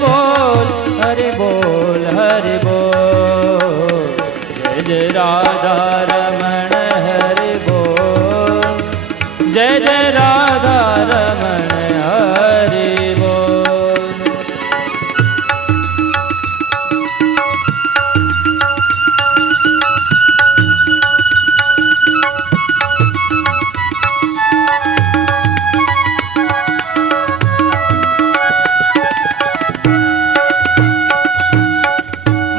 बोल हरि बोल हरि बोल। जय जय राधा रमण हरि बोल। जय जय राधा रमण हरि बोल।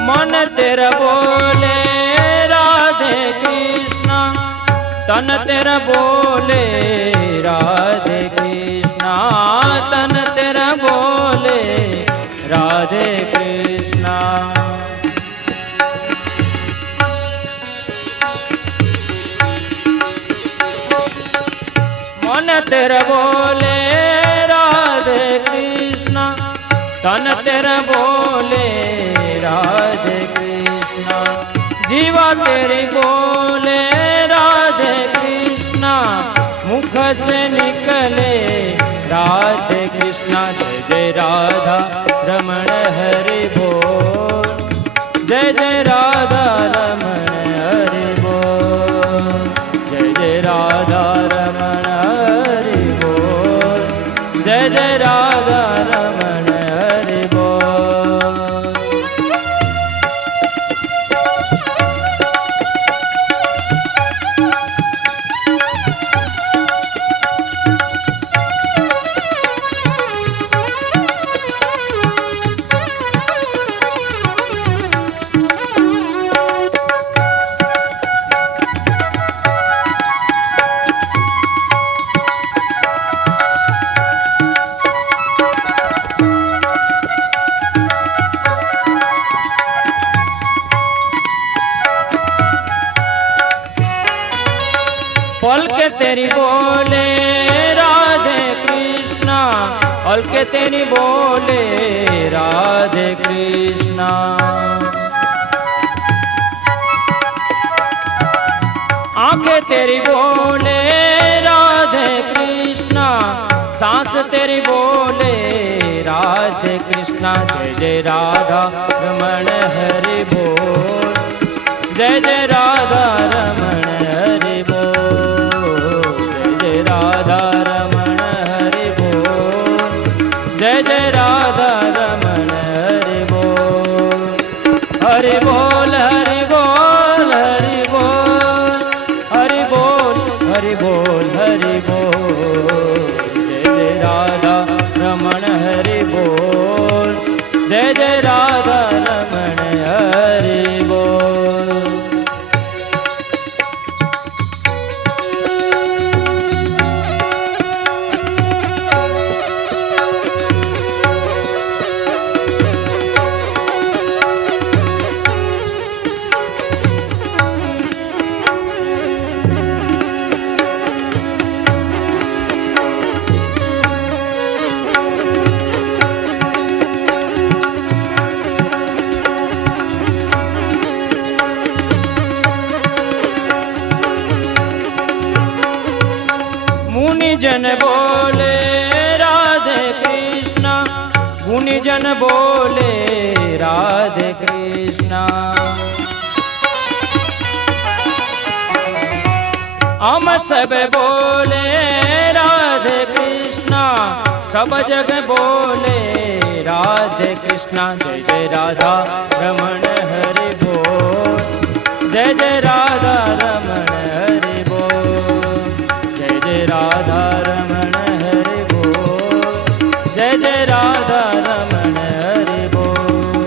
मन तेरा बोले राधे कृष्णा, तन तेरा बोले राधे कृष्णा, तन तेरा बोले राधे कृष्णा। मन तेरा बोले राधे कृष्णा, तन तेरा बोले राधे कृष्णा। जीवा तेरी बोले राधे कृष्णा, मुख से निकले राधे कृष्णा। जय जय राधा रमण हरि बोल। जय जय राधा रमण हरि बोल। जय जय राधा रमण हरि बोल। जय जय राधा रमण हरि बोल। पल के तेरी बोले राधे कृष्णा, पल के तेरी बोले राधे कृष्णा। आंखें तेरी बोले राधे कृष्णा, सांस तेरी बोले राधे कृष्णा। जय जय राधा रमण हरि बोल। जय जय राधा रमण हरि बोल। जय जय राधा रमण हरि बोल। जय जय राधा रमण हरि बोल। हरि बोल हरि बोल हरि बोल। हरि बोल हरि बोल हरि बोल। जय जय राधा रमण हरि बोल। जय जय राधा रमण हरि बोल। जन बोले राधे कृष्णा, मुनि जन बोले राधे कृष्णा। हम सब बोले राधे कृष्णा, सब जग बोले राधे कृष्णा। जय जय राधा रमण हरि बोल। जय जय राधा रमण हरि बोल। जय जय राधा रमण हरि बोल। जय जय राधा रमण हरि बोल।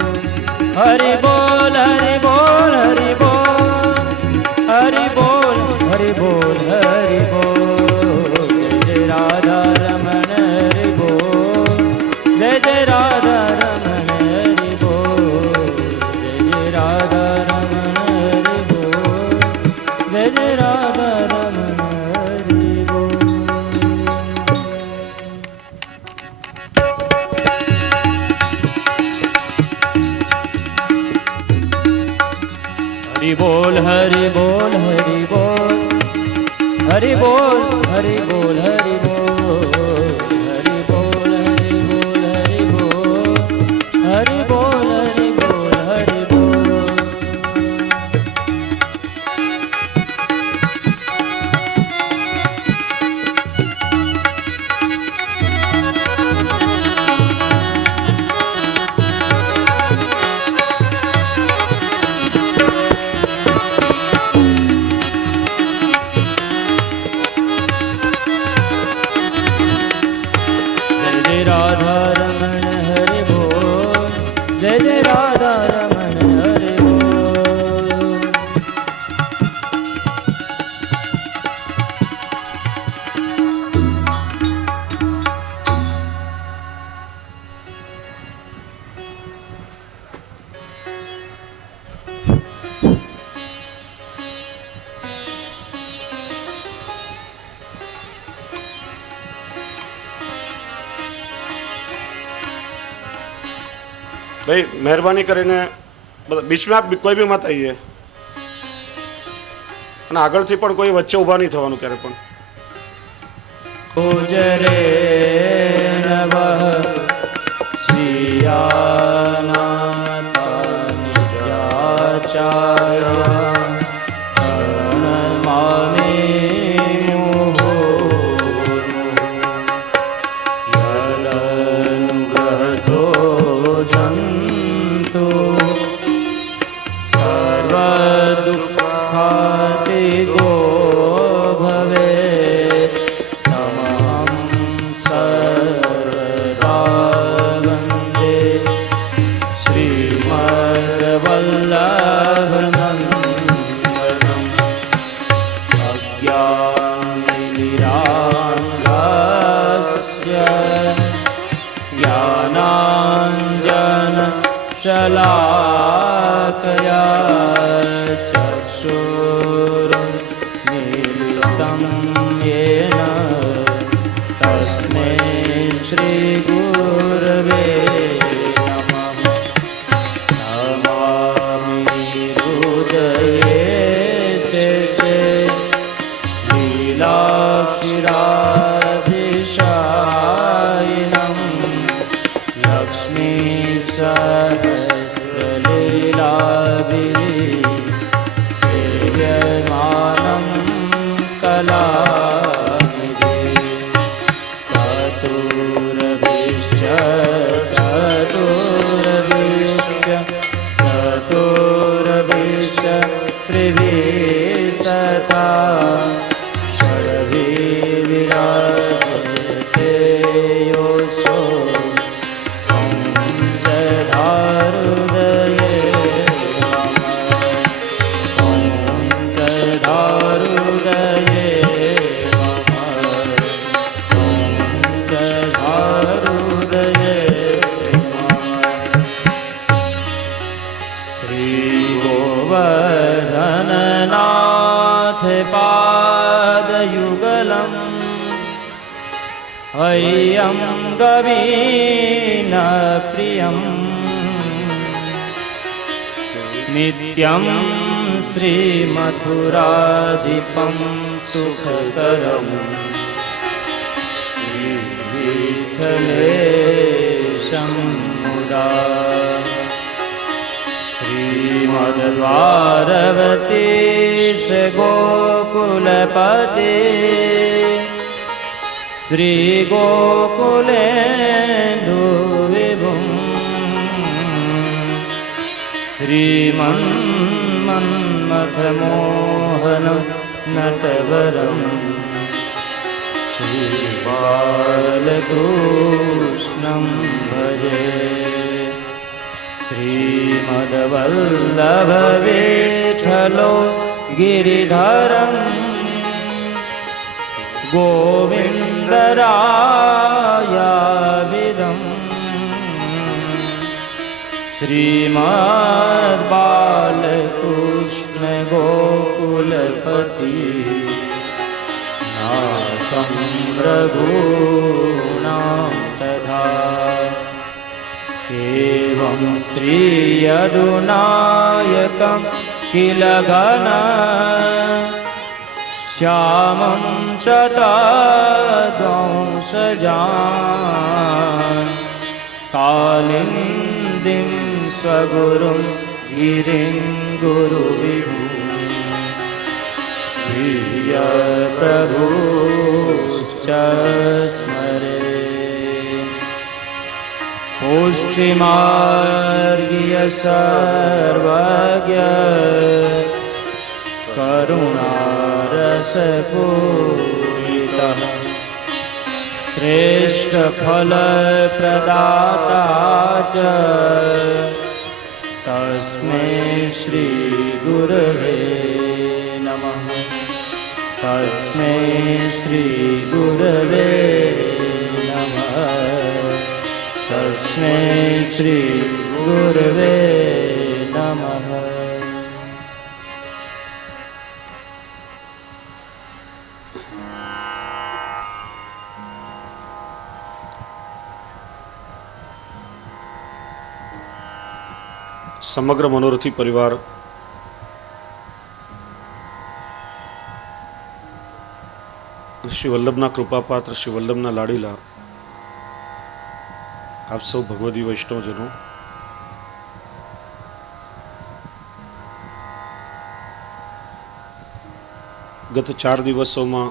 हरि बोल हरि बोल हरि बोल। हरि बोल हरि बोल हरि बोल। जय जय राधा रमण हरि बोल। जय जय राधा रमण हरि बोल। जय जय राधा रमण हरि बोल। जय जय राधा रमण हरि बोल। हरि बोल हरि बोल हरि बोल। हरि बोल हरि बोल हरि बोल। हरि बोल हरि बोल हरि बोल। राधा रमण हरि बोल, जय जय राधा रमण हरि बोल। भाई મહેરબાની કરીને બીચમાં કોઈ બી મત આવીએ અને આગળથી પણ કોઈ વચ્ચે ઊભા નહીં થવાનું ક્યારે પણ. ઉજરે નવઃ સ્વીયાનાથા નિત્યાચાર્ય પ્રણમામિ મુહુર્મુહુઃ યદનુગ્રહતો જંતુ સર્વદુઃખાતિગો ભવેत् તમહં સર્વદા વંદે શ્રીમદ્વલ્લભનંદનम् અજ્ઞાનતિમિરાન્ધસ્ય જ્ઞાનાંજનશલાકયા ચક્ષુરુન્મીલિतं येन તસ્मै શ્રીગુરવે નમઃ. નમામિ હૃદયે શેષે લીલાક્ષીરાધિશાયિનम् લક્ષ્મી સહસ્રલીલાભિः સેવ્યમાनं કલાનિધિ ચતુર્ભિશ્ચ ત્રિભિस्तथा ષડભિः વિરાજતે યોऽસૌ પંચધારુદયે શ્રી ગોવર્ધનનાથ પાદયુગલમ હૈયં ગવીન પ્રિયમ નિત્યં શ્રીમથુરાધિપં સુખકરમ શ્રીવિઠ્ઠલેશં મુદા શ્રીમદ્વારવતીશ ગોકુલપતે શ્રી ગોકુલેન્દુ વિભું શ્રીમન્મથમોહન નટવરમ શ્રીબાલકૃષ્ણં ભજે શ્રીમદ્વલ્લભ વિઠ્ઠલો ગિરિધરમ ગોવિંદરાયાવિદમ શ્રીમદ્બાલકૃષ્ણ ગોકુલપતિ નાથં રઘૂણાં તથા એવં શ્રીયદુનાયકં કિલ ઘન શ્યામં ચતદ્વંશજાન કાલિંદિં સ્વગુરું ગિરિં ગુરુવિભું પ્રિયપ્રભુશ્ચ સ્મરે પુષ્ટિમાર્ગીય સર્વજ્ઞ કરુણારસપૂરિતઃ श्रेष्ठ फल प्रदाता च तस्मै श्री गुरवे नमः। तस्मै श्री गुरवे नमः। तस्मै श्री गुरवे नमः। સમગ્ર મનોરથી પરિવાર શ્રી વલ્લભના કૃપાપાત્ર શ્રી વલ્લભના લાડીલા આપ સૌ ભગવદી વૈષ્ણવજનો, ગત 4 દિવસોમાં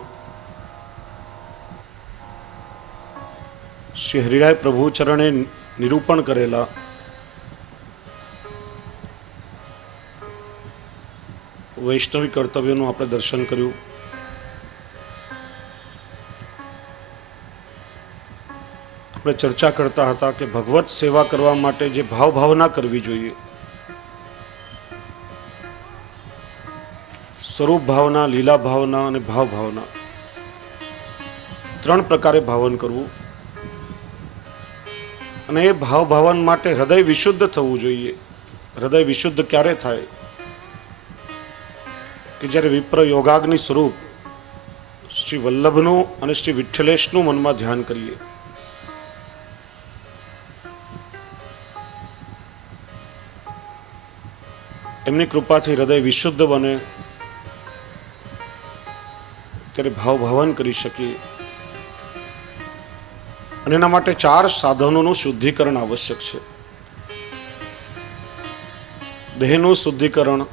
શ્રી હરિરાય પ્રભુ ચરણે નિરૂપણ કરેલા વૈષ્ણવી કર્તવ્યોનું આપણે દર્શન કર્યું. આપણે ચર્ચા કરતા હતા કે ભગવત સેવા કરવા માટે જે ભાવના કરવી જોઈએ, સ્વરૂપ ભાવના, લીલા ભાવના અને ભાવ ભાવના, 3 પ્રકારે ભાવન કરવું. અને એ ભાવન માટે હૃદય વિશુદ્ધ થવું જોઈએ. હૃદય વિશુદ્ધ ક્યારે થાય? કે જ્યારે વિપ્ર યોગાગ્નિ સ્વરૂપ શ્રી વલ્લભનું અને શ્રી વિઠ્ઠલેશનું મનમાં ધ્યાન કરીએ. એમની કૃપાથી હૃદય વિશુદ્ધ બને ત્યારે ભાવન કરી શકીએ. અને એના માટે 4 સાધનોનું શુદ્ધિકરણ આવશ્યક છે. દેહનું શુદ્ધિકરણ,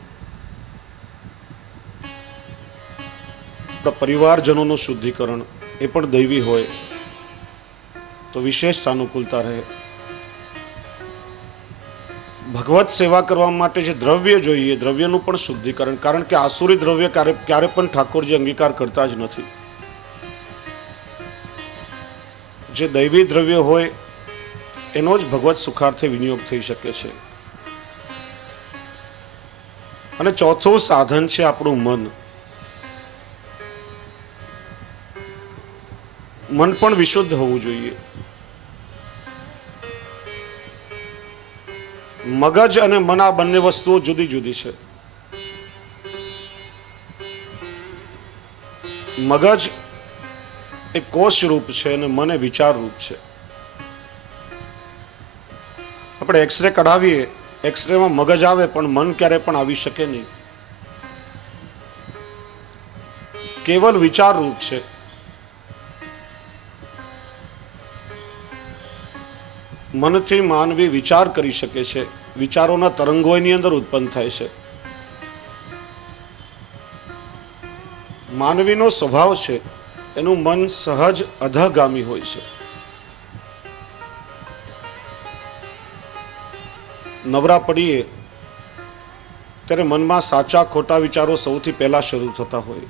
પરિવારજનોનું શુદ્ધિકરણ, એ પણ દૈવી હોય તો વિશેષ સાનુકૂળતા રહે. ભગવત સેવા કરવા માટે જે દ્રવ્ય જોઈએ, દ્રવ્યનું પણ શુદ્ધિકરણ, કારણ કે આસુરી દ્રવ્ય ક્યારે પણ ઠાકોરજી અંગીકાર કરતા જ નથી. જે દૈવી દ્રવ્ય હોય એનો જ ભગવત સુખાર્થે વિનિયોગ થઈ શકે છે. અને ચોથું સાધન છે આપણું મન. મન પણ વિશુદ્ધ હોવું જોઈએ. મગજ અને મન આ બંને વસ્તુઓ જુદી જુદી છે. મગજ એ કોષ રૂપ છે અને મન એ વિચાર રૂપ છે. આપણે એક્સરે કઢાવીએ, એક્સરેમાં મગજ આવે પણ મન ક્યારે પણ આવી શકે નહીં. કેવલ વિચાર રૂપ છે. મનથી માનવી વિચાર કરી શકે છે. વિચારોના તરંગો એની અંદર ઉત્પન્ન થાય છે. માનવીનો સ્વભાવ છે એનું મન સહજ અધગામી હોય છે. નવરા પડીએ ત્યારે મનમાં સાચા ખોટા વિચારો સૌથી પહેલા શરૂ થતા હોય.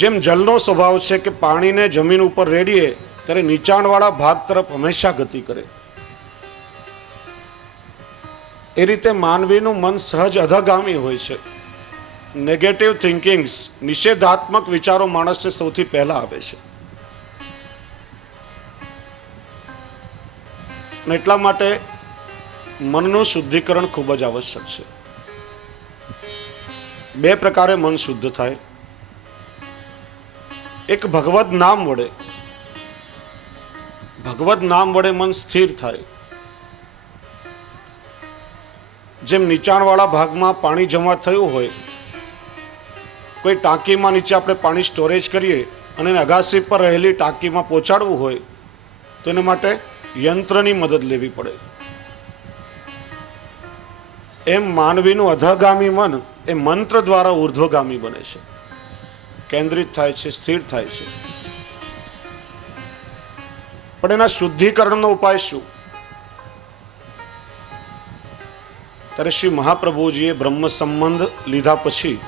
જેમ જલનો સ્વભાવ છે કે પાણીને જમીન ઉપર રેડીએ ત્યારે નીચાણવાળા ભાગ તરફ હંમેશા ગતિ કરે, એ રીતે માનવીનું મન સહજ અધગામી હોય છે. નેગેટિવ થિંકિંગ્સ, નિષેધાત્મક વિચારો માણસને સૌથી પહેલા આવે છે. અને એટલા માટે મનનું શુદ્ધિકરણ ખૂબ જ આવશ્યક છે. 2 પ્રકારે મન શુદ્ધ થાય. એક ભગવદ નામ વડે. ભગવદ નામ વડે મન સ્થિર થાય. જેમ નીચાણવાળા ભાગમાં પાણી જમા થયું હોય, કોઈ ટાંકીમાં નીચે આપણે પાણી સ્ટોરેજ કરીએ અને એને અગાસી પર રહેલી ટાંકીમાં પહોંચાડવું હોય તો એના માટે યંત્રની મદદ લેવી પડે. એમ માનવીનું અધગામી મન એ મંત્ર દ્વારા ઉર્ધ્વગામી બને છે, કેન્દ્રિત થાય છે, સ્થિર થાય છે. પણ એના શુદ્ધિકરણનો ઉપાય શું? ત્યારે શ્રી મહાપ્રભુજીએ બ્રહ્મ સંબંધ લીધા પછી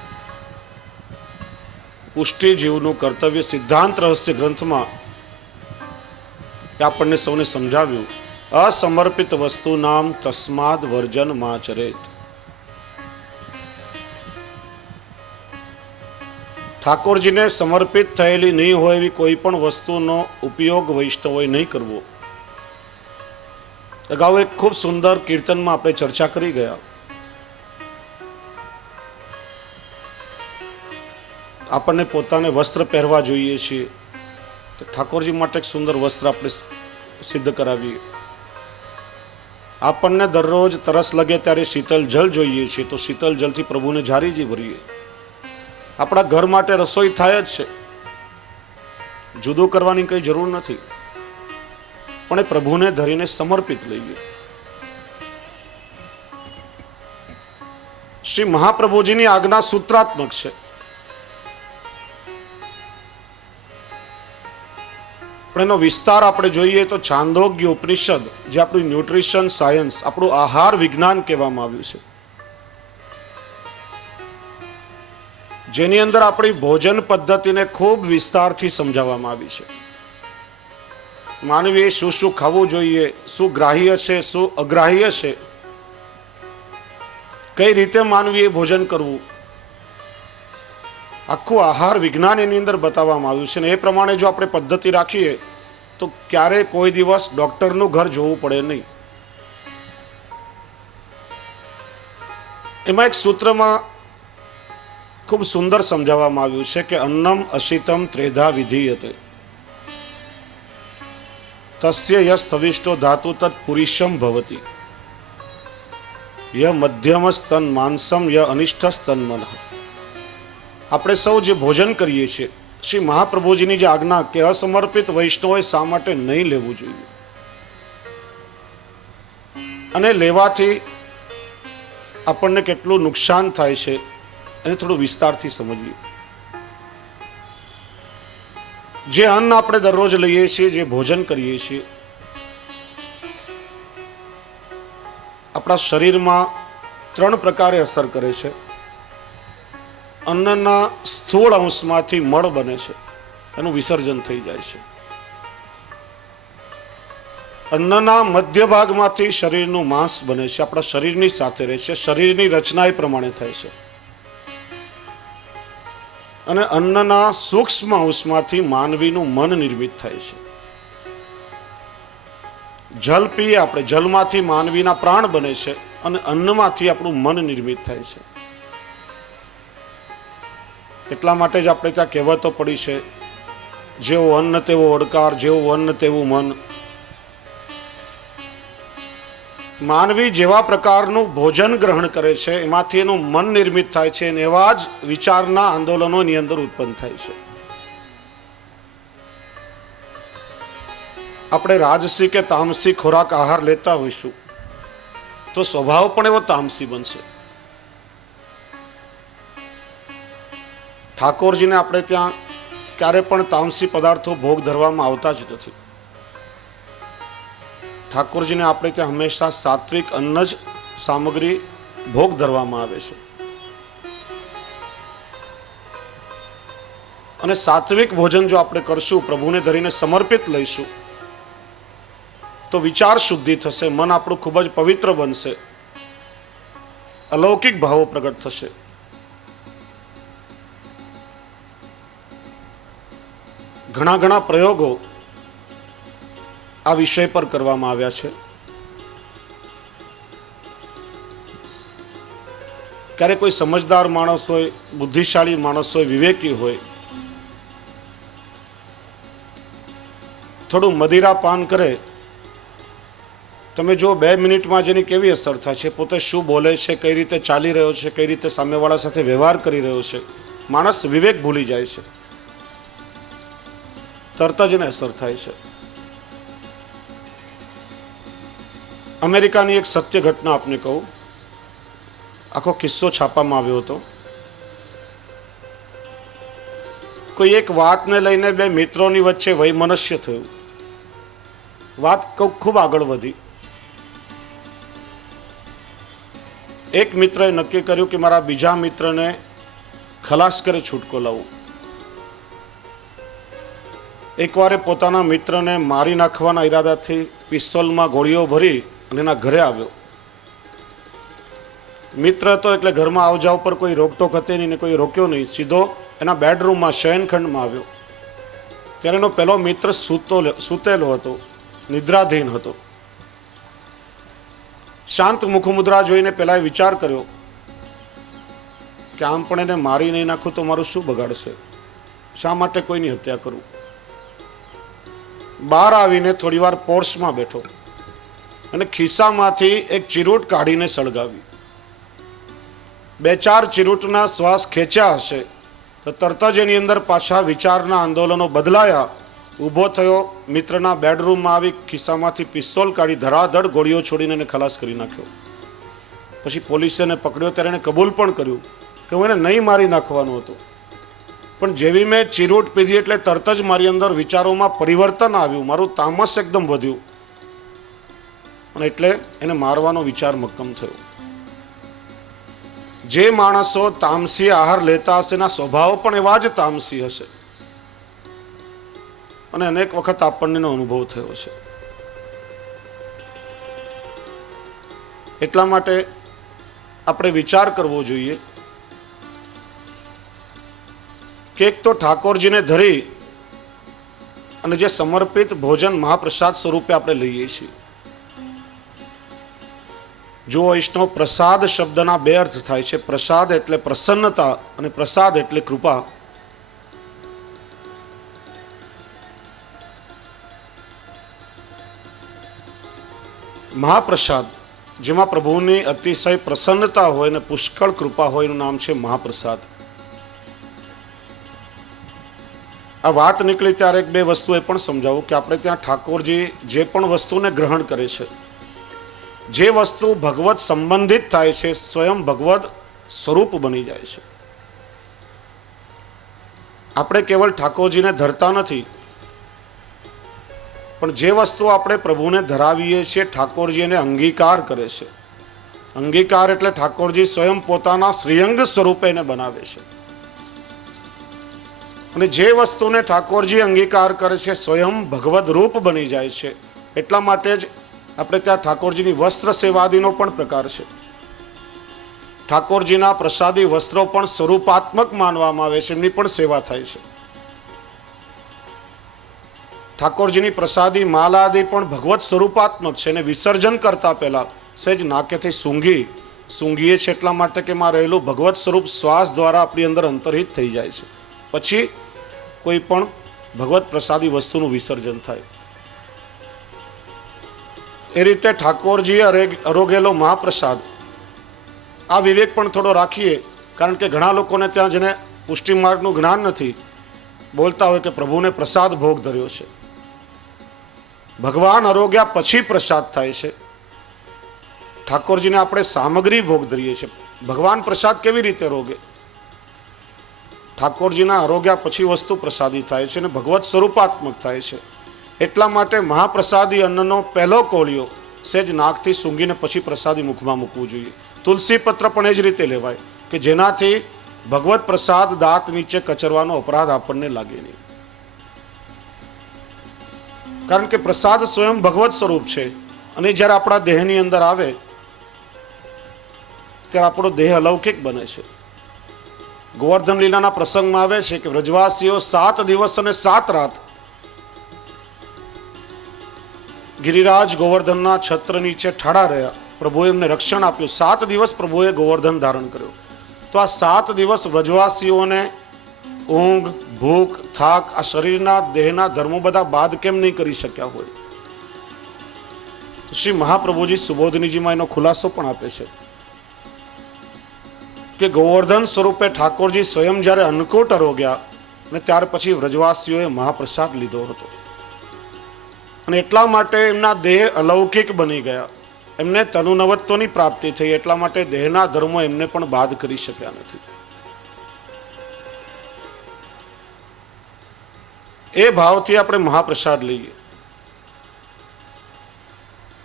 પુષ્ટિ જીવનું કર્તવ્ય સિદ્ધાંત રહસ્ય ગ્રંથમાં આપણને સૌને સમજાવ્યું, અસમર્પિત વસ્તુ નામ તસ્માદ વર્જન માં ચરેત. ઠાકોરજીને સમર્પિત થયેલી નહીં હોય એવી કોઈ પણ વસ્તુનો ઉપયોગ વૈષ્ણવોએ નહીં કરવો. અગાઉ એક ખૂબ સુંદર કીર્તનમાં આપણે ચર્ચા કરી ગયા. આપણને પોતાને વસ્ત્ર પહેરવા જોઈએ છીએ, તો ઠાકોરજી માટે એક સુંદર વસ્ત્ર આપણે સિદ્ધ કરાવીએ. આપણને દરરોજ તરસ લગે ત્યારે શીતલ જલ જોઈએ છીએ, તો શીતલ જલથી પ્રભુને જારીજી ભરીએ. આપણા ઘર માટે રસોઈ થાય જ છે, જુદું કરવાની કઈ જરૂર નથી, પણ એ પ્રભુને ધરીને સમર્પિત લઈએ. શ્રી મહાપ્રભુજીની આજ્ઞા સૂત્રાત્મક છે. પણ એનો વિસ્તાર આપણે જોઈએ તો છાંદોગ્ય ઉપનિષદ, જે આપણું ન્યુટ્રિશન સાયન્સ, આપણું આહાર વિજ્ઞાન કહેવામાં આવ્યું છે, જેની અંદર આપણી ભોજન પદ્ધતિને ખૂબ વિસ્તારથી સમજાવવામાં આવી છે. માનવીએ શું શું ખાવું જોઈએ, શું ગ્રાહ્ય છે, શું અગ્રાહ્ય છે, કઈ રીતે માનવીએ ભોજન કરવું, આખું આહાર વિજ્ઞાન એની અંદર બતાવવામાં આવ્યું છે. ને એ પ્રમાણે જો આપણે પદ્ધતિ રાખીએ તો ક્યારેય કોઈ દિવસ ડોક્ટરનું ઘર જોવું પડે નહીં. એમાં એક સૂત્રમાં ખૂબ સુંદર સમજાવવામાં આવ્યું છે કે અન્નમ અશિતમ ત્રેધા વિધીયતે તસ્ય યસ સ્થવિષ્ટો ધાતુ તત્ પુરુષમ ભવતી ય મધ્યમ સ્તન માંસમ ય અનિષ્ઠ સ્તન મન. આપણે સૌ જે ભોજન કરીએ છીએ, શ્રી મહાપ્રભુજીની જે આજ્ઞા કે અસમર્પિત વૈષ્ણવોએ શા માટે નહીં લેવું જોઈએ, અને લેવાથી આપણને કેટલું નુકસાન થાય છે એને થોડું વિસ્તારથી સમજીએ. જે અન્ન આપણે દરરોજ લઈએ છીએ, જે ભોજન કરીએ છીએ, આપણા શરીરમાં 3 પ્રકારે અસર કરે છે. અન્નના સ્થૂળ અંશમાંથી મળ બને છે, એનું વિસર્જન થઈ જાય છે. અન્નના મધ્ય ભાગમાંથી શરીરનું માંસ બને છે, આપણા શરીરની સાથે રહે છે, શરીરની રચના એ પ્રમાણે થાય છે. અને અન્નના સૂક્ષ્મ અંશમાંથી માનવીનું મન નિર્મિત થાય છે. જલ પીએ આપણે, જલમાંથી માનવીના પ્રાણ બને છે, અને અન્નમાંથી આપણું મન નિર્મિત થાય છે. એટલા માટે જ આપણે ત્યાં કહેવતો પડી છે, જેવો અન્ન તેવો ઓડકાર, જેવું અન્ન તેવું મન. માનવી જેવા પ્રકારનું ભોજન ગ્રહણ કરે છે, એમાંથી એનું મન નિર્મિત થાય છે, અને એવા જ વિચારના આંદોલનોની અંદર ઉત્પન્ન થાય છે. આપણે રાજસી કે તામસી ખોરાક આહાર લેતા હોઈશું તો સ્વભાવ પણ એવો તામસી બનશે. ઠાકોરજીને આપણે ત્યાં ક્યારે પણ તામસી પદાર્થો ભોગ ધરવામાં આવતા જ નથી. ઠાકોરજીને આપણે ત્યાં હંમેશા સાત્વિક અન્ન જ સામગ્રી ભોગ ધરવામાં આવે છે. અને સાત્વિક ભોજન જો આપણે કરશું, પ્રભુને ધરીને સમર્પિત લઈશું, તો વિચાર શુદ્ધિ થશે, મન આપણું ખૂબ જ પવિત્ર બનશે, અલૌકિક ભાવો પ્રગટ થશે. ઘણા ઘણા પ્રયોગો આ વિષય પર કરવામાં આવ્યા છે. ક્યારે કોઈ સમજદાર માણસ હોય, બુદ્ધિશાળી માણસ હોય, વિવેકી હોય, થોડું મદિરા પાન કરે, તમે જો 2 મિનિટમાં જેની કેવી અસર થાય છે, પોતે શું બોલે છે, કઈ રીતે ચાલી રહ્યો છે, કઈ રીતે સામેવાળા સાથે વ્યવહાર કરી રહ્યો છે, માણસ વિવેક ભૂલી જાય છે, તરત જ એને અસર થાય છે. અમેરિકાની એક સત્ય ઘટના આપને કહું. આખો કિસ્સો છાપવામાં આવ્યો હતો. કોઈ એક વાતને લઈને 2 મિત્રોની વચ્ચે વૈમનસ્ય થયું. વાત ખૂબ આગળ વધી. એક મિત્રએ નક્કી કર્યું કે મારા બીજા મિત્રને ખલાસ કરે છૂટકો લાવું. એકવારે પોતાના મિત્રને મારી નાખવાના ઈરાદાથી પિસ્તોલમાં ગોળીઓ ભરી અને એના ઘરે આવ્યો. મિત્ર હતો એટલે ઘરમાં આવ જાવ પર કોઈ રોકટોક હતી નહીં ને કોઈ રોક્યો નહીં. સીધો એના બેડરૂમમાં શયનખંડમાં આવ્યો. ત્યારે એનો પહેલો મિત્ર સૂતેલો હતો, નિદ્રાધીન હતો. શાંત મુખમુદ્રા જોઈને પહેલા વિચાર કર્યો કે આમ પણ એને મારી નહીં નાખું તો મારું શું બગાડશે, શા માટે કોઈની હત્યા કરું. બહાર આવીને થોડી વાર પોર્શમાં બેઠો અને ખિસ્સામાંથી એક ચીરૂટ કાઢીને સળગાવી. 2-4 ચીરૂટના શ્વાસ ખેંચ્યા હશે તો તરત જ એની અંદર પાછા વિચારના આંદોલનો બદલાયા. ઊભો થયો, મિત્રના બેડરૂમમાં આવી ખિસ્સામાંથી પિસ્તોલ કાઢી ધરાધડ ગોળીઓ છોડીને એને ખલાસ કરી નાખ્યો. પછી પોલીસે એને પકડ્યો ત્યારે એને કબૂલ પણ કર્યું કે હું એને નહીં મારી નાખવાનું હતું, પણ જેવી મેં ચીરૂટ પીધી એટલે તરત જ મારી અંદર વિચારોમાં પરિવર્તન આવ્યું, મારું તામસ એકદમ વધ્યું અને એટલે એને મારવાનો વિચાર મક્કમ થયો. જે માણસો તામસી આહાર લેતા હશે એના સ્વભાવ પણ એવા જ તામસી હશે અને અનેક વખત આપણને અનુભવ થયો છે. એટલા માટે આપણે વિચાર કરવો જોઈએ કે એક તો ઠાકોરજીને ધરી અને જે સમર્પિત ભોજન મહાપ્રસાદ સ્વરૂપે આપણે લઈએ છીએ. જો વૈષ્ણવ, પ્રસાદ શબ્દના 2 અર્થ થાય છે. પ્રસાદ એટલે પ્રસન્નતા અને પ્રસાદ એટલે કૃપા. મહાપ્રસાદ જેમાં પ્રભુની અતિશય પ્રસન્નતા હોય અને પુષ્કળ કૃપા હોય એનું નામ છે મહાપ્રસાદ. આ વાત નીકળી ત્યારે 2 વસ્તુ એ પણ સમજાવું કે આપણે ત્યાં ઠાકોરજી જે પણ વસ્તુને ગ્રહણ કરે છે, જે વસ્તુ ભગવત સંબંધિત થાય છે, સ્વયં ભગવદ સ્વરૂપ બની જાય છે. આપણે કેવલ ઠાકોરજીને ધરતા નથી, પણ જે વસ્તુ આપણે પ્રભુને ધરાવીએ છીએ ઠાકોરજી એને અંગીકાર કરે છે. અંગીકાર એટલે ઠાકોરજી સ્વયં પોતાના શ્રીઅંગ સ્વરૂપે એને બનાવે છે. અને જે વસ્તુને ઠાકોરજી અંગીકાર કરે છે સ્વયં ભગવદ રૂપ બની જાય છે. એટલા માટે જ આપણે ત્યાં ઠાકોરજીની વસ્ત્ર સેવાદીનો પણ પ્રકાર છે. ઠાકોરજીના પ્રસાદી વસ્ત્રો પણ સ્વરૂપાત્મક માનવામાં આવે છે, એમની પણ સેવા થાય છે. ઠાકોરજીની પ્રસાદી માલાદી પણ ભગવત સ્વરૂપાત્મક છે. એને વિસર્જન કરતા પહેલા સહેજ નાકેથી સૂંઘીએ છે એટલા માટે કે માં રહેલું ભગવત સ્વરૂપ શ્વાસ દ્વારા આપણી અંદર અંતર્હિત થઈ જાય છે. પછી કોઈ પણ ભગવત પ્રસાદી વસ્તુનું વિસર્જન થાય. એ રીતે ઠાકોરજીએ અરોગેલો મહાપ્રસાદ. આ વિવેક પણ થોડો રાખીએ, કારણ કે ઘણા લોકોને ત્યાં જેને પુષ્ટિ માર્ગનું જ્ઞાન નથી, બોલતા હોય કે પ્રભુને પ્રસાદ ભોગ ધર્યો છે. ભગવાન અરોગ્યા પછી પ્રસાદ થાય છે. ઠાકોરજીને આપણે સામગ્રી ભોગ ધરીએ છીએ. ભગવાન પ્રસાદ કેવી રીતે રોગે? ઠાકોરજીના આરોગ્યા પછી વસ્તુ પ્રસાદી થાય છે અને ભગવત સ્વરૂપાત્મક થાય છે. એટલા માટે મહાપ્રસાદી અન્નનો પહેલો કોળિયો સહેજ નાકથી સૂંઘીને પછી પ્રસાદી મુખમાં મૂકવું જોઈએ. તુલસી પત્ર પણ એ જ રીતે લેવાય કે જેનાથી ભગવત પ્રસાદ દાંત નીચે કચરવાનો અપરાધ આપણને લાગે નહીં. કારણ કે પ્રસાદ સ્વયં ભગવત સ્વરૂપ છે અને જ્યારે આપણા દેહની અંદર આવે ત્યારે આપણો દેહ અલૌકિક બને છે. ગોવર્ધન લીલાના પ્રસંગમાં આવે છે કે વ્રજવાસીઓ 7 દિવસ અને 7 રાત ગિરિરાજ ગોવર્ધનના છત્ર નીચે ઠાડા રહ્યા. પ્રભુએ એમને રક્ષણ આપ્યું. 7 દિવસ પ્રભુએ ગોવર્ધન ધારણ કર્યો. તો આ 7 દિવસ વ્રજવાસીઓને ઊંઘ, ભૂખ, થાક, આ શરીરના દેહના ધર્મો બધા બાદ કેમ નહીં કરી શક્યા હોય? તો શ્રી મહાપ્રભુજી સુબોધનીજીમાં એનો ખુલાસો પણ આપે છે કે ગોવર્ધન સ્વરૂપે ઠાકોરજી સ્વયં જ્યારે અન્નકૂટ અરોગ્યા અને ત્યાર પછી વ્રજવાસીઓએ મહાપ્રસાદ લીધો હતો અને એટલા માટે એમના દેહ અલૌકિક બની ગયા. એમને તનુનવત્વની પ્રાપ્તિ થઈ. એટલા માટે દેહના ધર્મો એમને પણ બાદ કરી શક્યા નથી. એ ભાવથી આપણે મહાપ્રસાદ લઈએ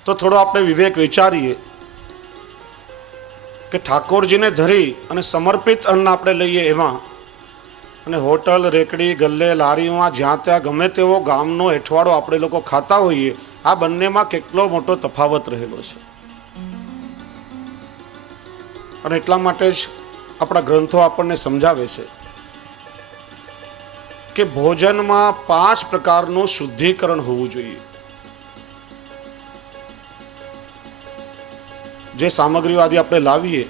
તો થોડો આપણે વિવેક વિચારીએ કે ઠાકોરજીને ધરી અને સમર્પિત અન્ન આપણે લઈએ એમાં અને હોટલ, રેકડી, ગલ્લે, લારીમાં જ્યાં ત્યાં ગમે તેવો ગામનો હેઠવાડો આપણે લોકો ખાતા હોઈએ, આ બંનેમાં કેટલો મોટો તફાવત રહેલો છે. અને એટલા માટે જ આપણા ગ્રંથો આપણને સમજાવે છે કે ભોજનમાં 5 પ્રકારનું શુદ્ધિકરણ હોવું જોઈએ. જે સામગ્રીઓ આદિ આપણે લાવીએ,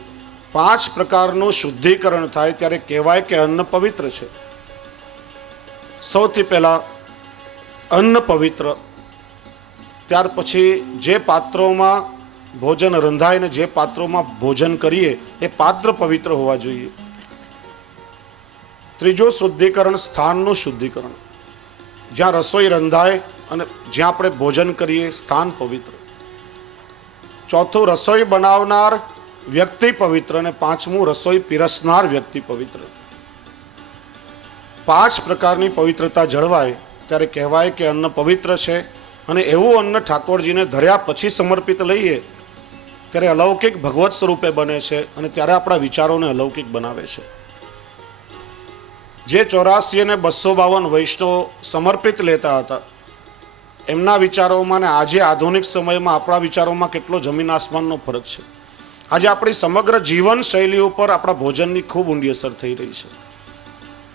5 પ્રકારનું શુદ્ધિકરણ થાય ત્યારે કહેવાય કે અન્ન પવિત્ર છે. સૌથી પહેલા અન્ન પવિત્ર, ત્યાર પછી જે પાત્રોમાં ભોજન રંધાય ને જે પાત્રોમાં ભોજન કરીએ એ પાત્ર પવિત્ર હોવા જોઈએ. ત્રીજું શુદ્ધિકરણ સ્થાનનું શુદ્ધિકરણ, જ્યાં રસોઈ રંધાય અને જ્યાં આપણે ભોજન કરીએ સ્થાન પવિત્ર. ચોથું રસોઈ બનાવનાર વ્યક્તિ પવિત્ર અને પાંચમું રસોઈ પીરસનાર વ્યક્તિ પવિત્ર. 5 પ્રકારની પવિત્રતા જળવાય ત્યારે કહેવાય કે અન્ન પવિત્ર છે. અને એવું અન્ન ઠાકોરજીને ધર્યા પછી સમર્પિત લઈએ ત્યારે અલૌકિક ભગવત સ્વરૂપે બને છે અને ત્યારે આપણા વિચારોને અલૌકિક બનાવે છે. જે 84 અને 252 વૈષ્ણવ સમર્પિત લેતા હતા, એમના વિચારોમાં ને આજે આધુનિક સમયમાં આપણા વિચારોમાં કેટલો જમીન આસમાનનો ફરક છે. આજે આપણી સમગ્ર જીવન શૈલી ઉપર આપણા ભોજનની ખૂબ ઊંડી અસર થઈ રહી છે,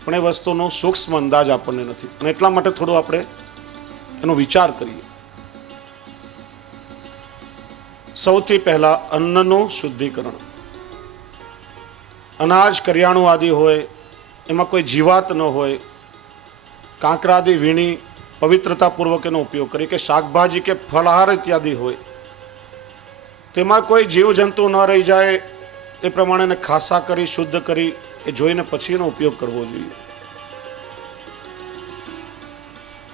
પણ એ વસ્તુનો સૂક્ષ્મ અંદાજ આપણને નથી. અને એટલા માટે થોડું આપણે એનો વિચાર કરીએ. સૌથી પહેલા અન્નનું શુદ્ધિકરણ. અનાજ, કરિયાણું આદિ હોય, એમાં કોઈ જીવાત ન હોય, કાંકરા આદિ વીણી પવિત્રતાપૂર્વક એનો ઉપયોગ કરીએ. કે શાકભાજી કે ફળાહાર ઇત્યાદિ હોય, તેમાં કોઈ જીવજંતુ ન રહી જાય એ પ્રમાણે એને ખાસા કરી શુદ્ધ કરી એ જોઈને પછી એનો ઉપયોગ કરવો જોઈએ.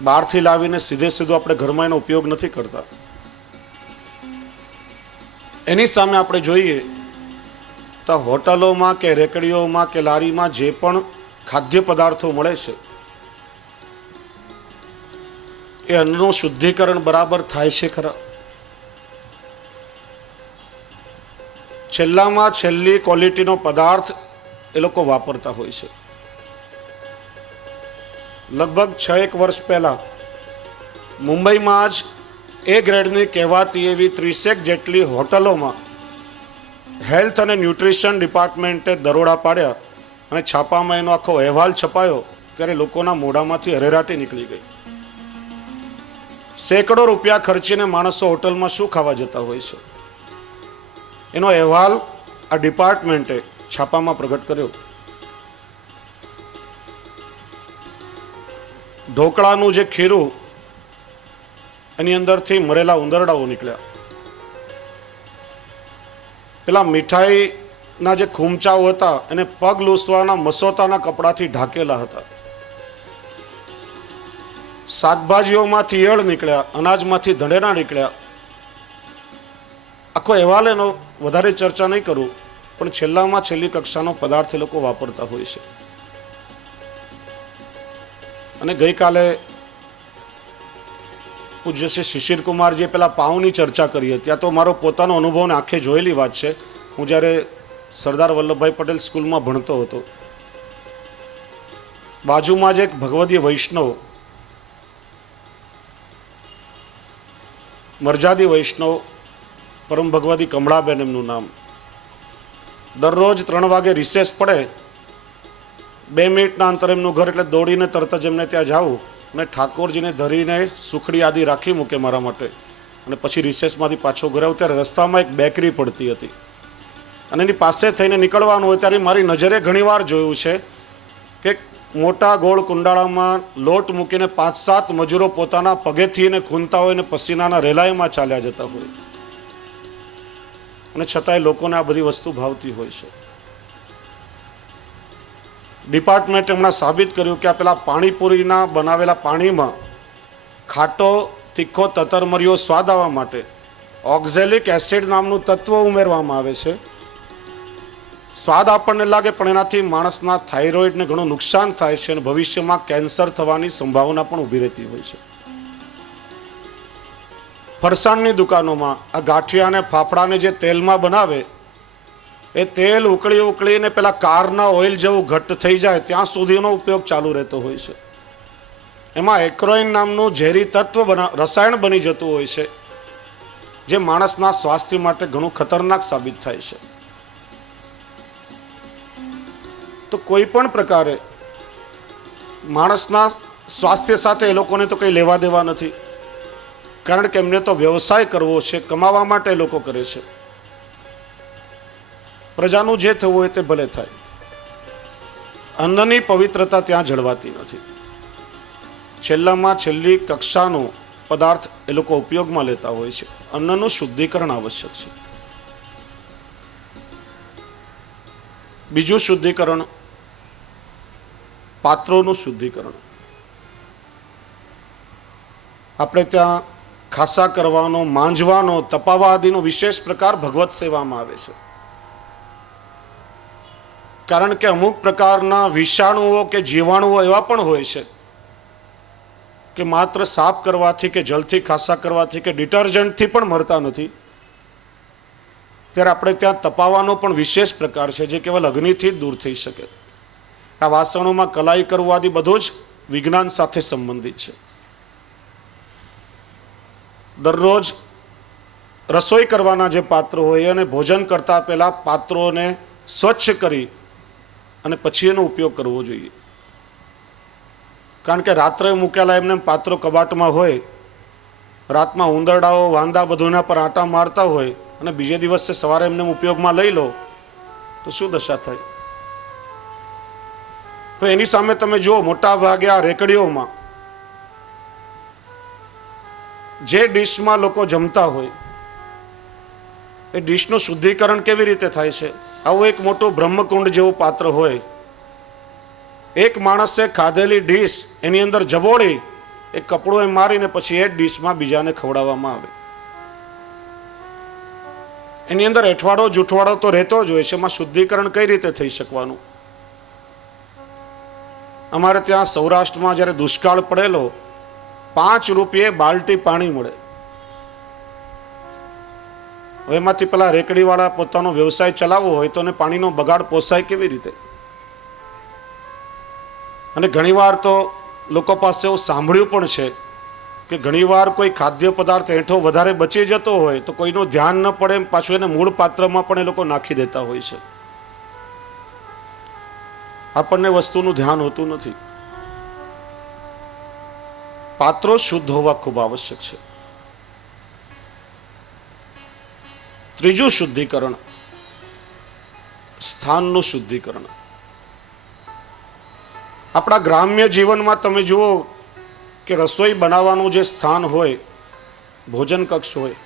બહારથી લાવીને સીધો આપણે ઘરમાં એનો ઉપયોગ નથી કરતા. એની સામે આપણે જોઈએ તો હોટલોમાં કે રેકડીઓમાં કે લારીમાં જે પણ ખાદ્ય પદાર્થો મળે છે એ અન્નનું શુદ્ધિકરણ બરાબર થાય છે ખરા? છેલ્લામાં છેલ્લી ક્વોલિટીનો પદાર્થ એ લોકો વાપરતા હોય છે. લગભગ 6-1 વર્ષ પહેલા મુંબઈમાં જ એ ગ્રેડની કહેવાતી એવી 30 જેટલી હોટલોમાં હેલ્થ અને ન્યુટ્રિશન ડિપાર્ટમેન્ટે દરોડા પાડ્યા અને છાપામાં એનો આખો અહેવાલ છપાયો ત્યારે લોકોના મોઢામાંથી હરેરાટી નીકળી ગઈ. સેંકડો રૂપિયા ખર્ચીને માણસો હોટલમાં શું ખાવા જતા હોય છે, એનો અહેવાલ આ ડિપાર્ટમેન્ટે છાપામાં પ્રગટ કર્યો. ઢોકળાનું જે ખીરું, એની અંદરથી મરેલા ઉંદરડાઓ નીકળ્યા. પેલા મીઠાઈના જે ખૂમચાઓ હતા એને પગ લૂસવાના મસોતાના કપડાથી ઢાંકેલા હતા. શાકભાજીઓમાંથી ઈયળ નીકળ્યા, અનાજમાંથી ધંડેરા નીકળ્યા. આખો અહેવાલ એનો વધારે ચર્ચા નહીં કરું, પણ છેલ્લામાં છેલ્લી કક્ષાનો પદાર્થ એ લોકો વાપરતા હોય છે. અને ગઈકાલે પૂજ્ય શ્રી શિશિરકુમારજીએ પેલા પાઉની ચર્ચા કરી હતી. આ તો મારો પોતાનો અનુભવને આંખે જોયેલી વાત છે. હું જ્યારે સરદાર વલ્લભભાઈ પટેલ સ્કૂલમાં ભણતો હતો, બાજુમાં જ એક ભગવદીય વૈષ્ણવ, મરજાદી વૈષ્ણવ, પરમ ભગવદી કમળાબેન એમનું નામ, દરરોજ 3 વાગે રિસેસ પડે, 2 મિનિટના અંતર એમનું ઘર, એટલે દોડીને તરત જ એમને ત્યાં જાઉં અને ઠાકોરજીને ધરીને સુખડી આદિ રાખી મૂકે મારા માટે, અને પછી રિસેસમાંથી પાછો ઘરે આવું ત્યારે રસ્તામાં એક બેકરી પડતી હતી અને એની પાસે થઈને નીકળવાનું હોય ત્યારે મારી નજરે ઘણીવાર જોયું છે કે મોટા ગોળ કુંડાળામાં લોટ મૂકીને 5-7 મજૂરો પોતાના પગેથી એને ખૂંદતા હોય ને પસીનાના રેલાઈમાં ચાલ્યા જતા હોય, અને છતાંય લોકોને આ બધી વસ્તુ ભાવતી હોય છે. ડિપાર્ટમેન્ટે હમણાં સાબિત કર્યું કે આ પેલા પાણીપુરીના બનાવેલા પાણીમાં ખાટો તીખો તતરમરિયો સ્વાદ આવવા માટે ઓક્ઝેલિક એસિડ નામનું તત્વ ઉમેરવામાં આવે છે. સ્વાદ આપણને લાગે પણ એનાથી માણસના થાઇરોઇડને ઘણું નુકસાન થાય છે અને ભવિષ્યમાં કેન્સર થવાની સંભાવના પણ ઊભી રહેતી હોય છે. ફરસાણની દુકાનોમાં આ ગાંઠિયા અને ફાફડાને જે તેલમાં બનાવે એ તેલ ઉકળીને પેલા કારના ઓઇલ જેવું ઘટ્ટ થઈ જાય ત્યાં સુધીનો ઉપયોગ ચાલુ રહેતો હોય છે. એમાં એક્રોઇન નામનું ઝેરી તત્વ રસાયણ બની જતું હોય છે, જે માણસના સ્વાસ્થ્ય માટે ઘણું ખતરનાક સાબિત થાય છે. તો કોઈ પણ પ્રકારે માણસના સ્વાસ્થ્ય સાથે એ લોકોને તો કંઈ લેવા દેવા નથી, કારણ કે એમને તો વ્યવસાય કરવો છે, કમાવા માટે એ લોકો કરે છે. પ્રજાનું જે થવું હોય તે ભલે થાય, અન્નની પવિત્રતા ત્યાં જળવાતી નથી. છેલ્લામાં છેલ્લી કક્ષાનો પદાર્થ એ લોકો ઉપયોગમાં લેતા હોય છે. અન્નનું શુદ્ધિકરણ આવશ્યક છે. બીજું શુદ્ધિકરણ, પાત્રોનું શુદ્ધિકરણ. આપણે ત્યાં ખાસા કરવાનો, માંજવાનો, તપાવવા આદિનો વિશેષ પ્રકાર ભગવત સેવામાં આવે છે. કારણ કે અમુક પ્રકારના વિષાણુઓ કે જીવાણુઓ એવા પણ હોય છે કે માત્ર સાફ કરવાથી કે જલથી ખાસા કરવાથી કે ડિટર્જન્ટથી પણ મરતા નથી. ત્યારે આપણે ત્યાં તપાવવાનો પણ વિશેષ પ્રકાર છે, જે કેવલ અગ્નિથી જ દૂર થઈ શકે. આ વાસણોમાં કલાઈ કરવું આદિ બધું જ વિજ્ઞાન સાથે સંબંધિત છે. દરરોજ રસોઈ કરવાના જે પાત્રો હોય અને ભોજન કરતા પહેલા પાત્રોને સ્વચ્છ કરી અને પછી એનો ઉપયોગ કરવો જોઈએ. કારણ કે રાત્રે મૂકેલા એમને પાત્રો કબાટમાં હોય, રાતમાં ઉંદરડાઓ, વાંદા બધુંના પર આંટા મારતા હોય અને બીજે દિવસે સવારે એમને ઉપયોગમાં લઈ લો તો શું દશા થાય? તો એની સામે તમે જુઓ, મોટા ભાગે આ રેકડીઓમાં જે ડીશમાં લોકો જમતા હોય એ ડીશનું શુદ્ધિકરણ કેવી રીતે થાય છે? આવું એક મોટું બ્રહ્મકુંડ જેવું પાત્ર હોય, એક માણસે ખાધેલી ડીશ એની અંદર જબોળી એક કપડું એમ મારીને પછી એ ડીશમાં બીજાને ખવડાવવામાં આવે. એની અંદર એઠવાડો જૂઠવાડો તો રહેતો જ હોય છે. એમાં શુદ્ધિકરણ કઈ રીતે થઈ શકવાનું? અમારે ત્યાં સૌરાષ્ટ્રમાં જ્યારે દુષ્કાળ પડેલો, 5 રૂપિયે બાલટી પાણી મળે. હવે એમાંથી પેલા રેકડીવાળા પોતાનો વ્યવસાય ચલાવવો હોય તો એને પાણીનો બગાડ પોસાય કેવી રીતે? અને ઘણીવાર તો લોકો પાસે એવું સાંભળ્યું પણ છે કે ઘણીવાર કોઈ ખાદ્ય પદાર્થ એઠો વધારે બચી જતો હોય તો કોઈનું ધ્યાન ન પડે એમ પાછું એને મૂળ પાત્રમાં પણ એ લોકો નાખી દેતા હોય છે. આપણને વસ્તુનું ધ્યાન હોતું નથી. પાત્રો શુદ્ધ હોવા ખૂબ આવશ્યક છે. ત્રીજું શુદ્ધિકરણ, સ્થાનનું શુદ્ધિકરણ. આપણા ગ્રામ્ય જીવનમાં તમે જુઓ કે રસોઈ બનાવવાનું જે સ્થાન હોય, ભોજન કક્ષ હોય,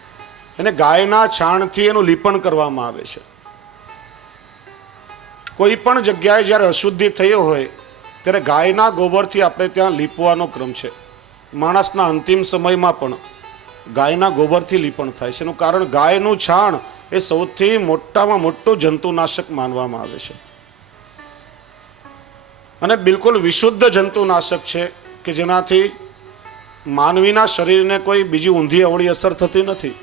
એને ગાયના છાણથી એનું લીપણ કરવામાં આવે છે. કોઈ પણ જગ્યાએ જ્યારે અશુદ્ધિ થયો હોય ત્યારે ગાયના ગોબરથી આપણે ત્યાં લીપવાનો ક્રમ છે. માણસના અંતિમ સમયમાં પણ ગાયના ગોબરથી લીપણ થાય છે. એનું કારણ ગાયનું છાણ એ સૌથી મોટામાં મોટું જંતુનાશક માનવામાં આવે છે અને બિલકુલ વિશુદ્ધ જંતુનાશક છે કે જેનાથી માનવીના શરીરને કોઈ બીજી ઊંધી અવળી અસર થતી નથી.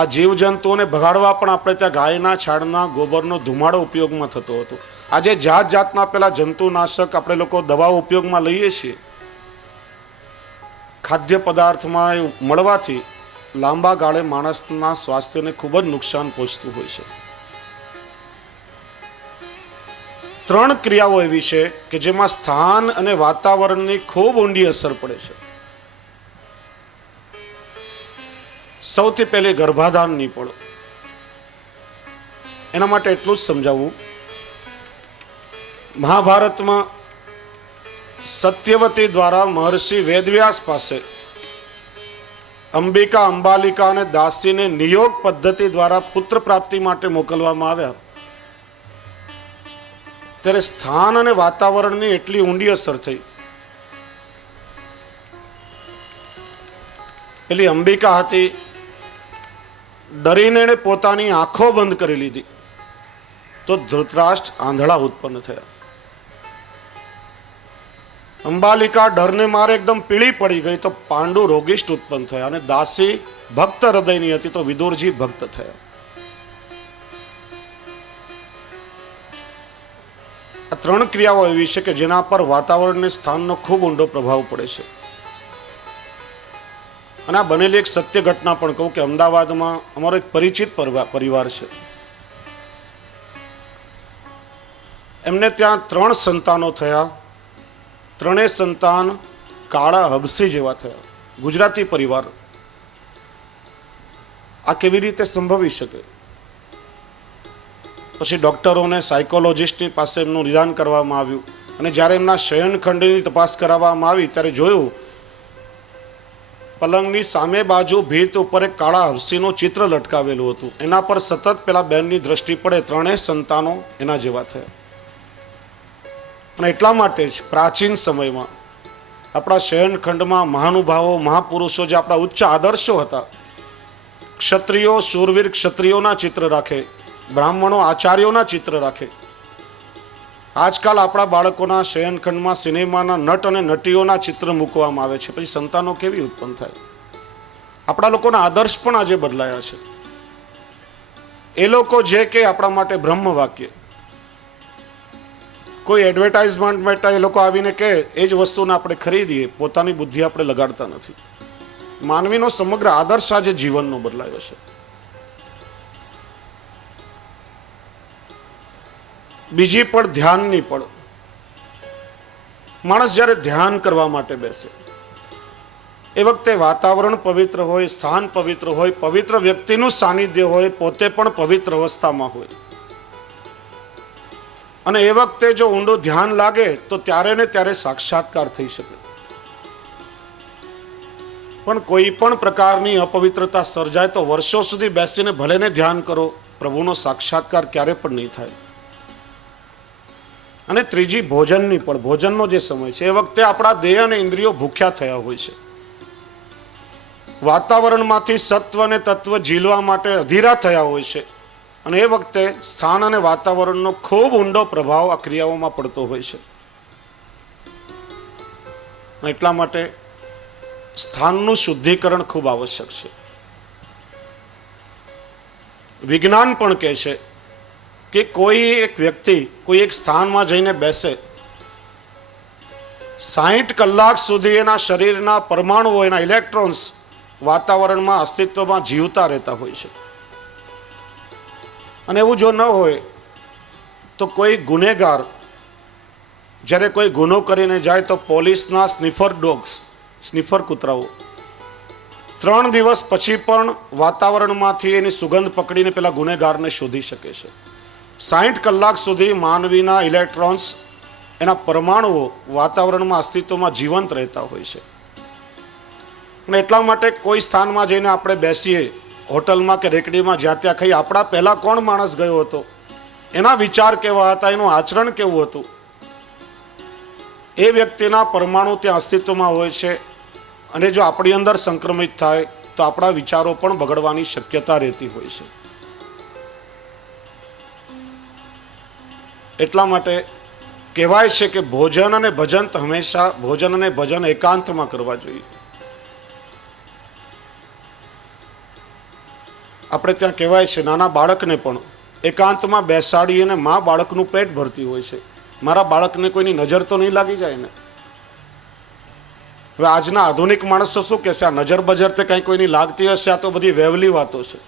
આ જીવજંતુઓને ભગાડવા પણ આપણે ત્યાં ગાયના છાણના ગોબરનો ધુમાડો ઉપયોગમાં થતો હતો. આજે જાત જાતના પેલા જંતુનાશક આપણે લોકો દવાઓ ઉપયોગમાં લઈએ છીએ. ખાદ્ય પદાર્થમાં મળવાથી લાંબા ગાળે માણસના સ્વાસ્થ્યને ખૂબ જ નુકસાન પહોંચતું હોય છે. 3 ક્રિયાઓ એવી છે કે જેમાં સ્થાન અને વાતાવરણની ખૂબ ઊંડી અસર પડે છે. સૌથી પહેલી ગર્ભાધાનની પણ. એના માટે એટલું જ સમજાવવું, મહાભારતમાં સત્યવતી દ્વારા મહર્ષિ વેદવ્યાસ પાસે અંબિકા, અંબાલિકા અને દાસીને નિયોગ પદ્ધતિ દ્વારા પુત્ર પ્રાપ્તિ માટે મોકલવામાં આવ્યા. ત્યારે સ્થાન અને વાતાવરણની એટલી ઊંડી અસર થઈ. પેલી અંબિકા હતી, ડરીને એણે પોતાની આંખો બંધ કરી લીધી તો ધૃતરાષ્ટ્ર આંધળા ઉત્પન્ન થયા. અંબાલિકા ડરને મારે એકદમ પીળી પડી ગઈ તો પાંડુ રોગિષ્ઠ ઉત્પન્ન થયા અને દાસી ભક્ત હૃદયની હતી તો વિદુરજી ભક્ત થયા. આ ત્રણ ક્રિયાઓ એવી છે કે જેના પર વાતાવરણને સ્થાનનો ખૂબ ઊંડો પ્રભાવ પડે છે. અને આ બનેલી એક સત્ય ઘટના પણ કહું કે અમદાવાદમાં અમારો એક પરિચિત પરિવાર છે. એમને ત્યાં 3 સંતાનો થયા. ત્રણેય સંતાન કાળા હબસી જેવા થયા. ગુજરાતી પરિવાર. આ કેવી રીતે સંભવી શકે? પછી ડૉક્ટરોને સાયકોલોજિસ્ટની પાસે એમનું નિદાન કરવામાં આવ્યું અને જ્યારે એમના શયનખંડની તપાસ કરાવવામાં આવી ત્યારે જોયું પલંગની સામે બાજુ ભીત ઉપર એક કાળા હંસીનું ચિત્ર લટકાવેલું હતું. એના પર સતત પેલા બેનની દ્રષ્ટિ પડે. ત્રણેય સંતાનો એના જેવા થયા. અને એટલા માટે જ પ્રાચીન સમયમાં આપણા શયનખંડમાં મહાનુભાવો મહાપુરુષો જે આપણા ઉચ્ચ આદર્શો હતા, ક્ષત્રિયો શૂરવીર ક્ષત્રિયોના ચિત્ર રાખે, બ્રાહ્મણો આચાર્યોના ચિત્ર રાખે. આજકાલ આપણા બાળકોના શયનખંડમાં સિનેમાના નટ અને નટીઓના ચિત્ર મૂકવામાં આવે છે. પછી સંતાનો કેવી ઉત્પન્ન થાય? આપણા લોકોના આદર્શ પણ આજે બદલાયા છે. એ લોકો જે કે આપણા માટે બ્રહ્મ વાક્ય. કોઈ એડવર્ટાઇઝમેન્ટ માટે એ લોકો આવીને કે એ જ વસ્તુને આપણે ખરીદીએ. પોતાની બુદ્ધિ આપણે લગાડતા નથી. માનવીનો સમગ્ર આદર્શ આજે જીવનનો બદલાયો છે. બીજી પણ ધ્યાનની પણ. માણસ જ્યારે ધ્યાન કરવા માટે બેસે એ વખતે વાતાવરણ પવિત્ર હોય, સ્થાન પવિત્ર હોય, પવિત્ર વ્યક્તિનું સાનિધ્ય હોય, પોતે પણ પવિત્ર અવસ્થામાં હોય. અને એ વખતે જો ઊંડું ધ્યાન લાગે તો ત્યારે ને ત્યારે સાક્ષાત્કાર થઈ શકે. પણ કોઈ પણ પ્રકારની અપવિત્રતા સર્જાય તો વર્ષો સુધી બેસીને ભલે ને ધ્યાન કરો, પ્રભુનો સાક્ષાત્કાર ક્યારે પણ નહીં થાય. અને ત્રીજી ભોજનની પણ. ભોજનનો જે સમય છે એ વખતે આપણા દેહ અને ઇન્દ્રિયો ભૂખ્યા થયા હોય છે. વાતાવરણમાંથી સત્વ અને તત્વ ઝીલવા માટે અધીરા થયા હોય છે. અને એ વખતે સ્થાન અને વાતાવરણનો ખૂબ ઊંડો પ્રભાવ આ ક્રિયાઓમાં પડતો હોય છે. એટલા માટે સ્થાનનું શુદ્ધિકરણ ખૂબ આવશ્યક છે. વિજ્ઞાન પણ કહે છે કે કોઈ એક વ્યક્તિ કોઈ એક સ્થાનમાં જઈને બેસે, 60 કલાક સુધી એના શરીરના પરમાણુઓ, એના ઇલેક્ટ્રોન્સ વાતાવરણમાં અસ્તિત્વમાં જીવતા રહેતા હોય છે. અને એવું જો ન હોય તો કોઈ ગુનેગાર જ્યારે કોઈ ગુનો કરીને જાય તો પોલીસના સ્નિફર કૂતરાઓ 3 દિવસ પછી પણ વાતાવરણમાંથી એની સુગંધ પકડીને પેલા ગુનેગારને શોધી શકે છે. 60 કલાક સુધી માનવીના ઇલેક્ટ્રોન્સ, એના પરમાણુઓ વાતાવરણમાં અસ્તિત્વમાં જીવંત રહેતા હોય છે. અને એટલા માટે કોઈ સ્થાનમાં જઈને આપણે બેસીએ, હોટલમાં કે રેકડીમાં, જ્યાં ત્યાં ખાઈ, આપણા પહેલાં કોણ માણસ ગયો હતો, એના વિચાર કેવા હતા, એનું આચરણ કેવું હતું, એ વ્યક્તિના પરમાણુ ત્યાં અસ્તિત્વમાં હોય છે. અને જો આપણી અંદર સંક્રમિત થાય તો આપણા વિચારો પણ બગડવાની શક્યતા રહેતી હોય છે. એટલા માટે કહેવાય છે કે ભોજન અને ભજન તો હંમેશા ભોજન અને ભજન એકાંતમાં કરવા જોઈએ. આપણે ત્યાં કહેવાય છે નાના બાળકને પણ એકાંતમાં બેસાડી અને મા બાળકનું પેટ ભરતી હોય છે. મારા બાળકને કોઈની નજર તો નહીં લાગી જાય ને. હવે આજના આધુનિક માણસો શું કહેશે, આ નજર બજર તે કંઈ કોઈની લાગતી હશે, આ તો બધી વેવલી વાતો છે.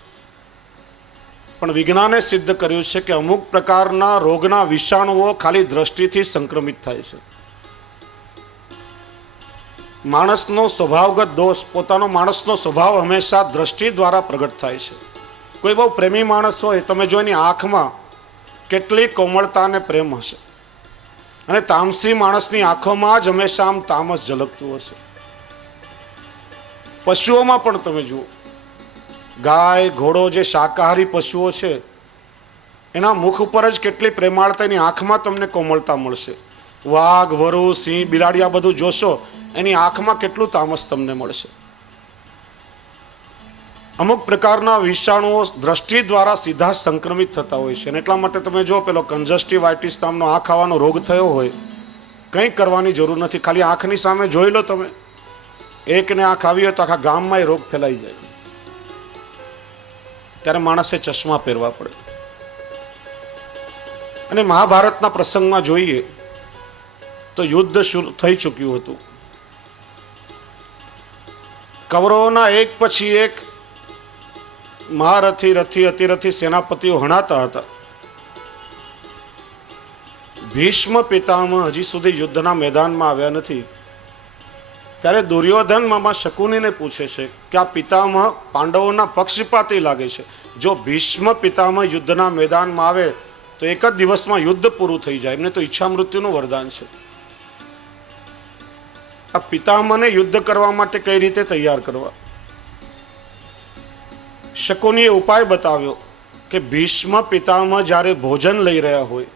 પણ વિજ્ઞાને સિદ્ધ કર્યું છે કે અમુક પ્રકારના રોગના વિષાણુઓ ખાલી દ્રષ્ટિથી સંક્રમિત થાય છે. માણસનો સ્વભાવગત દોષ, પોતાનો માણસનો સ્વભાવ હંમેશા દ્રષ્ટિ દ્વારા પ્રગટ થાય છે. કોઈ બહુ પ્રેમી માણસ હોય, તમે જો એની આંખમાં કેટલી કોમળતા અને પ્રેમ હશે, અને તામસી માણસની આંખોમાં જ હંમેશા આમ તામસ ઝલકતું હશે. પશુઓમાં પણ તમે જુઓ, ગાય, ઘોડો જે શાકાહારી પશુઓ છે, એના મુખ ઉપર જ કેટલી પ્રેમાળતા, એની આંખમાં તમને કોમળતા મળશે. વાઘ, વરુ, સિંહ, બિલાડી આ બધું જોશો, એની આંખમાં કેટલું તામસ તમને મળશે. અમુક પ્રકારના વિષાણુઓ દ્રષ્ટિ દ્વારા સીધા સંક્રમિત થતા હોય છે. અને એટલા માટે તમે જો પેલો કન્જસ્ટિવાઇટિસ નામનો આંખ આવવાનો રોગ થયો હોય, કંઈ કરવાની જરૂર નથી. ખાલી આંખની સામે જોઈ લો તમે, એકને આંખ આવી હોય તો આખા ગામમાં એ રોગ ફેલાઈ જાય. ત્યારે માણસે ચશ્મા પહેરવા પડે. અને મહાભારતના પ્રસંગમાં જોઈએ તો યુદ્ધ શરૂ થઈ ચૂક્યું હતું. કૌરવોના એક પછી એક મહારથી, રથી, અતિરથી સેનાપતિઓ હણાતા હતા. ભીષ્મ પિતામહ હજી સુધી યુદ્ધના મેદાનમાં આવ્યા નથી. ત્યારે દુર્યોધન મામા શકુનીને પૂછે છે કે આ પિતામહ પાંડવોના પક્ષપાતી લાગે છે. જો ભીષ્મ પિતામહ યુદ્ધના મેદાનમાં આવે તો એક જ દિવસમાં યુદ્ધ પૂરું થઈ જાય. એમને તો ઈચ્છા મૃત્યુનું વરદાન છે. આ પિતામહને યુદ્ધ કરવા માટે કઈ રીતે તૈયાર કરવા? શકુનીએ ઉપાય બતાવ્યો કે ભીષ્મ પિતામહ જ્યારે ભોજન લઈ રહ્યા હોય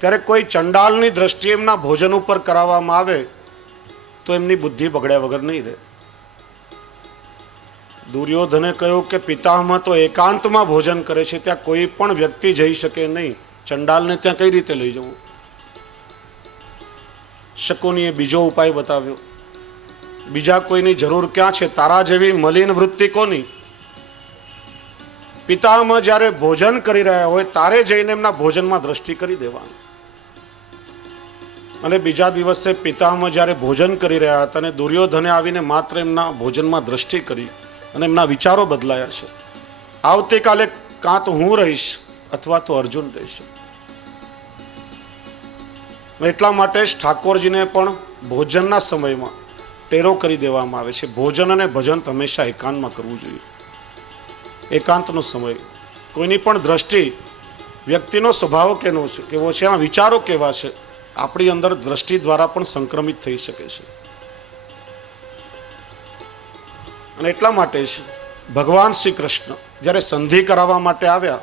ત્યારે કોઈ ચંડાલની દ્રષ્ટિએ એમના ભોજન ઉપર કરાવવામાં આવે તો એમની બુદ્ધિ બગડ્યા વગર નહીં રહે. દુર્યોધને કહ્યું કે પિતામહ તો એકાંતમાં ભોજન કરે છે, ત્યાં કોઈ પણ વ્યક્તિ જઈ શકે નહીં. ચંડાલને ત્યાં કઈ રીતે લઈ જવું? શકુનીએ બીજો ઉપાય બતાવ્યો. બીજા કોઈની જરૂર ક્યાં છે? તારા જેવી મલિન વૃત્તિ કોની? પિતામહ જ્યારે ભોજન કરી રહ્યા હોય તારે જઈને એમના ભોજનમાં દ્રષ્ટિ કરી દેવાની. અને બીજા દિવસે પિતામહ જ્યારે ભોજન કરી રહ્યા હતા અને દુર્યોધને આવીને માત્ર એમના ભોજનમાં દ્રષ્ટિ કરી અને એમના વિચારો બદલાયા છે. આવતીકાલે કાં તો હું રહીશ અથવા તો અર્જુન રહીશ. એટલા માટે જ ઠાકોરજીને પણ ભોજનના સમયમાં ટેરો કરી દેવામાં આવે છે. ભોજન અને ભજન હંમેશા એકાંતમાં કરવું જોઈએ. એકાંતનો સમય, કોઈની પણ દ્રષ્ટિ, વ્યક્તિનો સ્વભાવ કેવો છે, આ વિચારો કેવા છે, આપણી અંદર દ્રષ્ટિ દ્વારા પણ સંક્રમિત થઈ શકે છે. અને એટલા માટે જ ભગવાન શ્રી કૃષ્ણ જ્યારે સંધિ કરાવવા માટે આવ્યા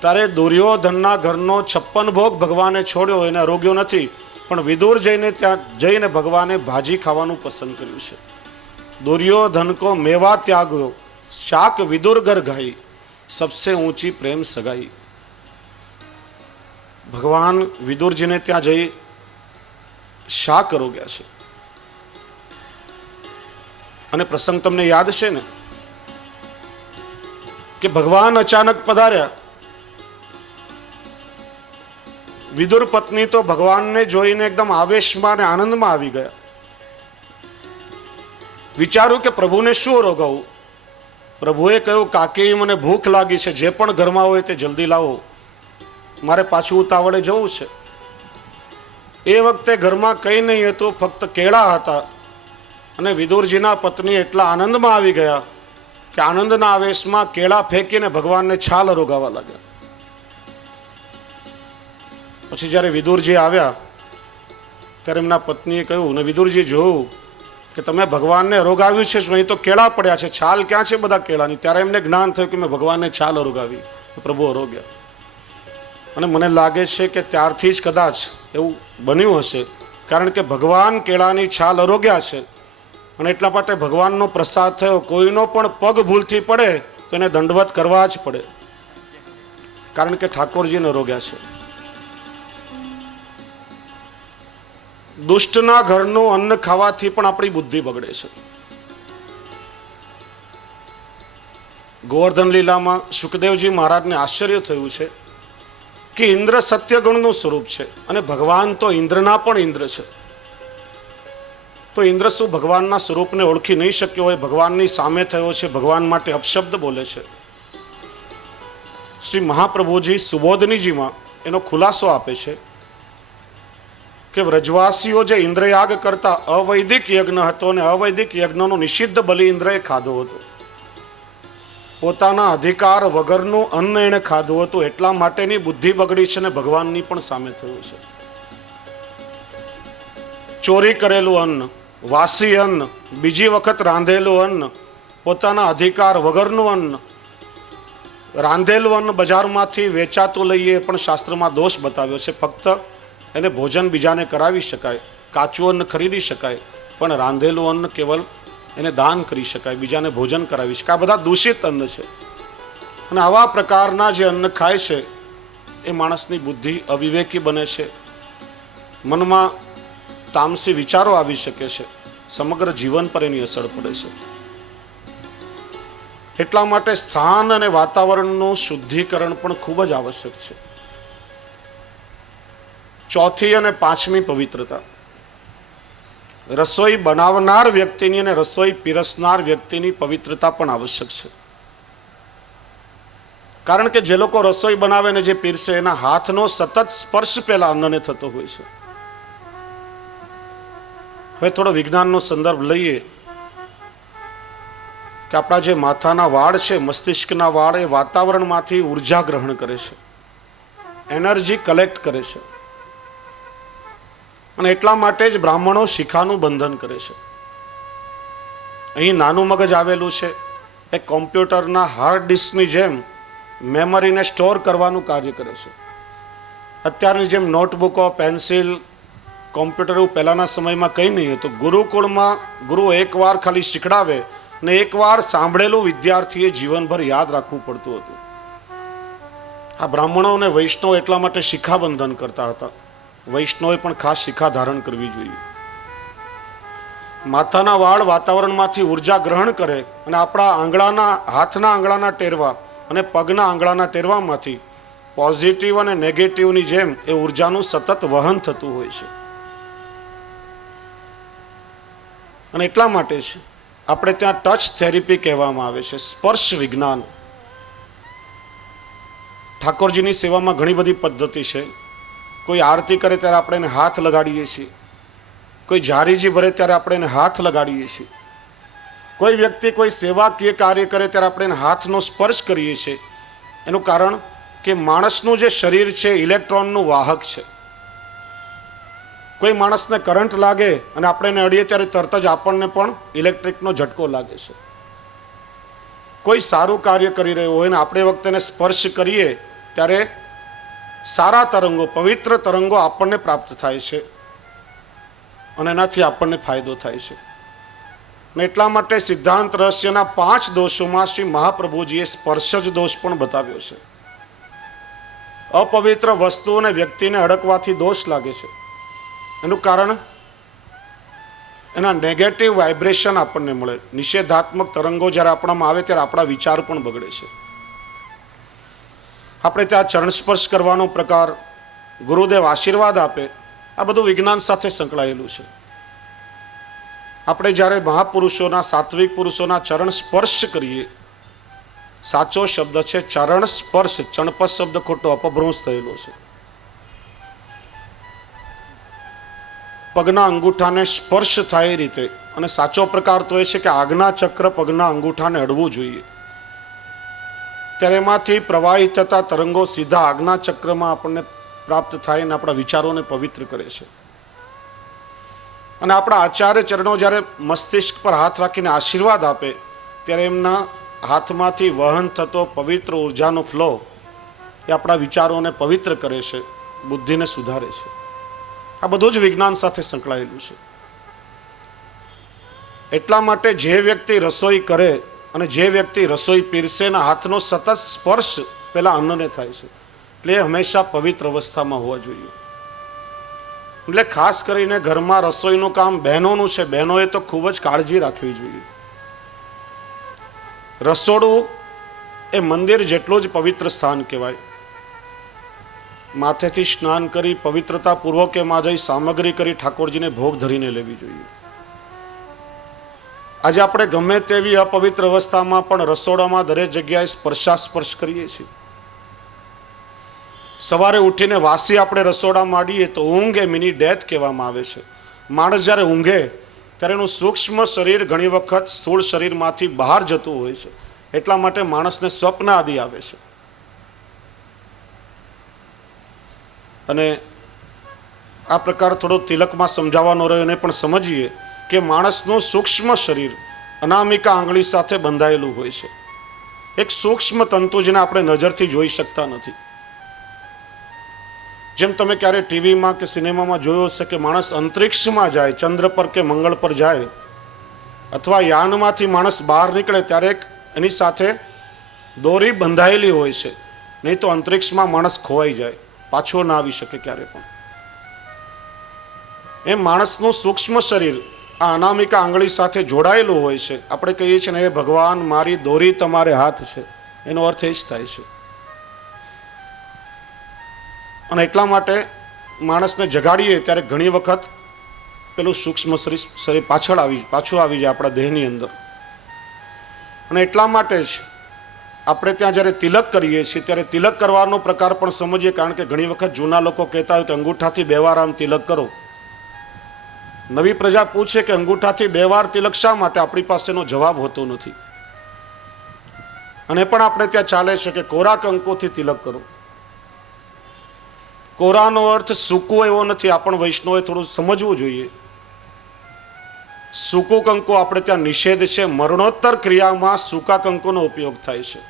ત્યારે દુર્યોધનના ઘરનો 56 ભોગ ભગવાને છોડ્યો. એને રોગ્યો નથી, પણ વિદુર જઈને ત્યાં જઈને ભગવાને ભાજી ખાવાનું પસંદ કર્યું છે. દુર્યોધન કો મેવા ત્યાગ્યો, શાક વિદુર ઘર ગાઈ, સબસે ઊંચી પ્રેમ સગાઈ. ભગવાન વિદુરજીને ત્યાં જઈ શાક રોગ્યા છે. અને પ્રસંગ તમને યાદ છે ને કે ભગવાન અચાનક પધાર્યા. વિદુર પત્ની તો ભગવાનને જોઈને એકદમ આવેશમાં અને આનંદમાં આવી ગયા. વિચાર્યું કે પ્રભુને શું રોગાવું. પ્રભુએ કહ્યું, કાકી મને ભૂખ લાગી છે, જે પણ ઘરમાં હોય તે જલ્દી લાવો, મારે પાછું ઉતાવળે જવું છે. એ વખતે ઘરમાં કંઈ નહીં હતું, ફક્ત કેળા હતા. અને વિદુરજીના પત્ની એટલા આનંદમાં આવી ગયા કે આનંદના આવેશમાં કેળા ફેંકીને ભગવાનને છાલ રોગાવા લાગ્યા. પછી જ્યારે વિદુરજી આવ્યા ત્યારે એમના પત્નીએ કહ્યું, ને વિદુરજી જોયું કે તમે ભગવાનને રોગાવ્યું છે, અહીં તો કેળા પડ્યા છે, છાલ ક્યાં છે બધા કેળાની? ત્યારે એમને જ્ઞાન થયું કે મેં ભગવાનને છાલ રોગાવી, પ્રભુ રોગ્યા. અને મને લાગે છે કે ત્યારથી જ કદાચ એવું બન્યું હશે, કારણ કે ભગવાન કેળાની છાલ અરોગ્યા છે અને એટલા માટે ભગવાનનો પ્રસાદ થયો. કોઈનો પણ પગ ભૂલથી પડે તો એને દંડવત કરવા જ પડે, કારણ કે ઠાકોરજીને રોગ્યા છે. દુષ્ટના ઘરનું અન્ન ખાવાથી પણ આપણી બુદ્ધિ બગડે છે. ગોવર્ધન લીલામાં સુખદેવજી મહારાજને આશ્ચર્ય થયું છે કે ઇન્દ્ર સત્યગુણનું સ્વરૂપ છે અને ભગવાન તો ઇન્દ્રના પણ ઇન્દ્ર છે. તો ઇન્દ્ર શું ભગવાનના સ્વરૂપને ઓળખી નહીં શક્યો હોય? ભગવાનની સામે થયો છે, ભગવાન માટે અપશબ્દ બોલે છે. શ્રી મહાપ્રભુજી સુબોધનીજીમાં એનો ખુલાસો આપે છે કે વ્રજવાસીઓ જે ઇન્દ્રયાગ કરતા અવૈદિક યજ્ઞ હતો અને અવૈદિક યજ્ઞનો નિષિદ્ધ બલિ ઇન્દ્રએ ખાધો હતો. પોતાના અધિકાર વગરનું અન્ન એણે ખાધું હતું, એટલા માટેની બુદ્ધિ બગડી છે અને ભગવાનની પણ સામે થયું છે. ચોરી કરેલું અન્ન, વાસી અન્ન, બીજી વખત રાંધેલું અન્ન, પોતાના અધિકાર વગરનું અન્ન, રાંધેલું અન્ન બજારમાંથી વેચાતું લઈએ પણ શાસ્ત્રમાં દોષ બતાવ્યો છે. ફક્ત એને ભોજન બીજાને કરાવી શકાય, કાચું અન્ન ખરીદી શકાય, પણ રાંધેલું અન્ન કેવલ એને દાન કરી શકાય, બીજાને ભોજન કરાવી શકાય. આ બધા દૂષિત અન્ન છે. અને આવા પ્રકારના જે અન્ન ખાય છે એ માણસની બુદ્ધિ અવિવેકી બને છે, મનમાં તામસી વિચારો આવી શકે છે, સમગ્ર જીવન પર એની અસર પડે છે. એટલા માટે સ્થાન અને વાતાવરણનું શુદ્ધિકરણ પણ ખૂબ જ આવશ્યક છે. ચોથી અને પાંચમી પવિત્રતા. રસોઈ બનાવનાર વ્યક્તિની અને રસોઈ પીરસનાર વ્યક્તિની પવિત્રતા પણ આવશ્યક છે. કારણ કે જે લોકો રસોઈ બનાવે ને જે પીરસે એના હાથનો સતત સ્પર્શ પહેલા અન્નને થતો હોય છે. હવે થોડો વિજ્ઞાનનો સંદર્ભ લઈએ કે આપણા જે માથાના વાળ છે, મસ્તિષ્કના વાળ, એ વાતાવરણમાંથી ઉર્જા ગ્રહણ કરે છે, એનર્જી કલેક્ટ કરે છે. અને એટલા માટે જ બ્રાહ્મણો શિખાનું બંધન કરે છે. અહીં નાનું મગજ આવેલું છે, એ કોમ્પ્યુટરના હાર્ડ ડિસ્કની જેમ મેમરીને સ્ટોર કરવાનું કાર્ય કરે છે. અત્યારની જેમ નોટબુકો, પેન્સિલ, કોમ્પ્યુટર એવું પહેલાંના સમયમાં કંઈ નહીં હતું. ગુરુકુળમાં ગુરુ એકવાર ખાલી શીખડાવે ને એકવાર સાંભળેલું વિદ્યાર્થીએ જીવનભર યાદ રાખવું પડતું હતું. આ બ્રાહ્મણો અને વૈષ્ણવ એટલા માટે શિખાબંધન કરતા હતા. વૈષ્ણવે પણ ખાસ શિખા ધારણ કરવી જોઈએ. માથાના વાળ વાતાવરણમાંથી ઉર્જા ગ્રહણ કરે અને આપણા આંગળાના, હાથના આંગળાના ટેરવા અને પગના આંગળાના ટેરવામાંથી પોઝિટિવ અને નેગેટિવની જેમ એ ઉર્જાનું સતત વહન થતું હોય છે. અને એટલા માટે જ આપણે ત્યાં ટચ થેરેપી કહેવામાં આવે છે, સ્પર્શ વિજ્ઞાન. ઠાકોરજીની સેવામાં ઘણી બધી પદ્ધતિ છે. કોઈ આરતી કરે ત્યારે આપણે એને હાથ લગાડીએ છીએ, કોઈ જારીજી ભરે ત્યારે આપણે એને હાથ લગાડીએ છીએ, કોઈ વ્યક્તિ કોઈ સેવાકીય કાર્ય કરે ત્યારે આપણે એને હાથનો સ્પર્શ કરીએ છીએ. એનું કારણ કે માણસનું જે શરીર છે ઇલેક્ટ્રોનનું વાહક છે. કોઈ માણસને કરંટ લાગે અને આપણે એને અડીએ ત્યારે તરત જ આપણને પણ ઇલેક્ટ્રિકનો ઝટકો લાગે છે. કોઈ સારું કાર્ય કરી રહ્યું હોય ને આપણે વખતે એને સ્પર્શ કરીએ ત્યારે સારા તરંગો, પવિત્ર તરંગો આપણને પ્રાપ્ત થાય છે અને એનાથી આપણને ફાયદો થાય છે. ને એટલા માટે સિદ્ધાંત રહસ્યના 5 દોષોમાં શ્રી મહાપ્રભુજીએ સ્પર્શ જ દોષ પણ બતાવ્યો છે. અપવિત્ર વસ્તુ અને વ્યક્તિને અડકવાથી દોષ લાગે છે. એનું કારણ એના નેગેટિવ વાઇબ્રેશન આપણને મળે. નિષેધાત્મક તરંગો જ્યારે આપણામાં આવે ત્યારે આપણા વિચાર પણ બગડે છે. આપણે ત્યાં ચરણ સ્પર્શ કરવાનો પ્રકાર, ગુરુદેવ આશીર્વાદ આપે, આ બધું વિજ્ઞાન સાથે સંકળાયેલું છે. આપણે જ્યારે મહાપુરુષોના, સાત્વિક પુરુષોના ચરણ સ્પર્શ કરીએ, સાચો શબ્દ છે ચરણ સ્પર્શ. ચણપસ શબ્દ ખોટો અપભ્રંશ થયેલો છે. પગના અંગૂઠાને સ્પર્શ થાય એ રીતે. અને સાચો પ્રકાર તો એ છે કે આજ્ઞા ચક્ર પગના અંગૂઠાને અડવું જોઈએ. ત્યારે એમાંથી પ્રવાહિત થતા તરંગો સીધા આજ્ઞા ચક્રમાં આપણને પ્રાપ્ત થાય અને આપણા વિચારોને પવિત્ર કરે છે. અને આપણા આચાર્ય ચરણો જ્યારે મસ્તિષ્ક પર હાથ રાખીને આશીર્વાદ આપે ત્યારે એમના હાથમાંથી વહન થતો પવિત્ર ઉર્જાનો ફ્લો એ આપણા વિચારોને પવિત્ર કરે છે, બુદ્ધિને સુધારે છે. આ બધું જ વિજ્ઞાન સાથે સંકળાયેલું છે. એટલા માટે જે વ્યક્તિ રસોઈ કરે અને જે વ્યક્તિ રસોઈ પીરસેના હાથનો સતત સ્પર્શ પેલા અન્નને થાય છે, એટલે હંમેશા પવિત્ર અવસ્થામાં હોવા જોઈએ. એટલે ખાસ કરીને ઘરમાં રસોઈનું કામ બહેનોનું છે. બહેનોએ તો ખૂબ જ કાળજી રાખવી જોઈએ. રસોડું એ મંદિર જેટલું જ પવિત્ર સ્થાન કહેવાય. માથેથી સ્નાન કરી પવિત્રતાપૂર્વક એમાં જઈ સામગ્રી કરી ઠાકોરજીને ભોગ ધરીને લેવી જોઈએ. આજે આપણે ગમે તેવી અપવિત્ર અવસ્થામાં પણ રસોડામાં દરેક જગ્યાએ સ્પર્શ કરીએ છીએ. સવારે ઉઠીને વાસી આપણે રસોડા માંડીએ તો ઊંઘ એ મિની ડેથ કહેવામાં આવે છે. માણસ જ્યારે ઊંઘે ત્યારે એનું સૂક્ષ્મ શરીર ઘણી વખત સ્થૂળ શરીરમાંથી બહાર જતું હોય છે. એટલા માટે માણસને સ્વપ્ન આદિ આવે છે. અને આ પ્રકાર થોડો તિલકમાં સમજાવવાનો રહ્યો, એને પણ સમજીએ કે માણસનું સૂક્ષ્મ શરીર અનામિકા આંગળી સાથે બંધાયેલું હોય છે. એક સૂક્ષ્મ તંતુ જેને આપણે નજરથી જોઈ શકતા નથી. જેમ તમે ક્યારે ટીવીમાં કે સિનેમામાં જોયો હશે કે માણસ અંતરિક્ષમાં જાય, ચંદ્ર પર કે મંગળ પર જાય, અથવા યાનમાંથી માણસ બહાર નીકળે ત્યારે એની સાથે દોરી બંધાયેલી હોય છે. નહીં તો અંતરિક્ષમાં માણસ ખોવાઈ જાય, પાછો ના આવી શકે ક્યારે પણ. એમ માણસનું સૂક્ષ્મ શરીર આ અનામિકા આંગળી સાથે જોડાયેલું હોય છે. આપણે કહીએ છીએ ને, એ ભગવાન મારી દોરી તમારે હાથ છે, એનો અર્થ એ જ થાય છે. અને એટલા માટે માણસને જગાડીએ ત્યારે ઘણી વખત પેલું સૂક્ષ્મ શરીર પાછું આવી જાય આપણા દેહની અંદર. અને એટલા માટે જ આપણે ત્યાં જ્યારે તિલક કરીએ છીએ ત્યારે તિલક કરવાનો પ્રકાર પણ સમજીએ. કારણ કે ઘણી વખત જૂના લોકો કહેતા હોય કે અંગૂઠાથી 2 વાર આમ તિલક કરો. નવી પ્રજા પૂછે કે અંગૂઠાથી 2 વાર તિલક શા માટે? આપણી પાસેનો જવાબ હોતો નથી. અને પણ આપણે ત્યાં ચાલે છે કે કોરા કંકુથી તિલક કરો. કોરાનો અર્થ સૂકું એવો નથી. આપણ વૈષ્ણવે થોડું સમજવું જોઈએ. સૂકું કંકુ આપણે ત્યાં નિષેધ છે. મરણોત્તર ક્રિયામાં સૂકા કંકુનો ઉપયોગ થાય છે.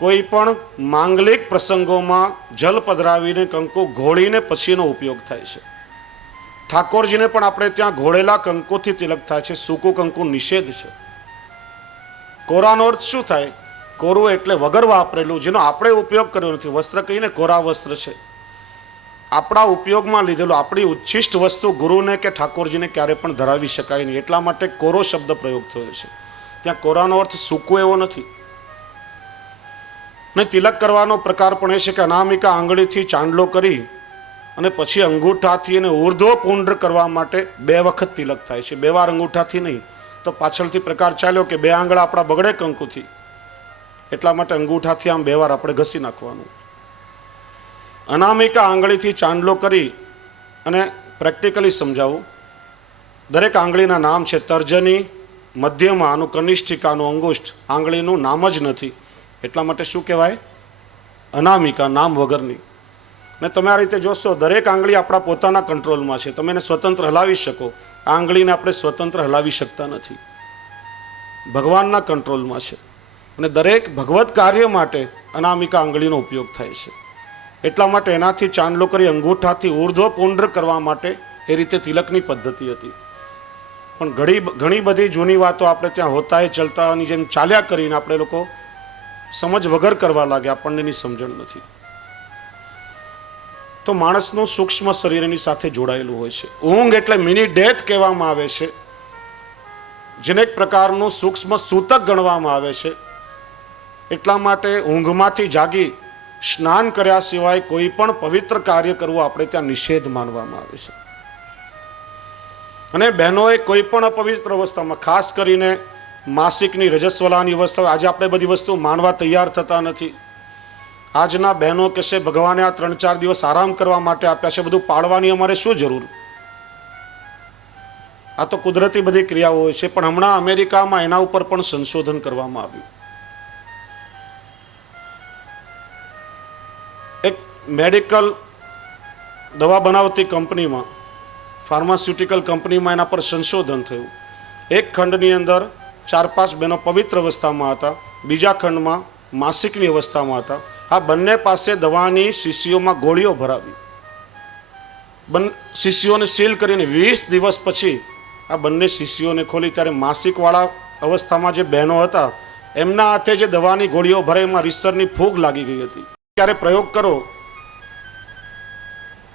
કોઈ પણ માંગલિક પ્રસંગોમાં જલ પધરાવીને કંકુ ઘોળીને પછીનો ઉપયોગ થાય છે. ઠાકોરજીને પણ આપણે ત્યાં ઘોળેલા કંકુથી તિલક થાય છે. સૂકું કંકુ નિષેધ છે. કોરાનો અર્થ શું થાય? કોરું એટલે વગર વાપરેલું, જેનો આપણે ઉપયોગ કર્યો નથી. વસ્ત્ર કહીને કોરા વસ્ત્ર છે. આપણા ઉપયોગમાં લીધેલું, આપણી ઉચ્છિષ્ટ વસ્તુ ગુરુને કે ઠાકોરજીને ક્યારે પણ ધરાવી શકાય નહીં. એટલા માટે કોરો શબ્દ પ્રયોગ થયો છે. ત્યાં કોરાનો અર્થ સૂકું એવો નથી. ને તિલક કરવાનો પ્રકાર પણ એ છે કે અનામિકા આંગળીથી ચાંદલો કરી અને પછી અંગૂઠાથી અને ઉર્ધ્વ પુંડ્ર કરવા માટે 2 વખત તિલક થાય છે. 2 વાર અંગૂઠાથી નહીં. તો પાછળથી પ્રકાર ચાલ્યો કે 2 આંગળા આપણા બગડે કંકુથી, એટલા માટે અંગૂઠાથી આમ 2 વાર આપણે ઘસી નાખવાનું. અનામિકા આંગળીથી ચાંદલો કરી અને પ્રેક્ટિકલી સમજાવું. દરેક આંગળીના નામ છે. તર્જની, મધ્યમાં, આનું કનિષ્ઠિકાનું અંગુષ્ઠ, આંગળીનું નામ જ નથી. એટલા માટે શું કહેવાય? અનામિકા, નામ વગરની. ને તમે આ રીતે જોશો, દરેક આંગળી આપણા પોતાના કંટ્રોલમાં છે. તમે એને સ્વતંત્ર હલાવી શકો. આ આંગળીને આપણે સ્વતંત્ર હલાવી શકતા નથી. ભગવાનના કંટ્રોલમાં છે. અને દરેક ભગવત કાર્ય માટે અનામિકા આંગળીનો ઉપયોગ થાય છે. એટલા માટે એનાથી ચાંદલો કરી અંગૂઠાથી ઉર્ધ્વ પુંડ્ર કરવા માટે એ રીતે તિલકની પદ્ધતિ હતી. પણ ઘણી બધી જૂની વાતો આપણે ત્યાં હોતાએ ચલતાની જેમ ચાલ્યા કરીને આપણે લોકો સમજ વગર કરવા લાગે. આપણને એની સમજણ નથી. તો માણસનું સૂક્ષ્મ શરીર એની સાથે જોડાયેલું હોય છે. ઊંઘ એટલે મિની ડેથ કહેવામાં આવે છે, જેને એક પ્રકારનું સૂક્ષ્મ સૂતક ગણવામાં આવે છે. એટલા માટે ઊંઘમાંથી જાગી સ્નાન કર્યા સિવાય કોઈ પણ પવિત્ર કાર્ય કરવું આપણે ત્યાં નિષેધ માનવામાં આવે છે. અને બહેનોએ કોઈ પણ અપવિત્ર અવસ્થામાં, ખાસ કરીને માસિકની, રજસ્વલાની અવસ્થા, આજે આપણે બધી વસ્તુ માનવા તૈયાર થતા નથી. આજના બહેનો કહેશે ભગવાને આ 3-4 દિવસ આરામ કરવા માટે આપ્યા છે, બધું પાળવાની અમારે શું જરૂર? આ તો કુદરતી બધી ક્રિયાઓ હોય છે. પણ હમણાં અમેરિકામાં એના ઉપર પણ સંશોધન કરવામાં આવ્યું. એક મેડિકલ દવા બનાવતી કંપનીમાં, ફાર્માસ્યુટિકલ કંપનીમાં એના પર સંશોધન થયું. એક ખંડની અંદર 4-5 બહેનો પવિત્ર અવસ્થામાં હતા, બીજા ખંડમાં માસિકની અવસ્થામાં હતા. આ બંને પાસે દવાની શીશીઓમાં ગોળીઓ ભરાવી, શીશીઓને સીલ કરીને 20 દિવસ પછી આ બંને શીશીઓને ખોલી ત્યારે માસિકવાળા અવસ્થામાં જે બહેનો હતા એમના હાથે જે દવાની ગોળીઓ ભરાઈ એમાં રીસરની ફૂગ લાગી ગઈ હતી. ત્યારે પ્રયોગ કરો,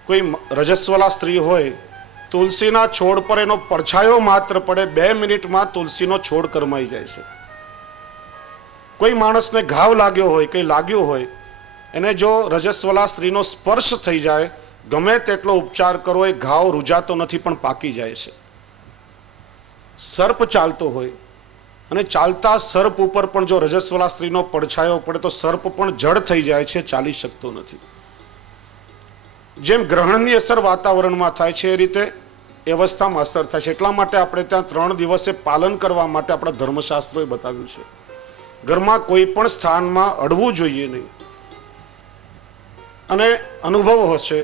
કોઈ રજસ્વલા સ્ત્રી હોય, તુલસીના છોડ પર એનો પડછાયો માત્ર પડે, 2 મિનિટમાં તુલસીનો છોડ કરમાઈ જાય છે. કોઈ માણસને ઘાવ લાગ્યો હોય, કંઈ લાગ્યું હોય, એને જો રજસ્વલા સ્ત્રીનો સ્પર્શ થઈ જાય, ગમે તેટલો ઉપચાર કરો એ ઘાવ રૂજાતો નથી પણ પાકી જાય છે. સર્પ ચાલતો હોય અને ચાલતા સર્પ ઉપર પણ જો રજસ્વલા સ્ત્રીનો પડછાયો પડે તો સર્પ પણ જડ થઈ જાય છે, ચાલી શકતો નથી. જેમ ગ્રહણની અસર વાતાવરણમાં થાય છે એ રીતે એ અવસ્થામાં અસર થાય છે. એટલા માટે આપણે ત્યાં 3 દિવસે પાલન કરવા માટે આપણા ધર્મશાસ્ત્રોએ બતાવ્યું છે. ઘરમાં કોઈ પણ સ્થાનમાં અડવું જોઈએ નહીં. અને અનુભવ હશે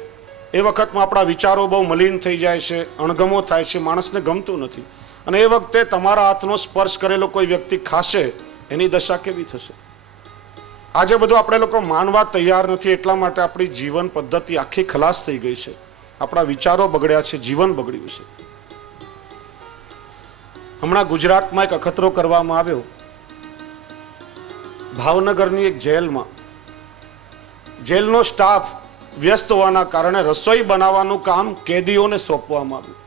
એ વખતમાં આપણા વિચારો બહુ મલિન થઈ જાય છે, અણગમો થાય છે, માણસને ગમતું નથી. અને એ વખતે તમારા હાથનો સ્પર્શ કરેલો કોઈ વ્યક્તિ ખાશે, એની દશા કેવી થશે? આજે બધું આપણે લોકો માનવા તૈયાર નથી. એટલા માટે આપણી જીવન પદ્ધતિ આખી ખલાસ થઈ ગઈ છે. આપણા વિચારો બગડ્યા છે, જીવન બગડ્યું છે. હમણાં ગુજરાતમાં એક અખતરો કરવામાં આવ્યો. ભાવનગરની એક જેલમાં જેલનો સ્ટાફ વ્યસ્ત હોવાના કારણે રસોઈ બનાવવાનું કામ કેદીઓને સોંપવામાં આવ્યું.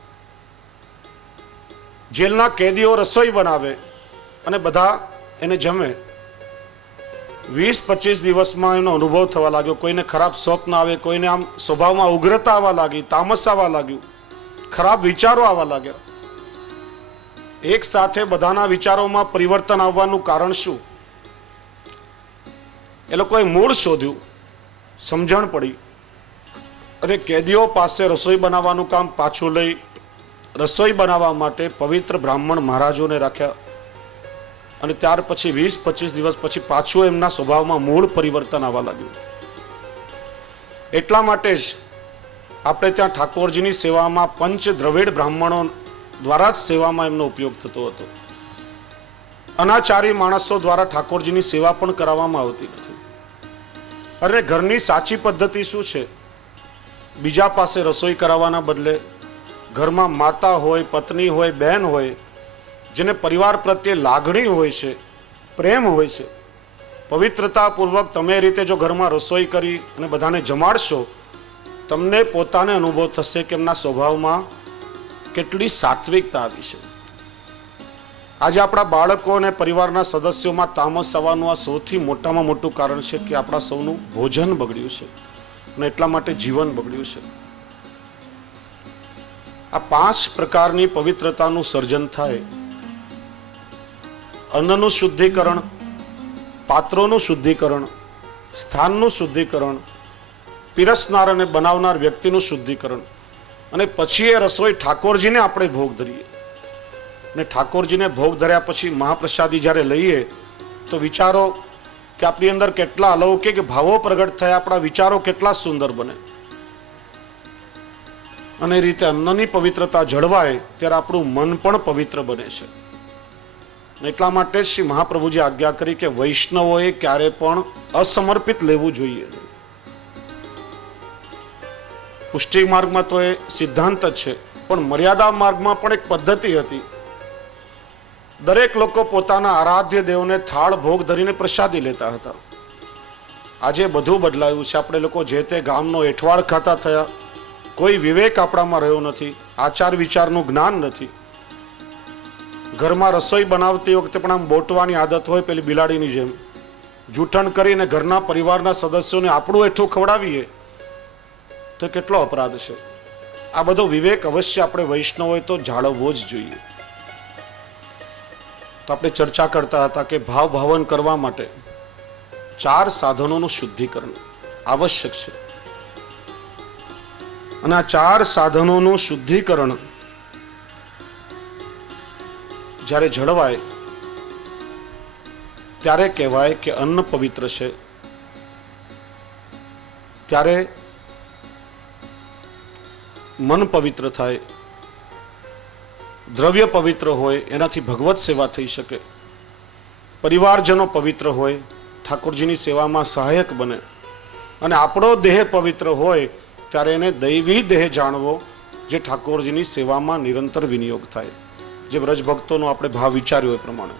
જેલના કેદીઓ રસોઈ બનાવે અને બધા એને જમે. 20-25 દિવસમાં એનો અનુભવ થવા લાગ્યો. કોઈને ખરાબ સ્વપ્ન આવે, કોઈને આમ સ્વભાવમાં ઉગ્રતા આવવા લાગી, તામસ આવવા લાગ્યું, ખરાબ વિચારો આવવા લાગ્યા. એક સાથે બધાના વિચારોમાં પરિવર્તન આવવાનું કારણ શું? એ લોકોએ મૂળ શોધ્યું, સમજણ પડી. અરે કેદીઓ પાસે રસોઈ બનાવવાનું કામ પાછું લઈ રસોઈ બનાવવા માટે પવિત્ર બ્રાહ્મણ મહારાજોને રાખ્યા. અને ત્યાર પછી 20-25 દિવસ પછી પાછું એમના સ્વભાવમાં મૂળ પરિવર્તન આવવા લાગ્યું. એટલા માટે જ આપણે ત્યાં ઠાકોરજીની સેવામાં પંચ દ્રવિડ બ્રાહ્મણો દ્વારા જ સેવામાં એમનો ઉપયોગ થતો હતો. અનાચારી માણસો દ્વારા ઠાકોરજીની સેવા પણ કરાવવામાં આવતી નથી. અને ઘરની સાચી પદ્ધતિ શું છે? બીજા પાસે રસોઈ કરાવવાના બદલે ઘરમાં માતા હોય, પત્ની હોય, બહેન હોય, જેને પરિવાર પ્રત્યે લાગણી હોય છે, પ્રેમ હોય છે, પવિત્રતાપૂર્વક તમે એ રીતે જો ઘરમાં રસોઈ કરી અને બધાને જમાડશો, તમને પોતાને અનુભવ થશે કે એમના સ્વભાવમાં કેટલી સાત્વિકતા આવી છે. આજે આપણા બાળકો અને પરિવારના સદસ્યોમાં તામસ આવવાનું આ સૌથી મોટામાં મોટું કારણ છે કે આપણા સૌનું ભોજન બગડ્યું છે અને એટલા માટે જીવન બગડ્યું છે. આ 5 પ્રકારની પવિત્રતાનું સર્જન થાય. અન્નનું શુદ્ધિકરણ, પાત્રોનું શુદ્ધિકરણ, સ્થાનનું શુદ્ધિકરણ, પીરસનાર અને બનાવનાર વ્યક્તિનું શુદ્ધિકરણ, અને પછી એ રસોઈ ઠાકોરજીને આપણે ભોગ ધરીએ. અને ઠાકોરજીને ભોગ ધર્યા પછી મહાપ્રસાદી જ્યારે લઈએ તો વિચારો કે આપણી અંદર કેટલા અલૌકિક ભાવો પ્રગટ થયા, આપણા વિચારો કેટલા સુંદર બને. અને એ રીતે અન્નની પવિત્રતા જળવાય ત્યારે આપણું મન પણ પવિત્ર બને છે. એટલા માટે શ્રી મહાપ્રભુજી આજ્ઞા કરી કે વૈષ્ણવોએ ક્યારે પણ અસમર્પિત લેવું જોઈએ. પુષ્ટિ માર્ગમાં તો એ સિદ્ધાંત જ છે, પણ મર્યાદા માર્ગમાં પણ એક પદ્ધતિ હતી. દરેક લોકો પોતાના આરાધ્ય દેવને થાળ ભોગ ધરીને પ્રસાદી લેતા હતા. આજે બધું બદલાયું છે. આપણે લોકો જે તે ગામનો એઠવાડ ખાતા થયા. કોઈ વિવેક આપણામાં રહ્યો નથી, આચાર વિચારનું જ્ઞાન નથી. ઘરમાં રસોઈ બનાવતી વખતે પણ આમ બોટવાની આદત હોય, પેલી બિલાડીની જેમ જૂઠણ કરીને ઘરના પરિવારના સદસ્યોને આપણું એઠું ખવડાવીએ તો કેટલો અપરાધ છે. આ બધો વિવેક અવશ્ય આપણે વૈષ્ણવોએ તો જાળવવો જ જોઈએ. તો આપણે ચર્ચા કરતા હતા કે ભાવ ભાવન કરવા માટે 4 સાધનોનું શુદ્ધિકરણ આવશ્યક છે. અને આ 4 સાધનોનું શુદ્ધિકરણ જ્યારે જળવાય ત્યારે કહેવાય કે અન્ન પવિત્ર છે. ત્યારે મન પવિત્ર થાય, દ્રવ્ય પવિત્ર હોય, એનાથી ભગવત સેવા થઈ શકે, પરિવારજનો પવિત્ર હોય, ઠાકોરજીની સેવામાં સહાયક બને, અને આપણો દેહ પવિત્ર હોય ત્યારે એને દૈવી દેહ જાણવો, જે ઠાકોરજીની સેવામાં નિરંતર વિનિયોગ થાય, જે વ્રજ ભક્તોનો આપણે ભાવ વિચાર્યો એ પ્રમાણે.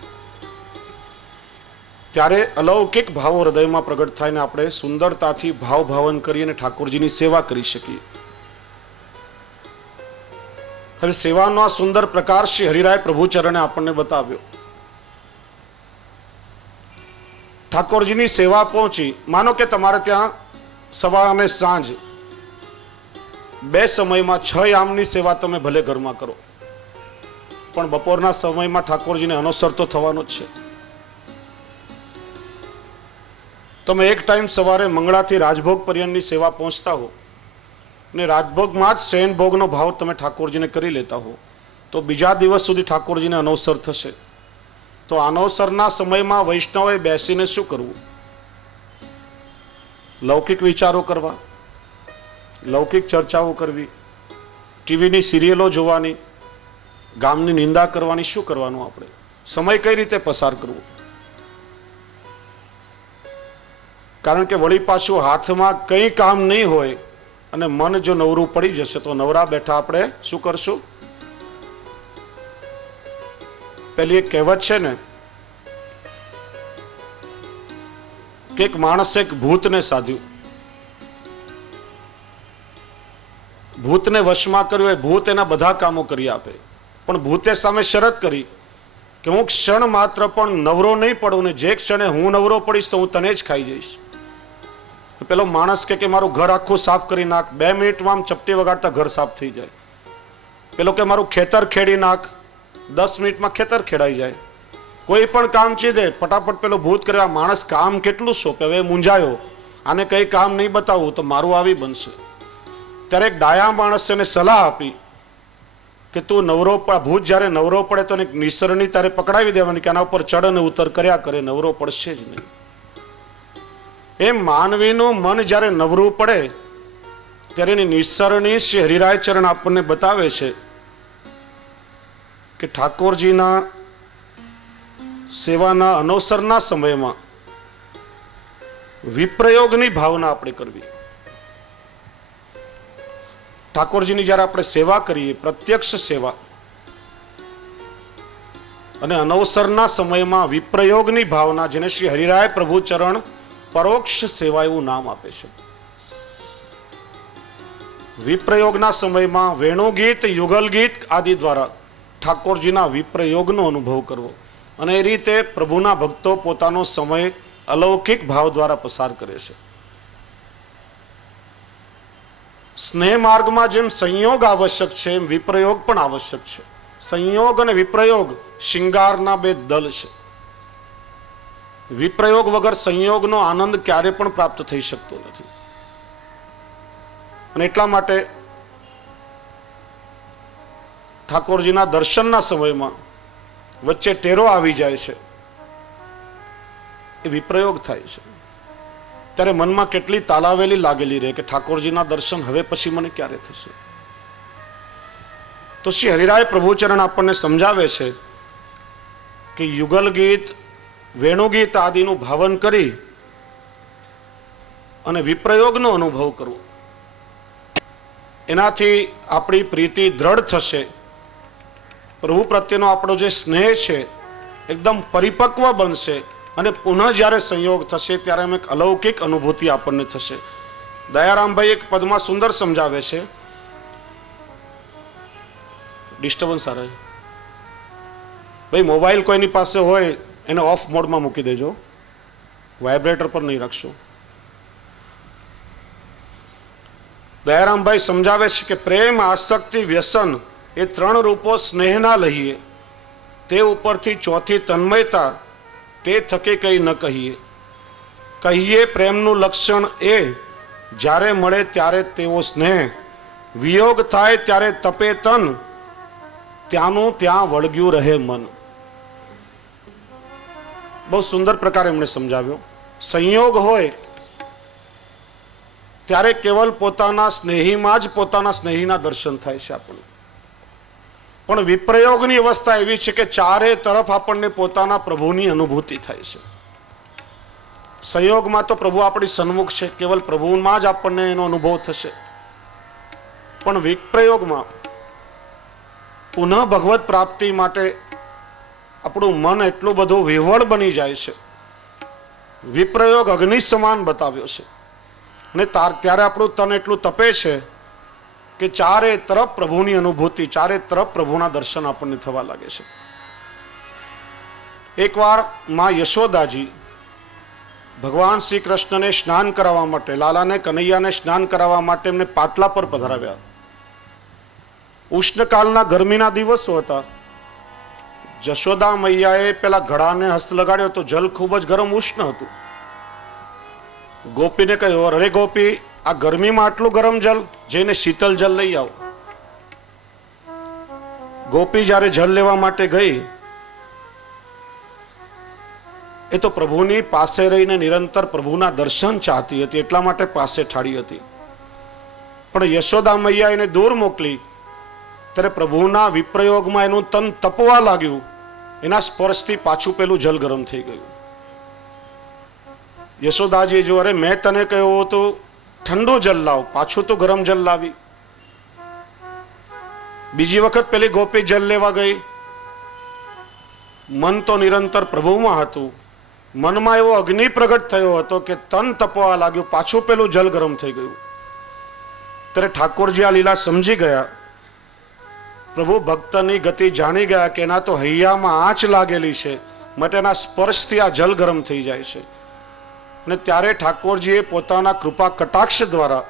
ત્યારે અલૌકિક ભાવો હૃદયમાં પ્રગટ થાય ને આપણે સુંદરતાથી ભાવ ભાવન કરીને ઠાકોરજીની સેવા કરી શકીએ. હવે સેવાનો આ સુંદર પ્રકાર શ્રી હરિરાય પ્રભુચરણે આપણને બતાવ્યો. ઠાકોરજીની સેવા પહોંચી. માનો કે તમારે ત્યાં સવાર અને સાંજ 2 સમયમાં 6 યામની સેવા તમે ભલે ઘરમાં કરો, પણ બપોરના સમયમાં ઠાકોરજીને અનુસર તો થવાનો જ છે. તમે એક ટાઈમ સવારે મંગળાથી રાજભોગ પર્યંતની સેવા પહોંચતા હો ને રાજભોગમાં જ શયન ભોગનો ભાવ તમે ઠાકોરજીને કરી લેતા હો, તો બીજા દિવસ સુધી ઠાકોરજીને અનવસર થશે. તો અનવસરના સમયમાં વૈષ્ણવે બેસીને શું કરવું? લૌકિક વિચારો કરવા, લૌકિક ચર્ચાઓ કરવી, ટીવીની સિરિયલો જોવાની, ગામની નિંદા કરવાની. શું કરવાનું? આપણે સમય કઈ રીતે પસાર કરવો? કારણ કે વળી પાછું હાથમાં કંઈ કામ નહીં હોય અને મન જો નવરું પડી જશે તો નવરા બેઠા આપણે શું કરશું? પેલી એક કહેવત છે ને કે એક માણસે એક ભૂતને સાધ્યું, ભૂતને વશમાં કર્યું, એ ભૂત એના બધા કામો કરી આપે, પણ ભૂતે સામે શરત કરી કે હું ક્ષણ માત્ર પણ નવરો નહીં પડું ને જે ક્ષણે હું નવરો પડીશ તો હું તને જ ખાઈ જઈશ. પેલો માણસ કે મારું ઘર આખું સાફ કરી નાખ, 2 મિનિટમાં આમ ચપટી વગાડતા ઘર સાફ થઈ જાય. પેલો કે મારું ખેતર ખેડી નાખ, 10 મિનિટમાં ખેતર ખેડાઈ જાય. કોઈ પણ કામ છે દે ફટાફટ પેલો ભૂત કરે. આ માણસ કામ કેટલું સોંપે, હવે મૂંઝાયો, આને કઈ કામ નહીં બતાવવું તો મારું આવી બનશે. ત્યારે એક ડાયા માણસે એને સલાહ આપી કે તું નવરો ભૂત જ્યારે નવરો પડે તો એક નિસરણી તારે પકડાવી દેવાની કે આના ઉપર ચડ અને ઉતર કર્યા કરે, નવરો પડશે જ નહીં. એમ માનવીનું મન જ્યારે નવરું પડે ત્યારે એની નિસરણી શ્રી હરિરાય ચરણ આપણને બતાવે છે કે ઠાકોરજીના સેવાના અનવસરના સમયમાં વિપ્રયોગની ભાવના આપણે કરવી. ઠાકોરજીની જ્યારે આપણે સેવા કરીએ, પ્રત્યક્ષ સેવા, અને અનવસરના સમયમાં વિપ્રયોગની ભાવના, જેને શ્રી હરિરાય પ્રભુ ચરણ પરોક્ષ સેવા એવું નામ આપે છે. વિપ્રયોગના સમયમાં વેણુગીત, યુગલ ગીત આદિ દ્વારા ઠાકોરજીના વિપ્રયોગનો અનુભવ કરવો, અને એ રીતે પ્રભુના ભક્તો પોતાનો સમય અલૌકિક ભાવ દ્વારા પસાર કરે છે. સ્નેહ માર્ગમાં જેમ સંયોગ આવશ્યક છે એમ વિપ્રયોગ પણ આવશ્યક છે. સંયોગ અને વિપ્રયોગ શિંગારના 2 દલ છે. વિપ્રયોગ વગર સંયોગનો આનંદ ક્યારે પણ પ્રાપ્ત થઈ શકતો નથી. અને એટલા માટે ઠાકોરજીના દર્શનના સમયમાં વચ્ચે ટેરો આવી જાય છે, એ વિપ્રયોગ થાય છે. ત્યારે મનમાં કેટલી તાલાવેલી લાગેલી રહે કે ઠાકોરજીના દર્શન હવે પછી મને ક્યારે થશે. તો શ્રી હરિરાય પ્રભુચરણ આપણને સમજાવે છે કે યુગલ ગીત, વેણુગીત આદિનું ભાવન કરી અને વિપ્રયોગનો અનુભવ કરવો. એનાથી આપણી પ્રીતિ દ્રઢ થશે. પ્રભુ પ્રત્યેનો આપણો જે સ્નેહ છે એકદમ પરિપક્વ બનશે, અને પુનઃ જ્યારે સંયોગ થશે ત્યારે એક અલૌકિક અનુભૂતિ આપણને થશે. દયારામભાઈ એક પદમાં સુંદર સમજાવે છે. ડિસ્ટર્બન્સ આ રહે ભાઈ, મોબાઈલ કોઈની પાસે હોય એને ઓફ મોડમાં મૂકી દેજો, વાઇબ્રેટર પર નહીં રાખશો. દયારામભાઈ સમજાવે છે કે પ્રેમ, આસક્તિ, વ્યસન એ 3 રૂપો સ્નેહના લઈએ, તે ઉપરથી ચોથી તન્મયતા, તે થકે કંઈ ન કહીએ. કહીએ પ્રેમનું લક્ષણ એ જ્યારે મળે ત્યારે તેવો સ્નેહ, વિયોગ થાય ત્યારે તપે તન, ત્યાંનું ત્યાં વળગ્યું રહે મન. બહુ સુંદર પ્રકારે એમણે સમજાવ્યો. સંયોગ હોય ત્યારે કેવલ પોતાના સ્નેહીમાં જ પોતાના સ્નેહીના દર્શન થાય છે આપણને. પણ વિપ્રયોગની અવસ્થા એવી છે કે ચારે તરફ આપણને પોતાના પ્રભુની અનુભૂતિ થાય છે. સંયોગમાં તો પ્રભુ આપણી સન્મુખ છે, કેવલ પ્રભુમાં જ આપણને એનો અનુભવ થશે. પણ વિપ્રયોગમાં પુનઃ ભગવત પ્રાપ્તિ માટે આપણું મન એટલું બધું વિહવળ બની જાય છે. વિપ્રયોગ અગ્નિ સમાન બતાવ્યો છે, અને ત્યારે આપણું તન એટલું તપે છે કે ચારે તરફ પ્રભુની અનુભૂતિ, ચારે તરફ પ્રભુના દર્શન આપણને થવા લાગે છે. એકવાર માં યશોદાજી ભગવાન શ્રી કૃષ્ણને સ્નાન કરાવવા માટે, લાલાને કનૈયાને સ્નાન કરાવવા માટે એમને પાટલા પર પધરાવ્યા. ઉષ્ણકાલના ગરમીના દિવસો હતા. જશોદા મૈયાએ પેલા ઘડાને હસ્ત લગાડ્યો તો જલ ખૂબ જ ગરમ ઉષ્ણ હતું. ગોપીને કહ્યું, અરે ગોપી, આ ગરમીમાં આટલું ગરમ જલ, જઈને શીતલ જલ લઈ આવો. ગોપી જ્યારે જલ લેવા માટે ગઈ, એ તો પ્રભુની પાસે રહીને નિરંતર પ્રભુના દર્શન ચાહતી હતી, એટલા માટે પાસે ઠાળી હતી. પણ યશોદા મૈયા એને દૂર મોકલી ત્યારે પ્રભુના વિપ્રયોગમાં એનું તન તપવા લાગ્યું. એના સ્પર્શથી પાછું પેલું જલ ગરમ થઈ ગયું. યશોદાજી જો, અરે મેં તને કહ્યું તો ઠંડુ જલ લાવ, પાછું તો ગરમ જલ લાવી. બીજી વખત પેલી ગોપી જલ લેવા ગઈ. મન તો નિરંતર પ્રભુમાં હતું. મનમાં એવો અગ્નિ પ્રગટ થયો હતો કે તન તપવા લાગ્યું, પાછું પેલું જલ ગરમ થઈ ગયું. ત્યારે ઠાકોરજી આ લીલા સમજી ગયા પ્રભુ ભક્તની ગતિ જાણી ગયા કે એના તો હૈયામાં આંચ લાગેલી છે, માટે એના સ્પર્શથી આ જલ ગરમ થઈ જાય છે. અને ત્યારે ઠાકોરજીએ પોતાના કૃપા કટાક્ષ દ્વારા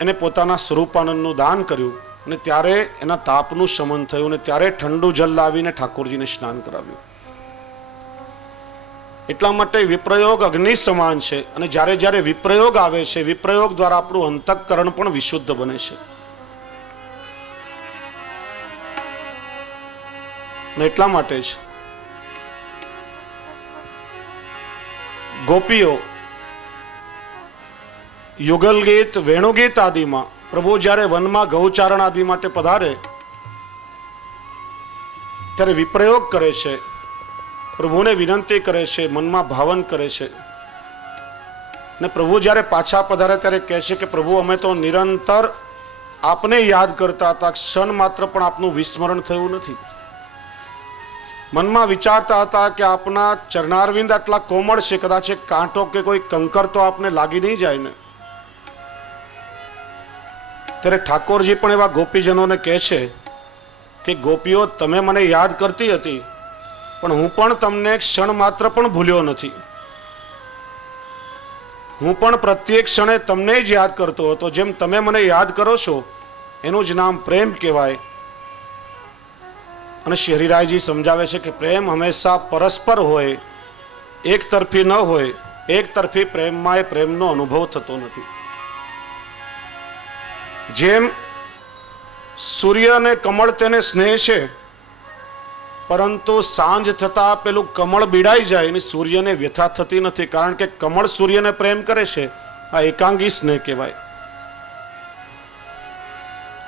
એને પોતાના સ્વરૂપાનંદનું દાન કર્યું અને ત્યારે એના તાપનું શમન થયું અને ત્યારે ઠંડુ જલ લાવીને ઠાકોરજીને સ્નાન કરાવ્યું. એટલા માટે વિપ્રયોગ અગ્નિ સમાન છે અને જ્યારે જ્યારે વિપ્રયોગ આવે છે, વિપ્રયોગ દ્વારા આપણું અંતઃકરણ પણ વિશુદ્ધ બને છે. અને એટલા માટે જ ગોપીઓ યુગલ ગીત, વેણુગીત આદિમાં પ્રભુ જ્યારે વનમાં ગૌચારણ આદિ માટે પધારે ત્યારે વિપ્રયોગ કરે છે, પ્રભુને વિનંતી કરે છે, મનમાં ભાવન કરે છે. ને પ્રભુ જ્યારે પાછા પધારે ત્યારે કહે છે કે પ્રભુ અમે તો નિરંતર આપને યાદ કરતા હતા, ક્ષણ માત્ર પણ આપનું વિસ્મરણ થયું નથી. મનમાં વિચારતા હતા કે આપના ચરણારવિંદ આટલા કોમળ છે, કદાચ એક કાંટો કે કોઈ કંકર તો આપને લાગી નહીં જાય ને. ત્યારે ઠાકોરજી પણ એવા ગોપીજનોને કહે છે કે ગોપીઓ તમે મને યાદ કરતી હતી પણ હું પણ તમને ક્ષણ માત્ર પણ ભૂલ્યો નથી. હું પણ પ્રત્યેક ક્ષણે તમને જ યાદ કરતો હતો. જેમ તમે મને યાદ કરો છો એનું જ નામ પ્રેમ કહેવાય. અને શ્રી હરિરાયજી સમજાવે છે કે પ્રેમ હંમેશા પરસ્પર હોય, એક તરફી ન હોય. એક તરફી પ્રેમમાં એ પ્રેમનો અનુભવ થતો નથી. જેમ સૂર્ય અને કમળ તેને સ્નેહ છે, પરંતુ સાંજ થતા પેલું કમળ બીડાઈ જાય અને સૂર્યને વ્યથા થતી નથી, કારણ કે કમળ સૂર્યને પ્રેમ કરે છે. આ એકાંગી સ્નેહ કહેવાય.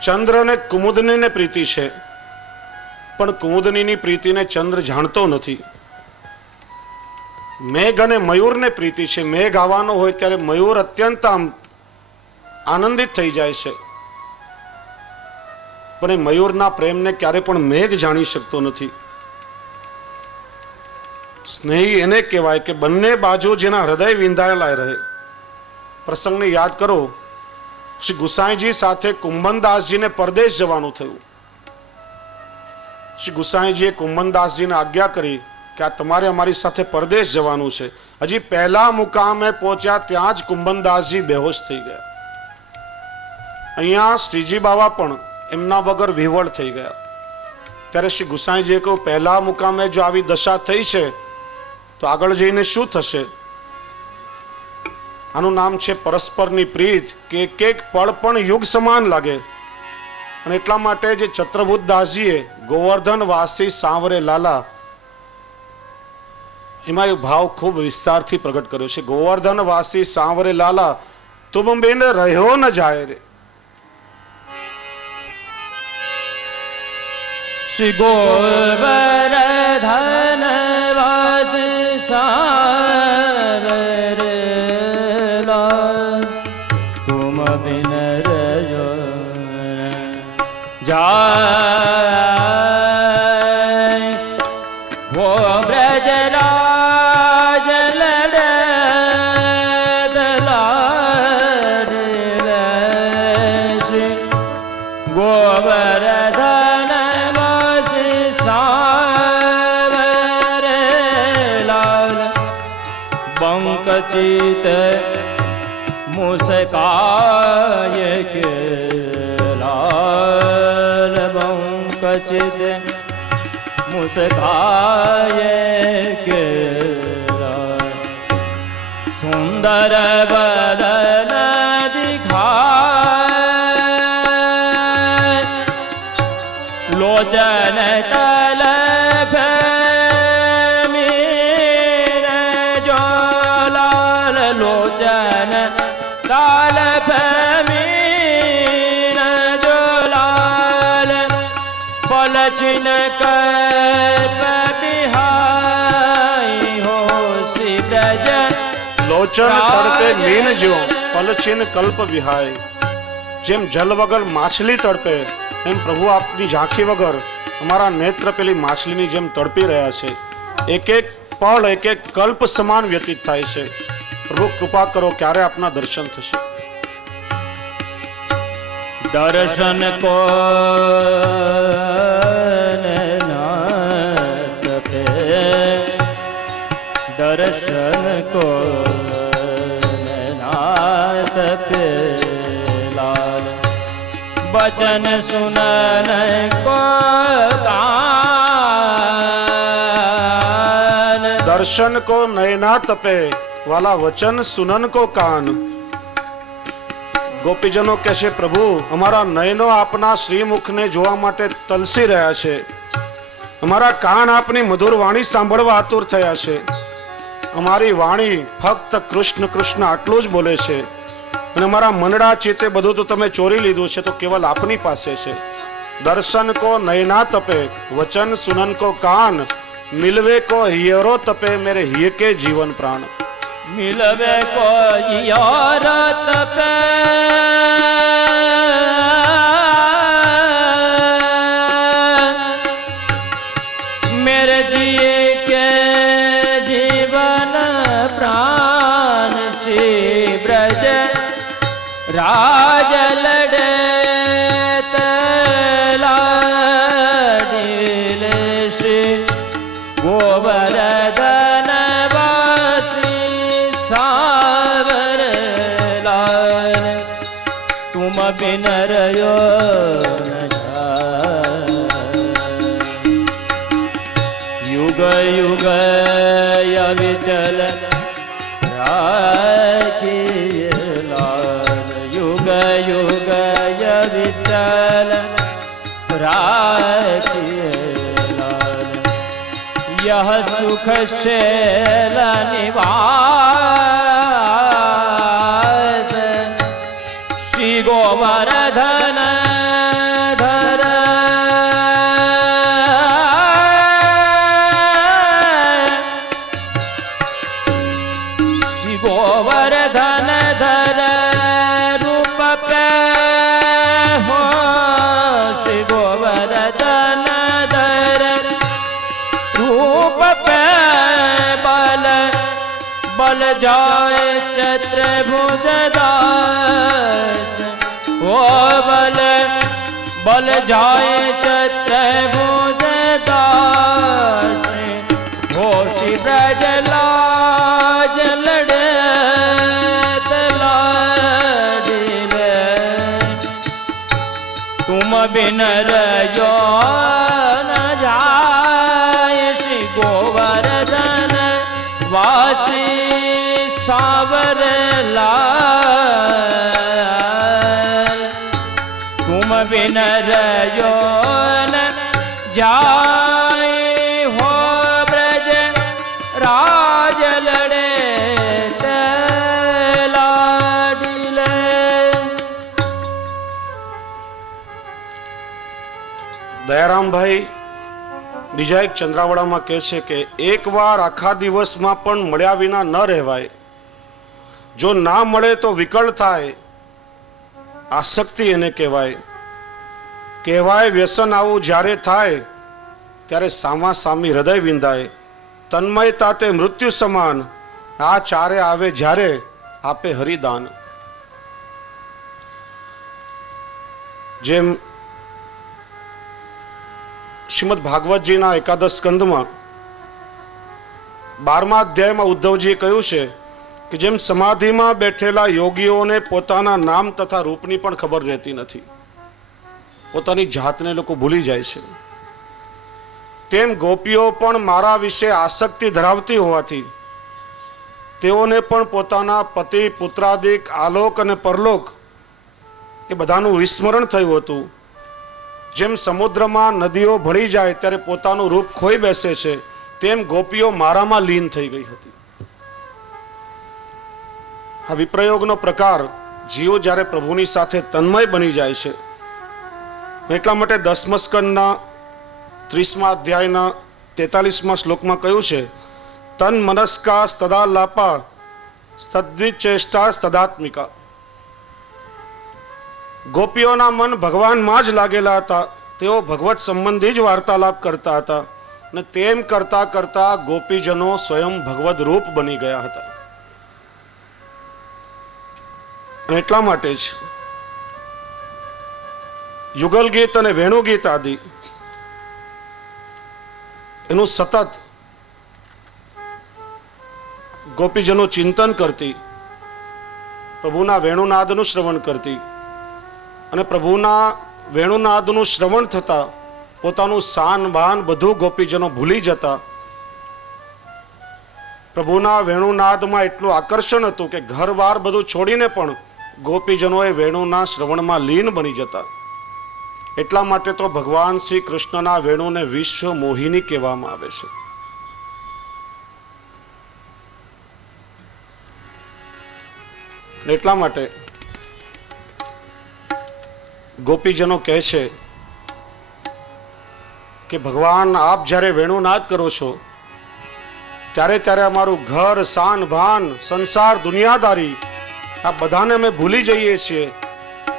ચંદ્ર અને કુમુદનીને પ્રીતિ છે, પણ કુમુદનીની પ્રીતિને ચંદ્ર જાણતો નથી. મેઘ અને મયુરને પ્રીતિ છે. મેઘ આવવાનો હોય ત્યારે મયુર અત્યંત આનંદિત થઈ જાય છે, પણ એ મયુરના પ્રેમને ક્યારે પણ મેઘ જાણી શકતો નથી. સ્નેહી એને કહેવાય કે બંને બાજુ જેના હૃદય વિંધાયેલા રહે. પ્રસંગને યાદ કરો, શ્રી ગુસાઈજી સાથે કુંભનદાસજીને પરદેશ જવાનું થયું. શ્રી ગુસાઈજીએ કુંભનદાસજીને આજ્ઞા કરી કે આ તમારે અમારી સાથે પરદેશ જવાનું છે. હજી પહેલા મુકામે પહોંચ્યા ત્યાં જ કુંભનદાસજી બેહોશ થઈ ગયા. અહીંયા શ્રીજી બાવા પણ એમના વગર વિહવળ થઈ ગયા. ત્યારે શ્રી ગુસાઈજીએ કહ્યું પહેલા મુકામે જો આવી દશા થઈ છે તો આગળ જઈને શું થશે? આનું નામ છે પરસ્પરની પ્રીત, કે એક એક પળ પણ યુગ સમાન લાગે. અને એટલા માટે જે ચત્રભૂત દાસજીએ ગોવર્ધન વાસી સાંવરે લાલા, એમાં એ ભાવ ખૂબ વિસ્તારથી પ્રગટ કર્યો છે. ગોવર્ધન વાસી સાંવરે લાલા તુમ બિન રહ્યો ન જાય રે. શ્રી ગોવર્ધન વાસી સાંવરે લાલા તુમ બિન રહ્યો જાય. વો બ્રજરાજ લડત લાડલે શ્રી ગોવર્ધન વાસી સાંવરે લાલ બંકચિત મુસ્કાય કે બંકચિત મુસ્કાય કે સુંદર બદન દિખાય લોચન તલફ મીર જ્વાલાલ લોચન તલફ મીર જ્વાલાલ પલચિન કલ્પ બિહાઈ હો શ્રી બ્રજ લોચન તડપે મીન જો પલછીન કલ્પ વિહાય. જેમ જલ વગર માછલી તડપે એમ પ્રભુ આપની ઝાંખી વગર અમારા નેત્ર પેલી માછલીની જેમ તડપી રહ્યા છે. એક એક પળ એક એક કલ્પ સમાન વ્યતીત થાય છે. પ્રભુ કૃપા કરો, ક્યારે આપના દર્શન થશે? दर्शन को नाथ पे, दर्शन को नाथ पे लाल, वचन सुनन को कान। દર્શન કો નયના તપે, વાલા વચન સુનન કો કાન. ગોપીજનો કહે છે, પ્રભુ અમારા નયનો આપના શ્રીમુખને જોવા માટે તલસી રહ્યા છે, અમારા કાન આપની મધુર વાણી સાંભળવા આતુર થયા છે. અમારી વાણી ફક્ત કૃષ્ણ કૃષ્ણ આટલું જ બોલે છે અને અમારા મનડા ચિત્તે બધું તો તમે ચોરી લીધું છે, તો કેવલ આપની પાસે છે. દર્શન કો નયના તપે, વચન સુનન કો કાન, મિલવે કો હિયરો તપે, મેરે હિય કે જીવન પ્રાણ. मिलवे को यारत पे, मेरे जिए के जीवन प्राण, श्री ब्रज राज लड़े तलाडिल, श्री गोवर्धन सावर लाल, तुम बिन रयो न जाय। युग युग अविचल राखिए लाल, युग युग अविचल राखिए लाल। यह सुख शैल निवास, श्री गोवर्धन धर, श्री गोवर्धन धर रूप पे हो, श्री गोवर्धन धर रूप पे बल, बल जाए चतुर्भुज दास, ओ बल, बल जाए चतुर्भुज दास, हो श्री ब्रज लाज लड़े तलाडिले, तुम बिन रयो न जाय। श्री गोवर्धन वासी सावर लाल, तुम बिन रयो न जाय, हो ब्रज राज लड़े तलाडिले। દયારામભાઈ બીજા એક ચંદ્રાવડામાં કહે છે કે એકવાર આખા દિવસમાં પણ મળ્યા વિના ન રહેવાય, જો ના મળે તો વિકળ થાય, આસક્તિ એને કહેવાય. કહેવાય વ્યસન આવું જ્યારે થાય ત્યારે સામા સામી હૃદય વિંધાય, તન્મયતા તે મૃત્યુ સમાન, આ ચારે આવે જ્યારે આપે હરિદાન. જેમ શ્રીમદ ભાગવતજીના એકાદશ સ્કંદમાં 12મા અધ્યાયમાં ઉદ્ધવજીએ કહ્યું છે કે જેમ સમાધિમાં બેઠેલા યોગીઓને પોતાના નામ તથા રૂપની પણ ખબર રહેતી નથી, પોતાની જાતને લોકો ભૂલી જાય છે, તેમ ગોપીઓ પણ મારા વિશે આસક્તિ ધરાવતી હોવાથી તેઓને પણ પોતાના પતિ પુત્રાદિક આલોક અને પરલોક એ બધાનું વિસ્મરણ થયું હતું. જેમ સમુદ્રમાં નદીઓ ભળી જાય ત્યારે પોતાનું રૂપ ખોઈ બેસે છે, તેમ ગોપીઓ મારામાં લીન થઈ ગઈ હતી. આ વિપ્રયોગનો પ્રકાર જીવ જ્યારે પ્રભુની સાથે તન્મય બની જાય છે. એટલા માટે 10મા સ્કંદના 30મા અધ્યાયના 43મા શ્લોકમાં કહ્યું છે, તન મનસ્કા તદા લાપા સદ્વિચેષ્ટા તદાત્મિકા. ગોપીઓના મન ભગવાનમાં જ લાગેલા હતા, તેઓ ભગવત સંબંધી જ વાર્તાલાપ કરતા હતા અને તેમ કરતા કરતા ગોપીજનો સ્વયં ભગવદ રૂપ બની ગયા હતા. અને એટલા માટે જ યુગલ ગીત અને વેણુ ગીત આદિ એનું સતત ગોપીજનો ચિંતન કરતી, પ્રભુના વેણુનાદનું શ્રવણ કરતી અને પ્રભુના વેણુનાદનું શ્રવણ થતા પોતાનું સાન બાન બધું ગોપીજનો ભૂલી જતા. પ્રભુના વેણુનાદમાં એટલું આકર્ષણ હતું કે ઘરબાર બધું છોડીને પણ ગોપીજનોએ વેણુના શ્રવણમાં લીન બની જતા. એટલા માટે તો ભગવાન શ્રી કૃષ્ણના વેણુને વિશ્વ મોહિની કહેવામાં આવે છે. એટલા માટે ગોપીજનો કહે છે કે ભગવાન આપ જ્યારે વેણુનાદ કરો છો ત્યારે ત્યારે અમારું ઘર, સાન ભાન, સંસાર, દુનિયાદારી આ બધાને અમે ભૂલી જઈએ છીએ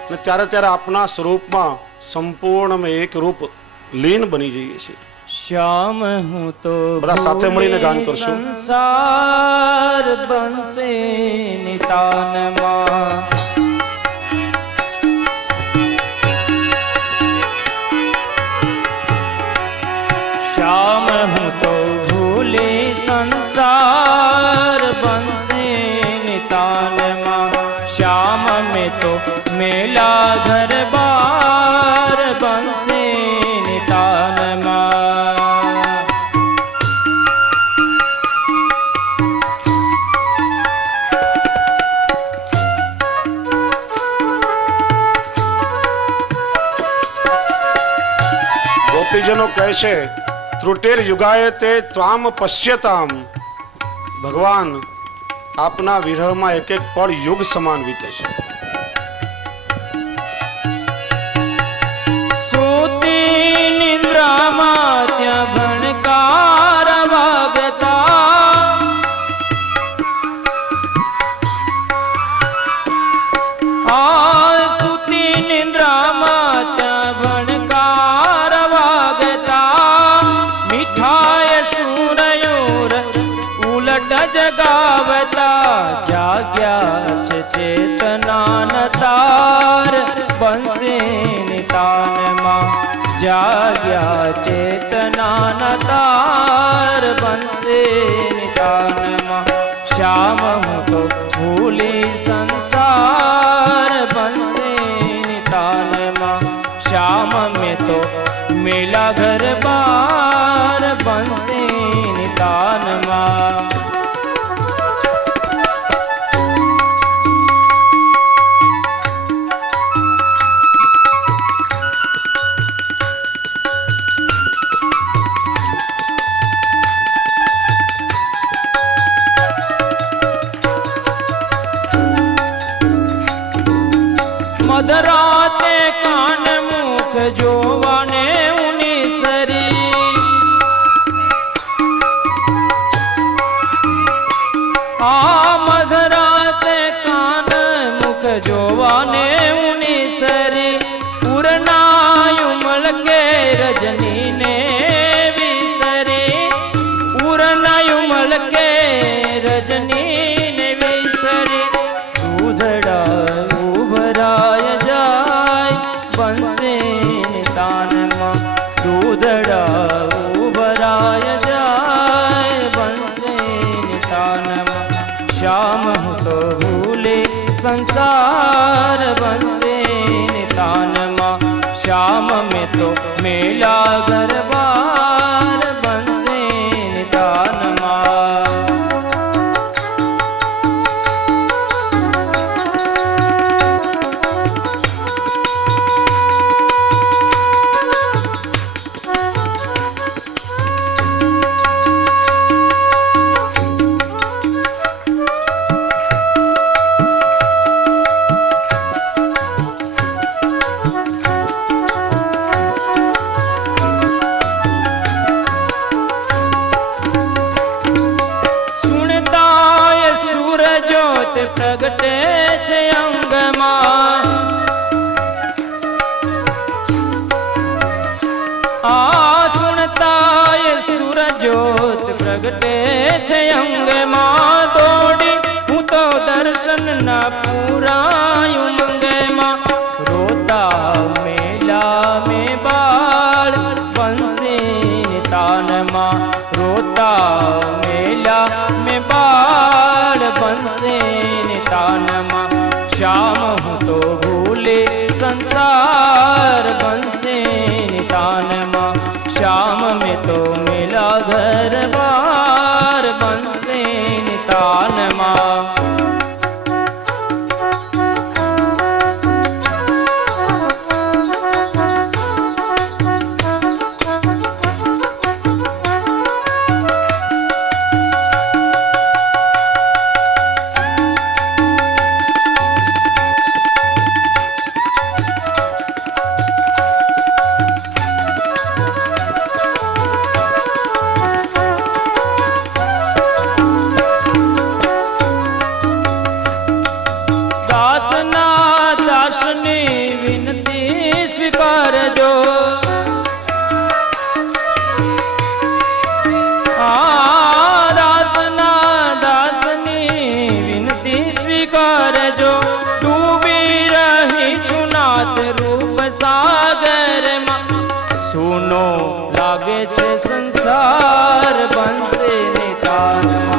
અને ત્યારે ત્યારે આપના સ્વરૂપમાં સંપૂર્ણ અમે એક રૂપ લીન બની જઈએ છીએ. શ્યામ હું તો બધા સાથે મળીને ગાન કરશું. સંસાર બનશે નિતાનમાં, શ્યામ હું તો ભૂલે સંસાર બનશે નિતાનમાં, શ્યામ में तो मेला घर बार बंसे नितान मा। गोपीजनों कैसे त्रुटिर युगायते त्वाम पश्यताम। भगवान आपना विरह में एक एक पल युग समान बीते छे। सोती निद्रा मात्य भणकार वागता, सुती निद्रा मात्य भणकार वागता, मिठाय सूरयूर उलट जगावता, जाग्या छे चेतना तार बंसे नितान मा। जाग्या चेतना तार बंसे नितान मा। श्याम हूँ तो भूली संसार बंसे नितान मा। श्याम में तो मेला घर बार बंसे नितान मा। मधराते कान मुख जोवाने उनी सरी, मधराते कान मुख जोवाने उनी सरी। उरनायुमल के रजनी ने विसरी, उरनायुमल के रजनी ने विसरी। दूधड़ा उभराय जाय बंसे नितान मा। दूधड़ा उभराय जाय बंसे नितान मा। श्याम हूँ तो भूले संसार बंसे नितान मा। श्याम में तो मेला गरबार बंसे नितान मा। प्रगटे छे अंगमां, सुनता ये सूरजोत प्रगटे छे अंगमां। दौड़ी हूँ तो दर्शन ना पूरा उमंग मां। रोता मेला नितानमा रोता मेला में बाल बनसे नितानमा श्याम हूँ तो भूले संसार बनसे नितानमा श्याम में तो मिला घर बार बनसे नितानमा। स्वीकारजो दासना दासनी विनती स्वीकारजो डूबी रही छुनाथ रूप सागर में सुनो लागे छे संसार बनसे नितानमा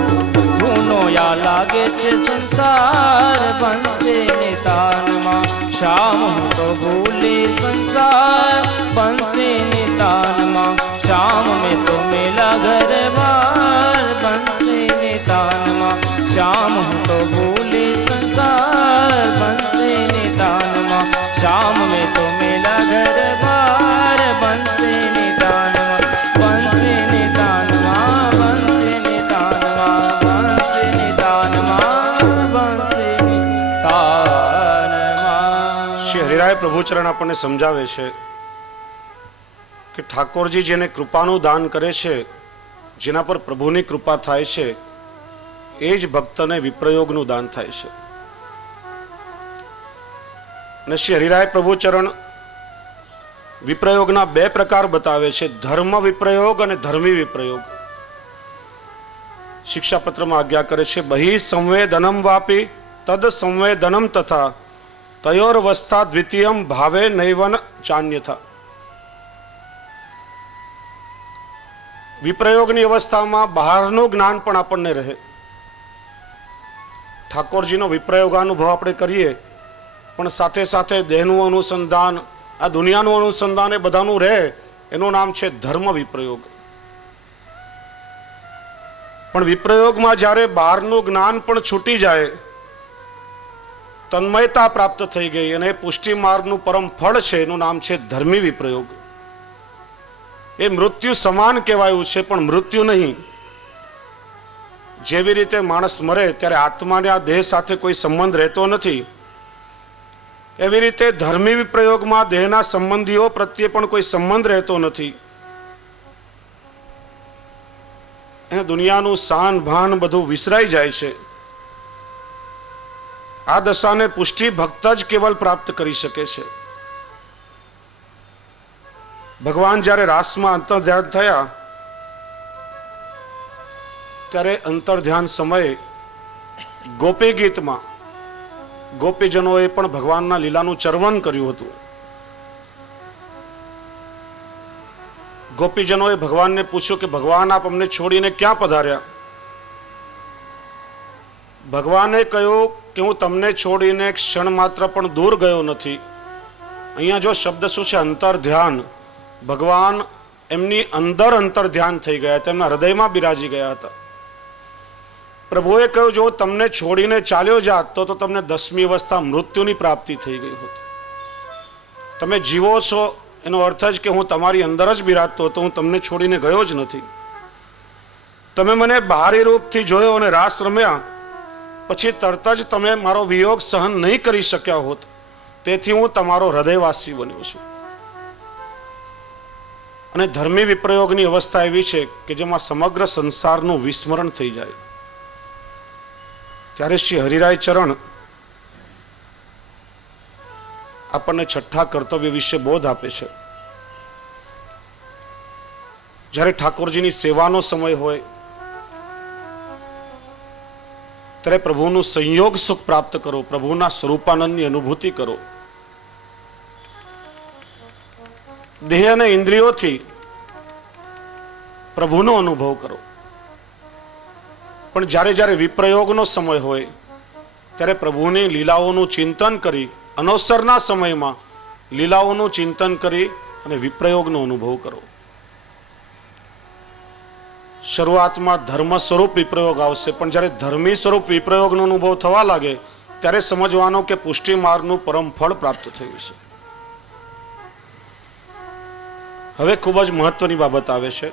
सुनो या लागे छे संसार बनसे नितानमा श्याम तो भूले संसार बनसे नितानमा श्याम में तो मेला घर बार बनसे नितानमा श्याम तो भूले संसार बनसे नितानमा श्याम में तो मेला घर बार बनसे नितानमा बनसे नितानमा बनसे नितानमा बनसे नितानमा बनसे શ્રી હરિરાય પ્રભુચરણ આપણને સમજાવે છે કે ઠાકોરજી જેને કૃપાનું દાન કરે છે, જેના પર પ્રભુની કૃપા થાય છે, એ જ ભક્તને વિપ્રયોગનું દાન થાય છે. અને શ્રી હરિરાય પ્રભુચરણ વિપ્રયોગના બે પ્રકાર બતાવે છે, ધર્મ વિપ્રયોગ અને ધર્મી વિપ્રયોગ. શિક્ષાપત્રમાં આજ્ઞા કરે છે, બહિ સંવેદનમ વાપી તદ સંવેદનમ તથા તયોરવસ્થા દ્વિતીયમ ભાવે નૈવન ચાન્યથા. વિપ્રયોગની અવસ્થામાં બહારનું જ્ઞાન પણ આપણને રહે. ઠાકોરજીનો વિપ્રયોગાનુભવ આપણે કરીએ, પણ સાથે સાથે દેહનું અનુસંધાન, આ દુનિયાનું અનુસંધાન એ બધાનું રહે. એનું નામ છે ધર્મ વિપ્રયોગ. પણ વિપ્રયોગમાં જ્યારે બહારનું જ્ઞાન પણ છૂટી જાય, તન્મયતા પ્રાપ્ત થઈ ગઈ, અને પુષ્ટિ માર્ગનું પરમ ફળ છે, એનું નામ છે ધર્મી વિપ્રયોગ. એ મૃત્યુ સમાન કહેવાયું છે, પણ મૃત્યુ નહીં. જેવી રીતે માણસ મરે ત્યારે આત્માને આ દેહ સાથે કોઈ સંબંધ રહેતો નથી, એવી રીતે ધર્મી વિપ્રયોગમાં દેહના સંબંધીઓ પ્રત્યે પણ કોઈ સંબંધ રહેતો નથી. એને દુનિયાનું શાન ભાન બધું વિસરાઈ જાય છે. આ દશાને પુષ્ટિ ભક્ત જ કેવલ પ્રાપ્ત કરી શકે છે. ભગવાન જ્યારે રાસમાં અંતર્ધ્યાન થયા, ત્યારે અંતર્ધ્યાન સમયે ગોપી ગીતમાં ગોપીજનોએ પણ ભગવાનના લીલાનું ચર્વન કર્યું હતું. ગોપીજનોએ ભગવાનને પૂછ્યું કે ભગવાન, આપ અમને છોડીને ક્યાં પધાર્યા? ભગવાને કહ્યું કે હું તમને છોડીને ક્ષણ માત્ર પણ દૂર ગયો નથી. અહીંયા જો શબ્દ શું છે? અંતર્ધ્યાન. ભગવાન એમની અંદર અંતર્ધ્યાન થઈ ગયા, તેમના હૃદયમાં બિરાજી ગયા હતા. પ્રભુએ કહ્યું, જો તમને છોડીને ચાલ્યો જાત તો તમને 10મી અવસ્થા મૃત્યુની પ્રાપ્તિ થઈ ગઈ હોત. તમે જીવો છો એનો અર્થ જ કે હું તમારી અંદર જ બિરાજતો હતો, હું તમને છોડીને ગયો જ નથી. તમે મને બાહરી રૂપથી જોયો અને રાસ રમ્યા, પછી તરત જ તમે મારો વિયોગ સહન નહીં કરી શક્યા હોત, તેથી હું તમારો હૃદયવાસી બન્યો છું. અને ધર્મી વિપ્રયોગની અવસ્થા એવી છે કે જેમાં સમગ્ર સંસારનું વિસ્મરણ થઈ જાય. ત્યારે શ્રી હરિરાય ચરણ આપણને છઠ્ઠા કર્તવ્ય વિશે બોધ આપે છે. જ્યારે ઠાકોરજીની સેવાનો સમય હોય ત્યારે પ્રભુનું સંયોગ સુખ પ્રાપ્ત કરો, પ્રભુના સ્વરૂપાનંદની અનુભૂતિ કરો. દેહ અને ઇન્દ્રિયોથી પ્રભુનો અનુભવ કરો. પણ જ્યારે જ્યારે વિપ્રયોગનો સમય હોય ત્યારે પ્રભુની લીલાઓનું ચિંતન કરી, અનવસરના સમયમાં લીલાઓનું ચિંતન કરી અને વિપ્રયોગનો અનુભવ કરો. શરૂઆતમાં ધર્મ સ્વરૂપ વિપ્રયોગ આવશે, પણ જ્યારે ધર્મી સ્વરૂપ વિપ્રયોગનો અનુભવ થવા લાગે ત્યારે સમજવાનું કે પુષ્ટિ માર્ગનું પરમ ફળ પ્રાપ્ત થયું છે. હવે ખૂબ જ મહત્વની બાબત આવે છે.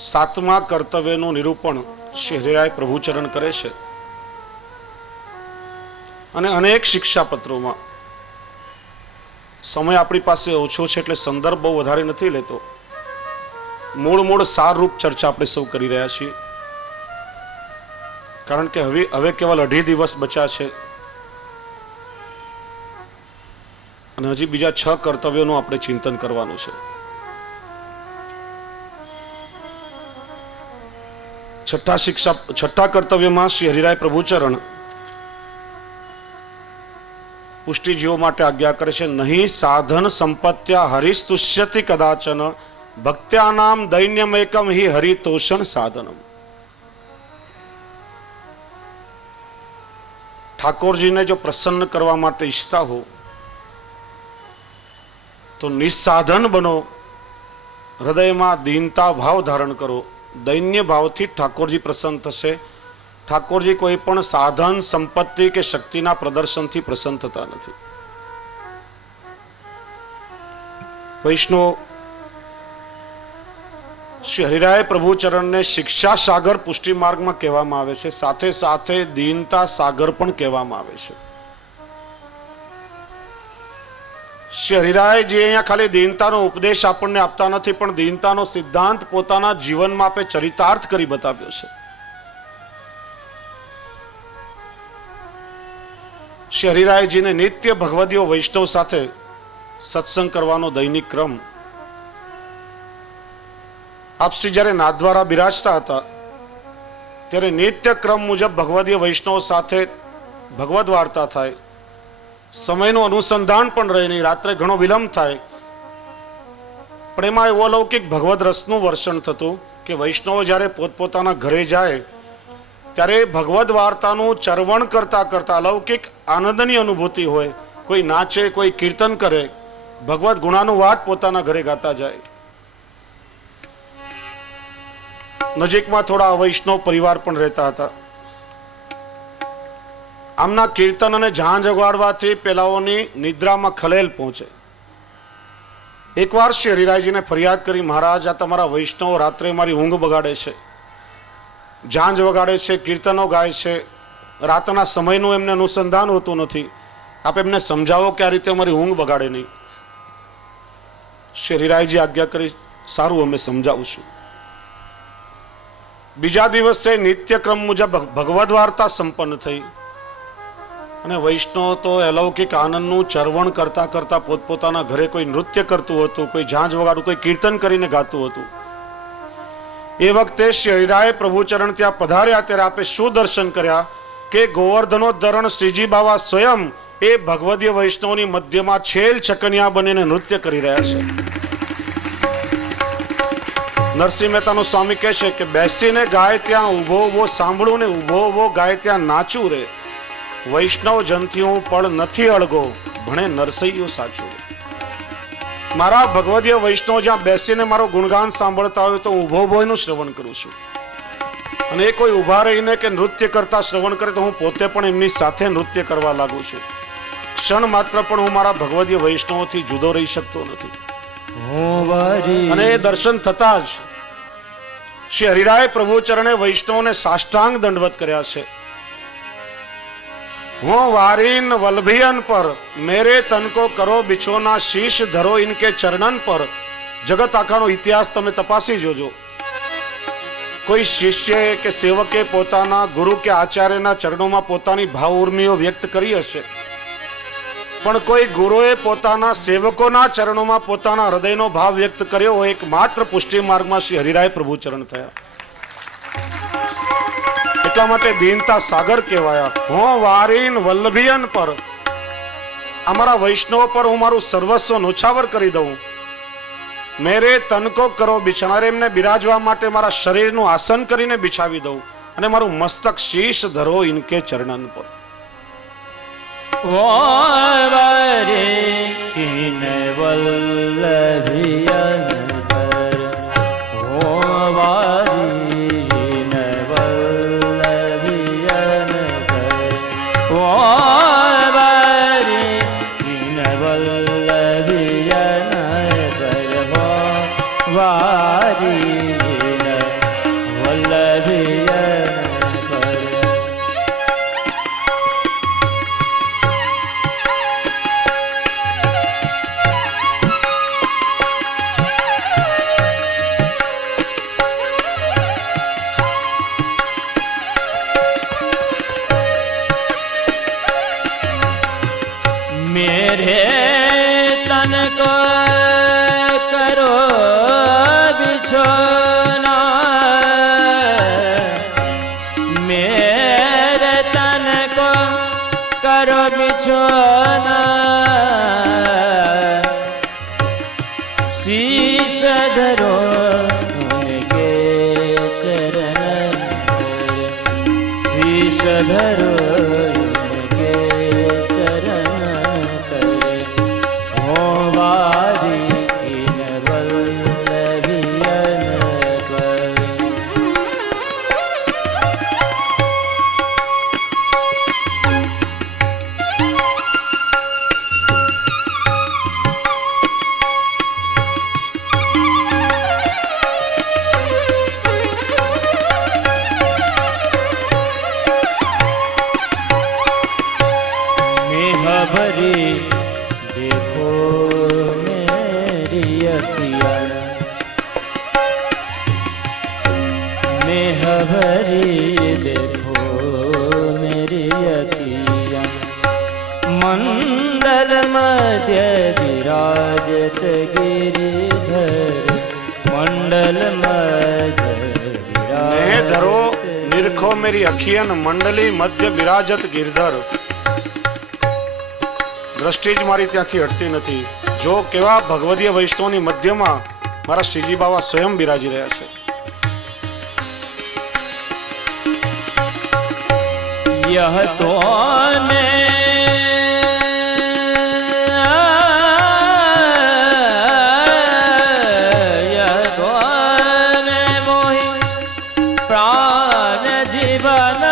7મા કર્તવ્યનું નિરૂપણ શ્રી હરિરાય પ્રભુચરણ કરે છે. અને અનેક શિક્ષાપત્રોમાં, સમય આપણી પાસે ઓછો છે એટલે સંદર્ભ બહુ વધારે નથી લેતો, મૂળ સારરૂપ ચર્ચા આપણે સૌ કરી રહ્યા છીએ. કારણ કે હવે કેવલ 2.5 દિવસ બચ્યા છે અને હજી બીજા 6 કર્તવ્યોનું આપણે ચિંતન કરવાનું છે. છઠ્ઠા કર્તવ્યમાં શ્રી હરિરાય પ્રભુચરણ પુષ્ટિજીવો માટે આજ્ઞા કરે છે. નહીં સાધન સંપત્ત્યા હરિસ્તુષ્યતિ કદાચન ભક્ત્યાનામ દૈન્યમેકમ હિ હરિતોષણ સાધનમ. ઠાકોરજીને જો પ્રસન્ન કરવા માટે ઈચ્છતા હો તો નિસ્સાધન બનો, હૃદયમાં દીનતા ભાવ ધારણ કરો. દૈન્ય ભાવથી ઠાકોરજી પ્રસન્ન થશે. ઠાકોરજી કોઈ પણ સાધન સંપત્તિ કે શક્તિના પ્રદર્શનથી પ્રસન્ન થતા નથી. વૈષ્ણવ શ્રી હરિરાય પ્રભુચરણને શિક્ષા સાગર પુષ્ટિ માર્ગમાં કહેવામાં આવે છે, સાથે સાથે દીનતા સાગર પણ કહેવામાં આવે છે. શ્રી હરિરાયજી અહીંયા ખાલી દીનતાનો ઉપદેશ આપણને આપતા નથી, પણ દીનતાનો સિદ્ધાંત પોતાના જીવનમાં આપે ચરિતાર્થ કરી બતાવ્યો છે. શ્રી હરિરાયજીને નિત્ય ભગવદીઓ વૈષ્ણવ સાથે સત્સંગ કરવાનો દૈનિક ક્રમ. આપશ્રી જ્યારે નાથદ્વારા બિરાજતા હતા ત્યારે નિત્ય ક્રમ મુજબ ભગવદીય વૈષ્ણવ સાથે ભગવદ વાર્તા થાય. સમયનું અનુસંધાન પણ રહે નહીં, રાત્રે ઘણો વિલંબ થાય, પણ એમાં એવો અલૌકિક ભગવદ રસનું વર્ષણ થતું કે વૈષ્ણવો જ્યારે પોતપોતાના ઘરે જાય ત્યારે ભગવદ વાર્તાનું ચરવણ કરતા કરતા અલૌકિક આનંદની અનુભૂતિ હોય. કોઈ નાચે, કોઈ કીર્તન કરે, ભગવદ ગુણાનુવાદ પોતાના ઘરે ગાતા જાય. નજીકમાં થોડા વૈષ્ણવ પરિવાર પણ રહેતા હતા. આમના કીર્તન અને ઝાંઝ વગાડવાથી પેલાઓની નિદ્રામાં ખલેલ પહોંચે. એકવાર શ્રી હરિરાયજીને ફરિયાદ કરી, મહારાજ આ તમારા વૈષ્ણવ રાત્રે મારી ઊંઘ બગાડે છે, ઝાંઝ વગાડે છે, કીર્તનો ગાય છે, રાતના સમયનું એમને અનુસંધાન હોતું નથી, આપ એમને સમજાવો કે આ રીતે અમારી ઊંઘ બગાડે નહીં. શ્રી હરિરાયજી આજ્ઞા કરી, સારું અમે સમજાવશું. બીજા દિવસે નિત્યક્રમ મુજબ ભગવદ વાર્તા સંપન્ન થઈ અને વૈષ્ણવ તો અલૌકિક આનંદનું ચરવણ કરતા કરતા પોતપોતાના ઘરે કોઈ નૃત્ય કરતું હતું, કોઈ ઝાંઝ વગાડતું, કોઈ કીર્તન કરીને ગાતું હતું. એ વખતે શ્રી હરિરાય પ્રભુચરણ ત્યાં પધાર્યા ત્યારે આપે શું દર્શન કર્યા કે ગોવર્ધનોદ્ધરણ શ્રીજી બાવા સ્વયં એ ભગવદીય વૈષ્ણવની મધ્યમાં છેલ છકનિયા બનીને નૃત્ય કરી રહ્યા છે. નરસિંહ મહેતાનો સ્વામી કહે છે કે બેસીને ગાય ત્યાં ઊભો ઊભો સાંભળું ને ઊભો ઊભો ગાય ત્યાં નાચું રે, વૈષ્ણવ જનથી હું પણ નથી અળગો, ભણે નરસૈયો સાચું. મારા ભગવદીય વૈષ્ણવ જ્યાં બેસીને મારો ગુણગાન સાંભળતા હોય તો ઊભો ઊભો એનું શ્રવણ કરું છું, અને એ કોઈ ઊભા રહીને કે નૃત્ય કરતા શ્રવણ કરે તો હું પોતે પણ એમની સાથે નૃત્ય કરવા લાગુ છું. ક્ષણ માત્ર પણ હું મારા ભગવદીય વૈષ્ણવથી જુદો રહી શકતો નથી. અને એ દર્શન થતા જ શ્રી હરિરાય પ્રભુચરણે વૈષ્ણવને સાષ્ટાંગ દંડવત કર્યા છે. હું વારીન વલ્લભિયન પર મેરે તન કો કરો બિછોના, શીશ ધરો ઇનકે ચરણન પર. જગત આખાનો ઇતિહાસ તમે તપાસી જોજો. કોઈ શિષ્ય કે સેવકે પોતાના ગુરુ કે આચાર્યના ચરણોમાં પોતાની ભાવ ઉર્મિઓ વ્યક્ત કરી હશે, પણ કોઈ ગુરુએ પોતાના સેવકોના ચરણોમાં પોતાના હૃદયનો ભાવ વ્યક્ત કર્યો હોય એકમાત્ર પુષ્ટિ માર્ગમાં શ્રી હરિરાય પ્રભુચરણ થયા. એટલા માટે દીનતા સાગર કહેવાયા. હું વારીન વલ્લભિયન પર, અમારા વૈષ્ણવ પર હું મારું સર્વસ્વ નોછાવર કરી દઉં મેરે તન કો કરો બિછાના. અરે એમને બિરાજવા માટે મારા શરીરનું આસન કરીને બિછાવી દઉં અને મારું મસ્તક શીશ ધરો ઇનકે ચરણન પર. વારે કિન વલ્લભિયન ધર હો વારી કિન વલ્લભિયન ધર વારી કિન વલ્લભિયન ધર વારી કિન વલ્લભિયન ધર. मेरे तन को करो बिछोना, मेरे तन को करो बिछोना, शीश धरो उनके चरण पर, शीश धरो उनके चरण पर, हो वारी किन वल्लभियन पर. मेह भरी देखो मेरी अखियाँ, मेह भरी देखो मेरी अखियाँ, मंडल मध्य विराजत गिरिधर, मंडल मध्य ને ધરો विराजत નિરખો મેરી અખિયન મંડલી મધ્ય બિરાજત ગિરધર. દ્રષ્ટિ જ મારી ત્યાંથી હટતી નથી. જો કેવા ભગવદીય વૈષ્ણવની મધ્યમાં મારા શ્રીજી બાવા સ્વયં બિરાજી રહ્યા છે. यह तो यह तो मोहि प्राण जीवन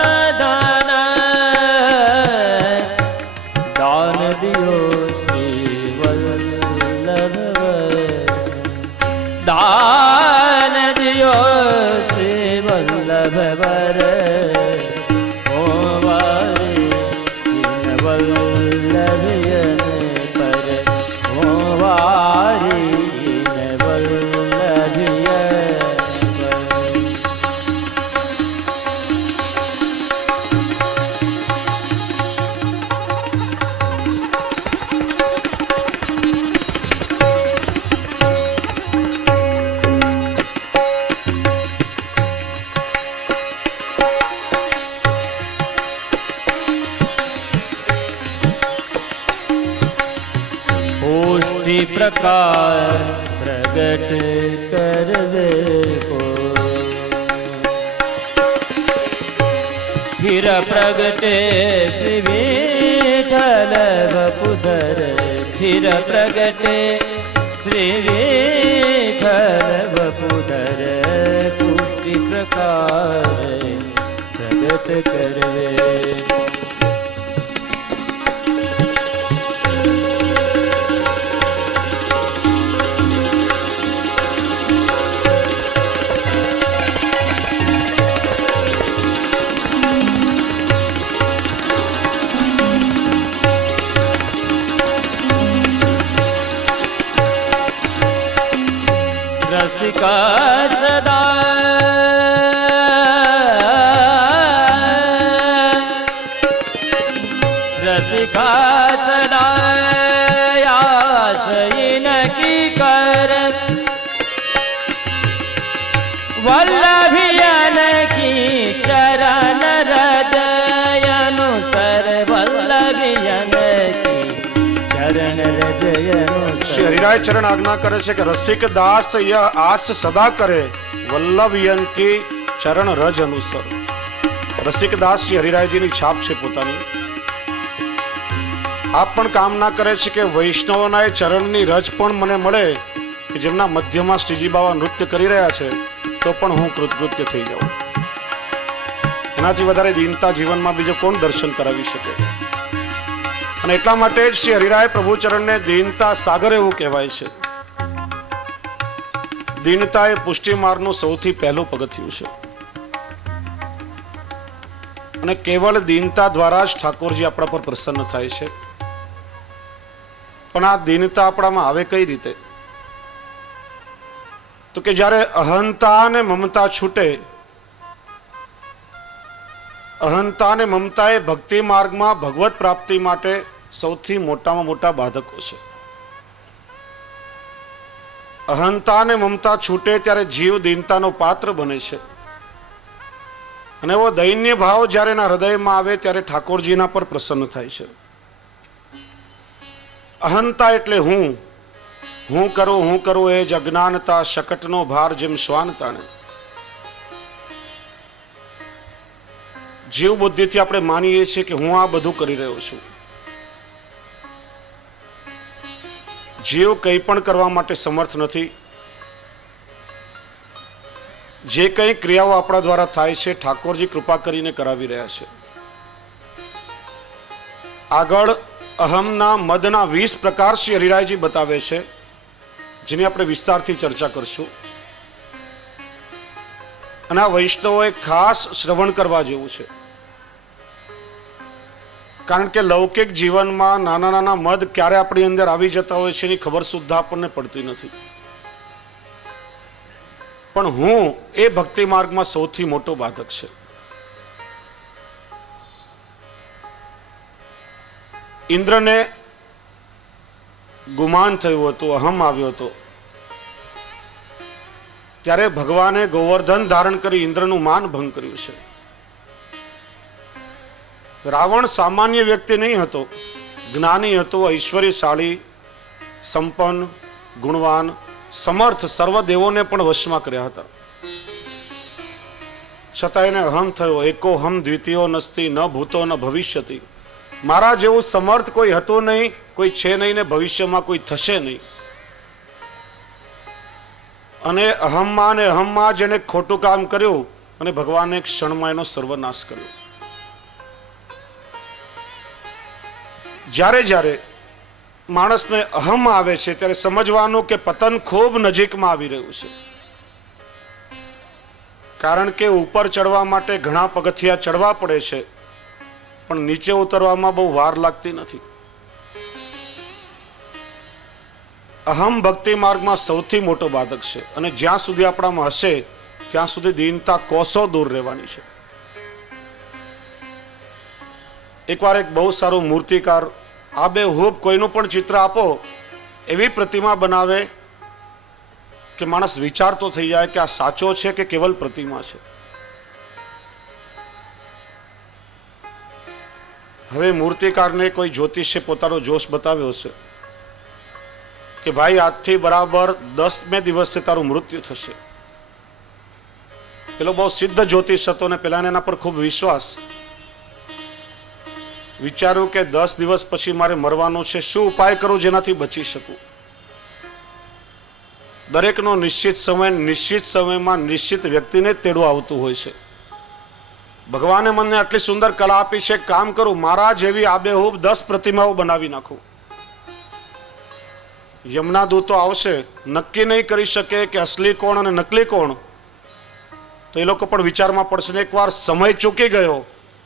दान, दान दियो श्री वल्लभ, दान दियो श्री वल्लभ वर. ओ वारी किन वल्लभियन पर, ओ वारी किन वल्लभियन पर. पुष्टि प्रकार प्रगट करवे को, फिर प्रगटे श्री विठल वपुधर, फिर प्रगटे श्री विठल वपुधर, पुष्टि प्रकार प्रगट करवे. रसिका सदा रसिका सदा आशयन की कर, वल्लभियन की चरण रजय अनुसर, वल्लभियन की चरण रजय अनुसर. હરિરાય ચરણ આજ્ઞા કરે છે કે રસિક દાસ ય આસ સદા કરે વલ્લભ યન કી ચરણ રજ અનુસર. રસિક દાસ હરિરાયજીની છાપ છે પોતાની. આપ પણ કામના કરે છે કે વૈષ્ણવોના એ ચરણની રજ પણ મને મળે કે જેમના મધ્યમાં શ્રીજી બાબા નૃત્ય કરી રહ્યા છે તો પણ હું કૃતકૃત્ય થઈ જાઉં. એનાથી વધારે દીનતા જીવનમાં બીજો કોણ દર્શન કરાવી શકે? અને એટલા માટે જ શ્રી હરિરાય પ્રભુ ચરણને દીનતા સાગર એવું કહેવાય છે. દીનતા એ પુષ્ટિ માર્ગનું સૌથી પહેલું પગથિયું છે. અને કેવળ દીનતા દ્વારા જ ઠાકોરજી આપણા પર પ્રસન્ન થાય છે. પણ આ દીનતા આપણામાં આવે કઈ રીતે? તો કે જ્યારે અહંતા અને મમતા છૂટે. અહંતા અને મમતા એ ભક્તિ માર્ગમાં ભગવત પ્રાપ્તિ માટે સૌથી મોટામાં મોટા બાધકો છે. અહંતા અને મમતા છૂટે ત્યારે જીવ દીનતાનો પાત્ર બને છે. અને એવો દૈન્ય ભાવ જ્યારે એના હૃદયમાં આવે ત્યારે ઠાકોરજીના પર પ્રસન્ન થાય છે. અહંતા એટલે હું કરું એ જ અજ્ઞાનતા શકટનો ભાર જેમ શ્વાન તાણે. જીવ બુદ્ધિથી આપણે માનીએ છીએ કે હું આ બધું કરી રહ્યો છું. જીવ કંઈ પણ કરવા માટે સમર્થ નથી. જે કંઈ ક્રિયાઓ આપણા દ્વારા થાય છે ઠાકોરજી કૃપા કરીને કરાવી રહ્યા છે. આગળ અહમના મદના 20 પ્રકાર શ્રી હરિરાયજી બતાવે છે, જેની આપણે વિસ્તારથી ચર્ચા કરશું. અને આ વૈષ્ણવોએ ખાસ શ્રવણ કરવા જેવું છે. કારણ કે લૌકિક જીવનમાં નાના નાના મદ ક્યારે આપણી અંદર આવી જતા હોય છે એની ખબર સુદ્ધા આપણને પડતી નથી. પણ હું એ ભક્તિ માર્ગમાં સૌથી મોટો બાધક છે. ઇન્દ્રને ગુમાન થયું હતું, અહમ આવ્યો હતો. ત્યારે ભગવાને ગોવર્ધન ધારણ કરી ઇન્દ્રનું માન ભંગ કર્યું છે. રાવણ સામાન્ય વ્યક્તિ નહીં હતો, જ્ઞાની હતો, ઐશ્વર્યશાળી, સંપન્ન, ગુણવાન, સમર્થ, સર્વ દેવોને પણ વશમાં કર્યા હતા. છતાં એને અહમ થયો. એકો હમ દ્વિતીયો નસ્તી ન ભૂતો ન ભવિષ્યતિ. મારા જેવું સમર્થ કોઈ હતું નહીં, કોઈ છે નહીં ને ભવિષ્યમાં કોઈ થશે નહીં. અને અહમમાં જેને ખોટું કામ કર્યું અને ભગવાને ક્ષણમાં એનો સર્વનાશ કર્યો. જ્યારે માણસને અહમ આવે છે ત્યારે સમજવાનું કે પતન ખૂબ નજીકમાં આવી રહ્યું છે. કારણ કે ઉપર ચડવા માટે ઘણા પગથિયા ચડવા પડે છે, પણ નીચે ઉતરવામાં બહુ વાર લાગતી નથી. અહમ ભક્તિ માર્ગમાં સૌથી મોટો બાધક છે. અને જ્યાં સુધી આપણામાં હશે ત્યાં સુધી દીનતા કોસો દૂર રહેવાની છે. એકવાર એક બહુ સારો મૂર્તિકાર આબેહૂબ કોઈનું પણ ચિત્ર આપો એવી પ્રતિમા બનાવે કે માણસ વિચારતો થઈ જાય કે આ સાચો છે કે કેવલ પ્રતિમા છે. હવે મૂર્તિકારને કોઈ જ્યોતિષે પોતાનો જોશ બતાવ્યો છે કે ભાઈ આજથી બરાબર 10મે દિવસે તારું મૃત્યુ થશે. પેલો બહુ સિદ્ધ જ્યોતિષ હતો ને પેલાને એના પર ખૂબ વિશ્વાસ. વિચાર્યું કે 10 દિવસ પછી મારે મરવાનું છે, શું ઉપાય કરું જેનાથી બચી શકું. દરેકનો નિશ્ચિત સમયમાં નિશ્ચિત વ્યક્તિને જ તેડું આવતું હોય છે. ભગવાને મને આટલી સુંદર કલા આપી છે, કામ કરું મારા જેવી આબેહૂબ 10 પ્રતિમાઓ બનાવી નાખું. યમના દૂતો આવશે, નક્કી નહીં કરી શકે કે અસલી કોણ અને નકલી કોણ. તો એ લોકો પણ વિચારમાં પડશે ને એકવાર સમય ચૂકી ગયો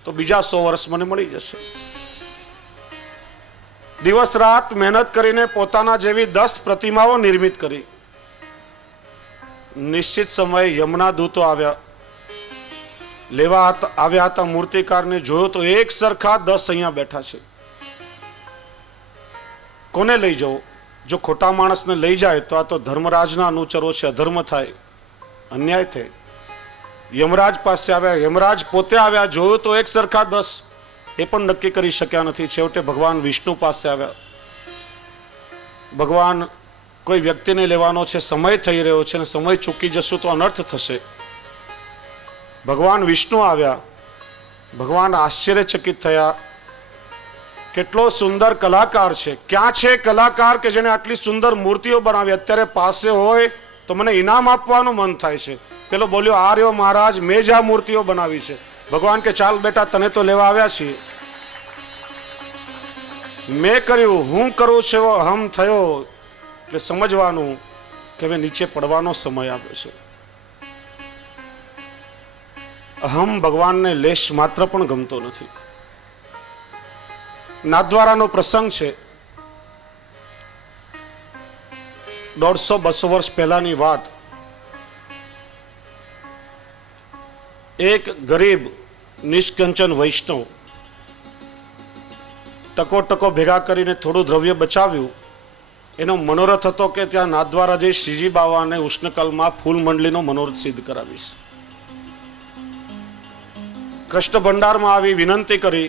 તો બીજા 100 વર્ષ મને મળી જશે. દિવસ રાત મહેનત કરીને પોતાના જેવી 10 પ્રતિમાઓ નિર્મિત કરી. નિશ્ચિત સમયે યમના દૂતો આવ્યા, આવ્યા હતા. મૂર્તિકારને જોયો તો એક સરખા 10 અહીંયા બેઠા છે. કોને લઈ જવો? જો ખોટા માણસને લઈ જાય તો આ તો ધર્મરાજના અનુચરો છે, અધર્મ થાય, અન્યાય થાય. યમરાજ પાસે આવ્યા, યમરાજ પોતે આવ્યા, જોયું તો એક સરખા 10, એ પણ નક્કી કરી શક્યા નથી. છેવટે ભગવાન વિષ્ણુ પાસે આવ્યા. ભગવાન કોઈ વ્યક્તિને લેવાનો છે, સમય થઈ રહ્યો છે, અને સમય ચૂકી જશું તો અનર્થ થશે. ભગવાન વિષ્ણુ આવ્યા. ભગવાન આશ્ચર્યચકિત થયા. કેટલો સુંદર કલાકાર છે. ક્યાં છે કલાકાર કે જેને આટલી સુંદર મૂર્તિઓ બનાવી? અત્યારે પાસે હોય તો મને ઇનામ આપવાનું મન થાય છે. પેલો બોલ્યો, આ રહ્યો મહારાજ, મેં જ આ મૂર્તિઓ બનાવી છે. ભગવાન કે ચાલ બેટા, તને તો લેવા આવ્યા છીએ. મેં કર્યું, હું કરું છું એવો અહમ થયો. એટલે સમજવાનું કે હવે નીચે પડવાનો સમય આવ્યો છે. અહમ ભગવાનને લેશ માત્ર પણ ગમતો નથી. નાથદ્વારાનો પ્રસંગ છે. 150-200 વર્ષ પહેલાની વાત. એક ગરીબ નિષ્કંચન વૈષ્ણવ ટકો ભેગા કરીને થોડું દ્રવ્ય બચાવ્યું. એનો મનોરથ હતો કે ત્યાં નાથદ્વારા જઈ શ્રીજી બાવાને ઉષ્ણકાલમાં ફૂલ મંડળીનો મનોરથ સિદ્ધ કરાવીશ. કૃષ્ણ ભંડારમાં આવી વિનંતી કરી,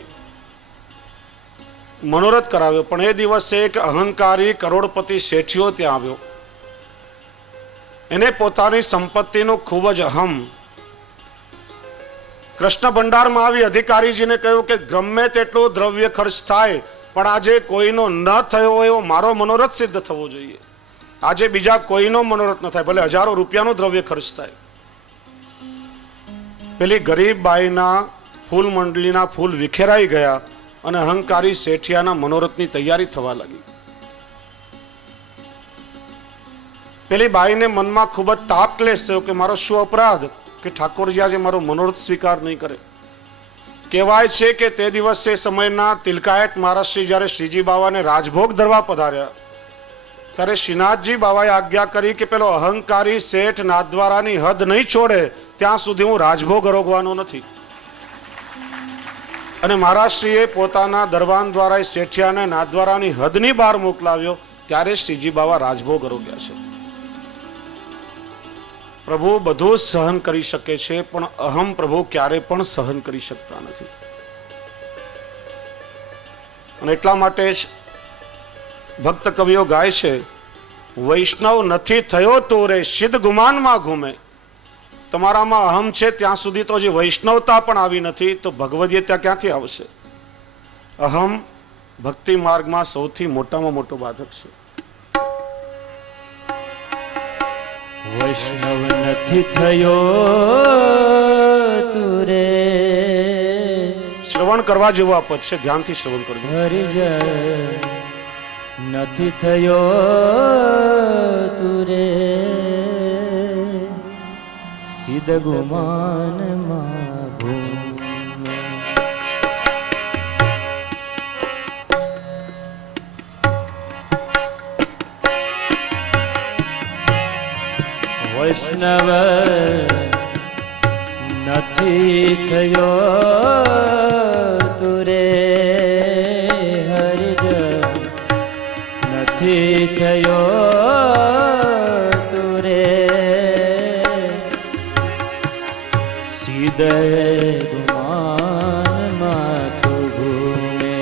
મનોરથ કરાવ્યો. પણ એ દિવસે એક અહંકારી કરોડપતિ શેઠિયો ત્યાં આવ્યો. એને પોતાની સંપત્તિનો ખૂબ જ અહમ. કૃષ્ણ ભંડારમાં આવી અધિકારીજીને કહ્યું કે ગમે તેટલું દ્રવ્ય ખર્ચ થાય, પણ આજે કોઈનો ન થયો એવો મારો મનોરથ સિદ્ધ થવો જોઈએ. આજે બીજા કોઈનો મનોરથ ન થાય, ભલે હજારો રૂપિયાનો દ્રવ્ય ખર્ચ થાય. પેલી ગરીબ બાઈના ફૂલ મંડળીના ફૂલ વિખેરાઈ ગયા અને અહંકારી શેઠિયાના મનોરથની તૈયારી થવા લાગી. પેલી બાઈને મનમાં ખૂબ જ તાપ ક્લેશ થયો કે મારો શું અપરાધ કે ઠાકોરજી આજે મારો મનોરથ સ્વીકાર નહીં કરે. કહેવાય છે કે તે દિવસે સમયના તિલકાયત મહારાજશ્રી જ્યારે શ્રીજી બાવાને રાજભોગ ધરવા પધાર્યા ત્યારે શ્રીનાથજી બાવાએ આજ્ઞા કરી કે પેલો અહંકારી શેઠ નાથદ્વારાની હદ નહીં છોડે ત્યાં સુધી હું રાજભોગ આરોગવાનો નથી. અને મહારાજશ્રીએ પોતાના દરબાન દ્વારા શેઠિયાને નાથદ્વારાની હદની બહાર મોકલાવ્યો. ત્યારે શ્રીજી બાવા રાજભોગ આરોગ્યા છે. પ્રભુ બધું સહન કરી શકે છે, પણ અહમ પ્રભુ ક્યારે પણ સહન કરી શકતા નથી. અને એટલા માટે જ ભક્ત કવિઓ ગાય છે, વૈષ્ણવ નથી થયો તો રે સિદ્ધ ગુમાનમાં ઘૂમે. તમારામાં અહમ છે ત્યાં સુધી તો જે વૈષ્ણવતા પણ આવી નથી, તો ભગવદીયતા ક્યાંથી આવશે? અહમ ભક્તિ માર્ગમાં સૌથી મોટામાં મોટો બાધક છે. વૈષ્ણવ નથી થયો તું રે. શ્રવણ કરવા જેવું આ પદ છે, ધ્યાનથી શ્રવણ કરજો. હરિજન નથી થયો તું રે, સિદ્ધ ગુમાનમાં ઘૂમે. વૈષ્ણવ નથી થયો તું રે, હરિજન નથી થયો તું રે, સીધે ગુમાનમાં તું ઘૂમે.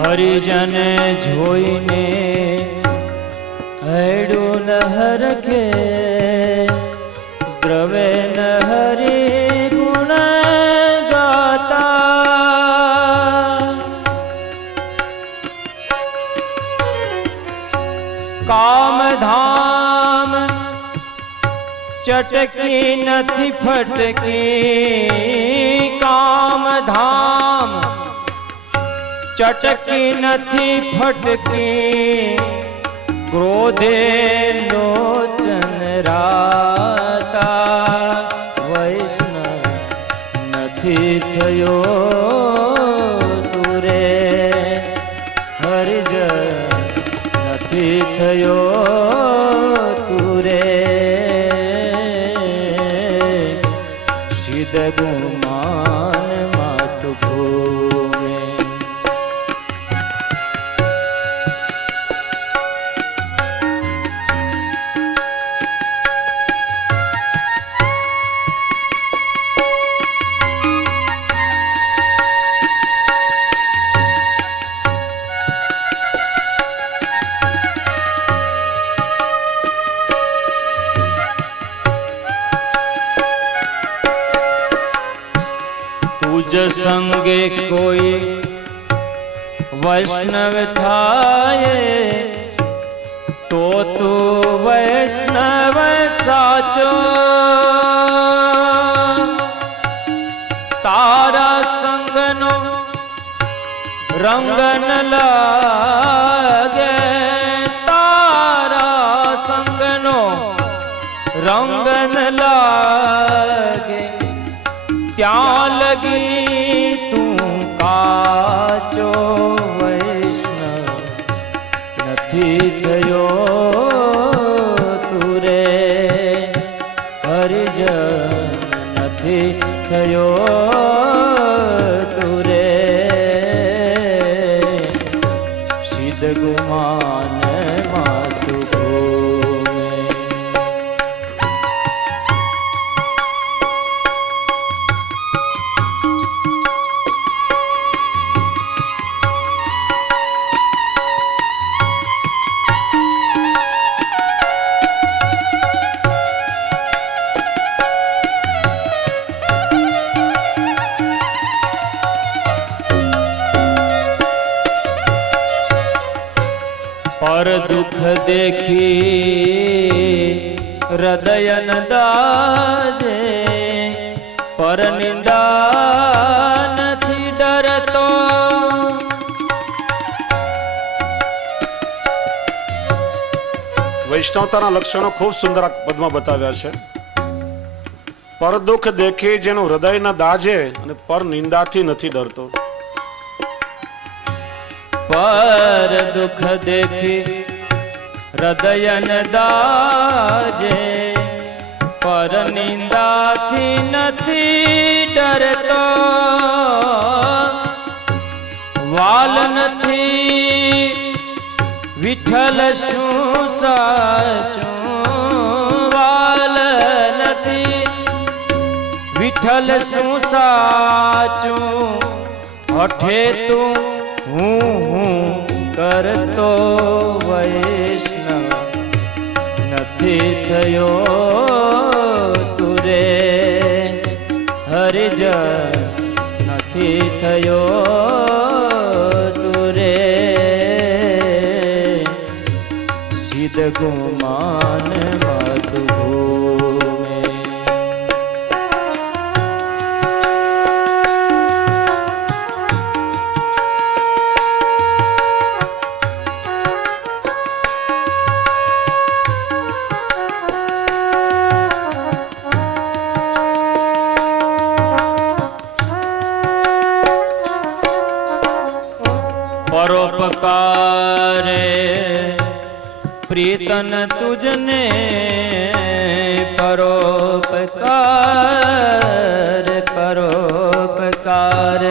હરિજન જોઈને હૈડું ન હરખે, દ્રવે ન હરી ગુણ ગાતા. કામ ધામ ચટકી નથી ફટકી, કામ ધામ ચટકી નથી ફટકી, ક્રોધે લોચન રાતા. વૈષ્ણવ નથી થયો તું રે, હરિજન નથી થયો તું રે, સિદ્ધ ગુમાનમાં તું ઘૂમે. संगे कोई वैष्णव थाये तो तू वैष्णव साचो। तारा संगनो रंग न लागे, तारा संगनो रंग न लागे, ત્યાં લગી તું કાચો વૈષ્ણવ નથી થયો તું રે હરિજન નથી થયો તું રે સિદ્ધ ગુમાન માતું ભૂમે। पर दुख देखी हृदय न दाजे, पर निंदा નથી ડરતો। વૈષ્ણવતાના લક્ષણો ખૂબ સુંદર આ પદમાં બતાવ્યા છે। પર દુઃખ દેખી જેનું હૃદય ન દાજે અને પર નિંદાથી નથી ડરતો। पर दुख देखी हृदय न दाजे, पर निंदा थी नथी डरतो। वाल नथी विठल शू साचू, वाल नथी विठल शू साचू। हठे तू हूँ करतो वैष्णव નથી થયો તું રે હરિજન નથી થયો તું રે સિદ્ધ ગુમાન માતું ભૂમે। परोपकारे प्रीतन तुझने, परोपकार परोपकार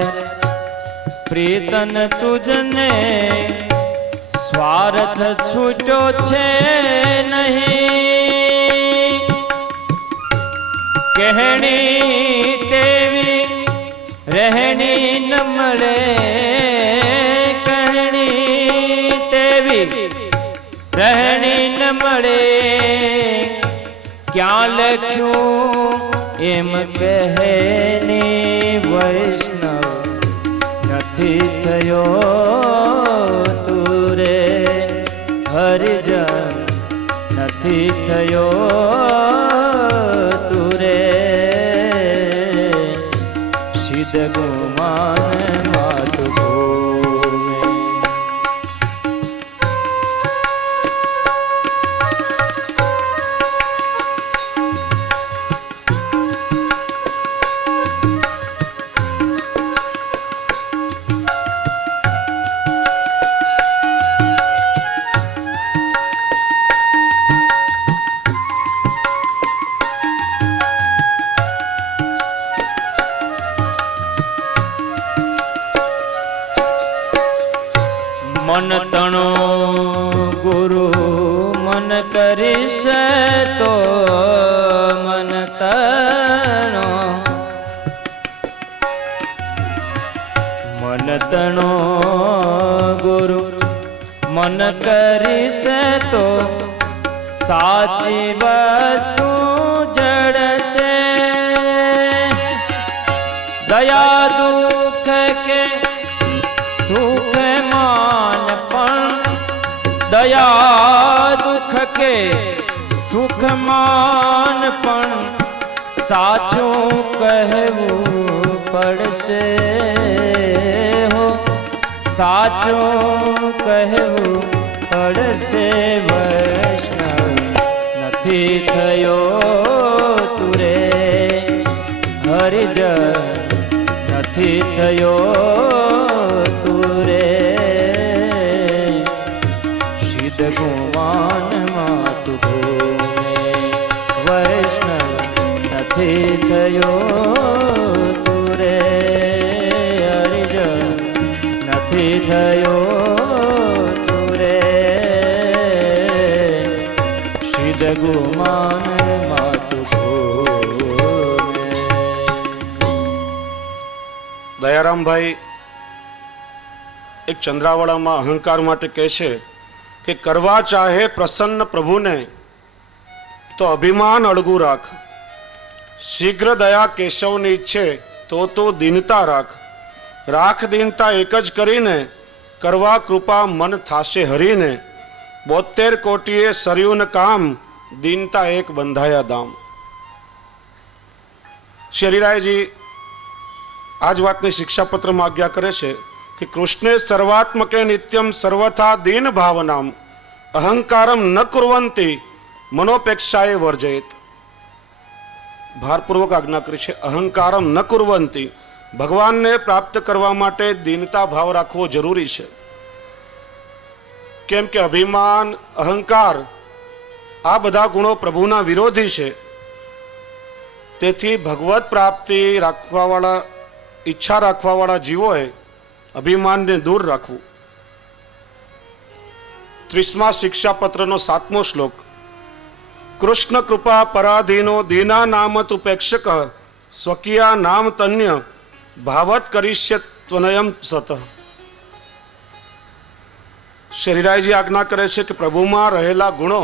प्रीतन तुझने। स्वार्थ छूटो छे नहीं, कहनी तेवी रहनी न મળે, रहनी न મળે। क्या लख्यूं एम कहने वैष्णव નથી થયો તું રે હરિજન નથી થયો તું રે સિદ્ધ ગુમાન માતું ભૂમે। मन तणो गुरु मन करिस तो मन तणो, मन तणो गुरु मन करिस तो साची वस्तु जड़से। दया दुख દયા દુઃખ કે સુખમાન પણ સાચું કહેવું પડશે હો, સાચું કહેવું પડશે. વૈષ્ણવ નથી થયો તુરે હરિજન નથી થયો તુરે સિદ્ધ ગુમાન માતુ ભૂમે. વૈષ્ણવ નથી થયો તુરે હરિજન નથી થયો તુરે સિદ્ધ ગુમાન માતુ ભૂમે. દયારામભાઈ એક ચંદ્રાવળામાં અહંકાર માટે કહે છે કે કરવા ચાહે પ્રસન્ન પ્રભુને તો અભિમાન અળગું રાખ. શીઘ્ર દયા કેશવની ઈચ્છે તો દીનતા રાખ. રાખ દીનતા એક જ કરીને કરવા કૃપા મન થાશે હરીને. 72 કોટીએ સરયુન કામ દીનતા એક બંધાયા દામ. શરીરાયજી આ જ વાતની શિક્ષાપત્રમાં આજ્ઞા કરે છે કે કૃષ્ણે સર્વાત્મકે નિત્યમ સર્વથા દીન ભાવનામ અહંકારમ ન કુર્વંતી મનોપેક્ષાએ વર્જયેત. ભારપૂર્વક આજ્ઞા કરી છે અહંકારમ ન કુર્વંતી. ભગવાનને પ્રાપ્ત કરવા માટે દીનતા ભાવ રાખવો જરૂરી છે. કેમ કે અભિમાન અહંકાર આ બધા ગુણો પ્રભુના વિરોધી છે. તેથી ભગવત પ્રાપ્તિ રાખવાવાળા ઈચ્છા રાખવાવાળા જીવોએ અભિમાનને દૂર રાખવું. 30મા શિક્ષાપત્રનો 7મો શ્લોક. કૃષ્ણ કૃપા પરાધીનો દીના નામત ઉપેક્ષક સ્વકીયા નામ તન્ય ભાવત કરીષ્ય ત્વનયમ સત. શરીરાયજી આજ્ઞા કરે છે કે પ્રભુમાં રહેલા ગુણો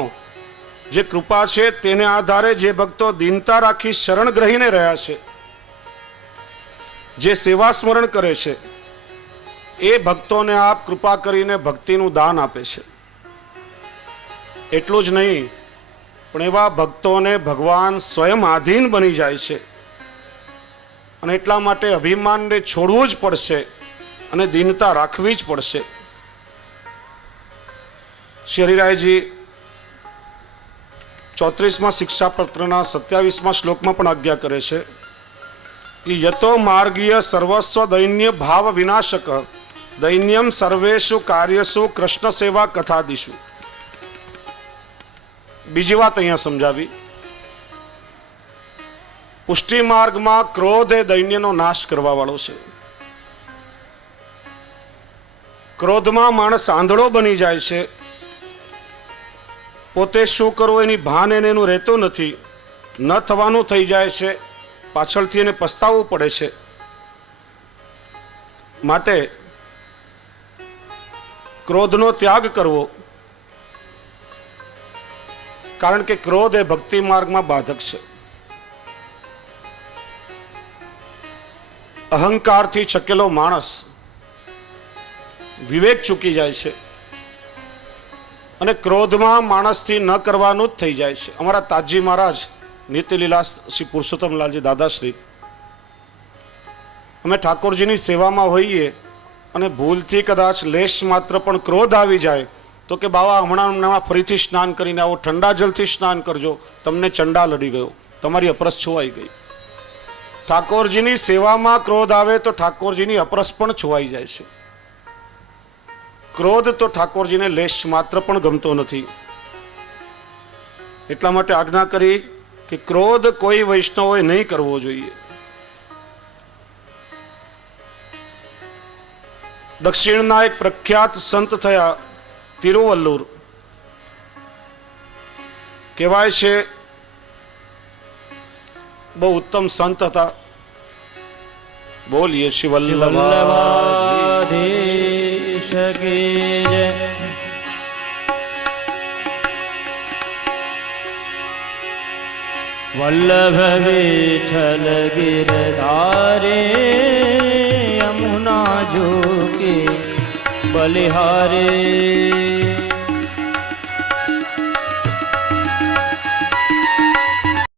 જે કૃપા છે તેને આધારે જે ભક્તો દીનતા રાખી શરણ ગ્રહીને રહ્યા છે, જે સેવા સ્મરણ કરે છે, એ ભક્તોને આપ કૃપા કરીને ભક્તિનું દાન આપે છે. એટલું જ નહીં પણ એવા ભક્તોને ભગવાન સ્વયં આધીન બની જાય છે. અને એટલા માટે અભિમાનને છોડવું જ પડશે અને દીનતા રાખવી જ પડશે. શરીરાયજી 34મા શિક્ષાપત્રના 27મા શ્લોકમાં પણ આજ્ઞા કરે છે કે યતો માર્ગીય સર્વસ્વ દૈન્ય ભાવ વિનાશક દૈન્યમ સર્વેષુ કાર્યસુ કૃષ્ણ સેવા કથાદિશુ. બીજી વાત અહીંયા સમજાવી. પુષ્ટિ માર્ગમાં ક્રોધ એ દૈન્યનો નાશ કરવા વાળો છે. ક્રોધમાં માણસ આંધળો બની જાય છે. પોતે શું કરવું એની ભાન એનું રહેતું નથી. ન થવાનું થઈ જાય છે. પાછળથી એને પસ્તાવવું પડે છે. માટે ક્રોધનો ત્યાગ કરવો, કારણ કે ક્રોધ એ ભક્તિ માર્ગમાં બાધક છે. અહંકારથી છકેલો માણસ વિવેક ચૂકી જાય છે અને ક્રોધમાં માણસથી ન કરવાનું જ થઈ જાય છે. અમારા તાજી મહારાજ નિત્યલીલા શ્રી પુરુષોત્તમલાલજી દાદાશ્રી, અમે ઠાકોરજીની સેવામાં હોઈએ અને ભૂલથી કદાચ લેશ માત્ર પણ ક્રોધ આવી જાય તો કે બાવા હમણાં ફરીથી સ્નાન કરીને આવો, ઠંડા જલથી સ્નાન કરજો, તમને ચંડા લડી ગયો, તમારી અપરસ છોવાઈ ગઈ. ઠાકોરજીની સેવામાં ક્રોધ આવે તો ઠાકોરજીની અપરસ પણ છોવાઈ જાય છે. ક્રોધ તો ઠાકોરજીને લેશ માત્ર પણ ગમતો નથી. એટલા માટે આજ્ઞા કરી કે ક્રોધ કોઈ વૈષ્ણવોએ નહીં કરવો જોઈએ. દક્ષિણના એક પ્રખ્યાત સંત થયા તિરુવલ્લુર. કહેવાય છે બહુ ઉત્તમ સંત હતા. બોલીએ શ્રી વલ્લભાધીશ કી જય. વલ્લભ વિઠ્ઠલ ગિરધારે યમુના જો કે બલિહારે.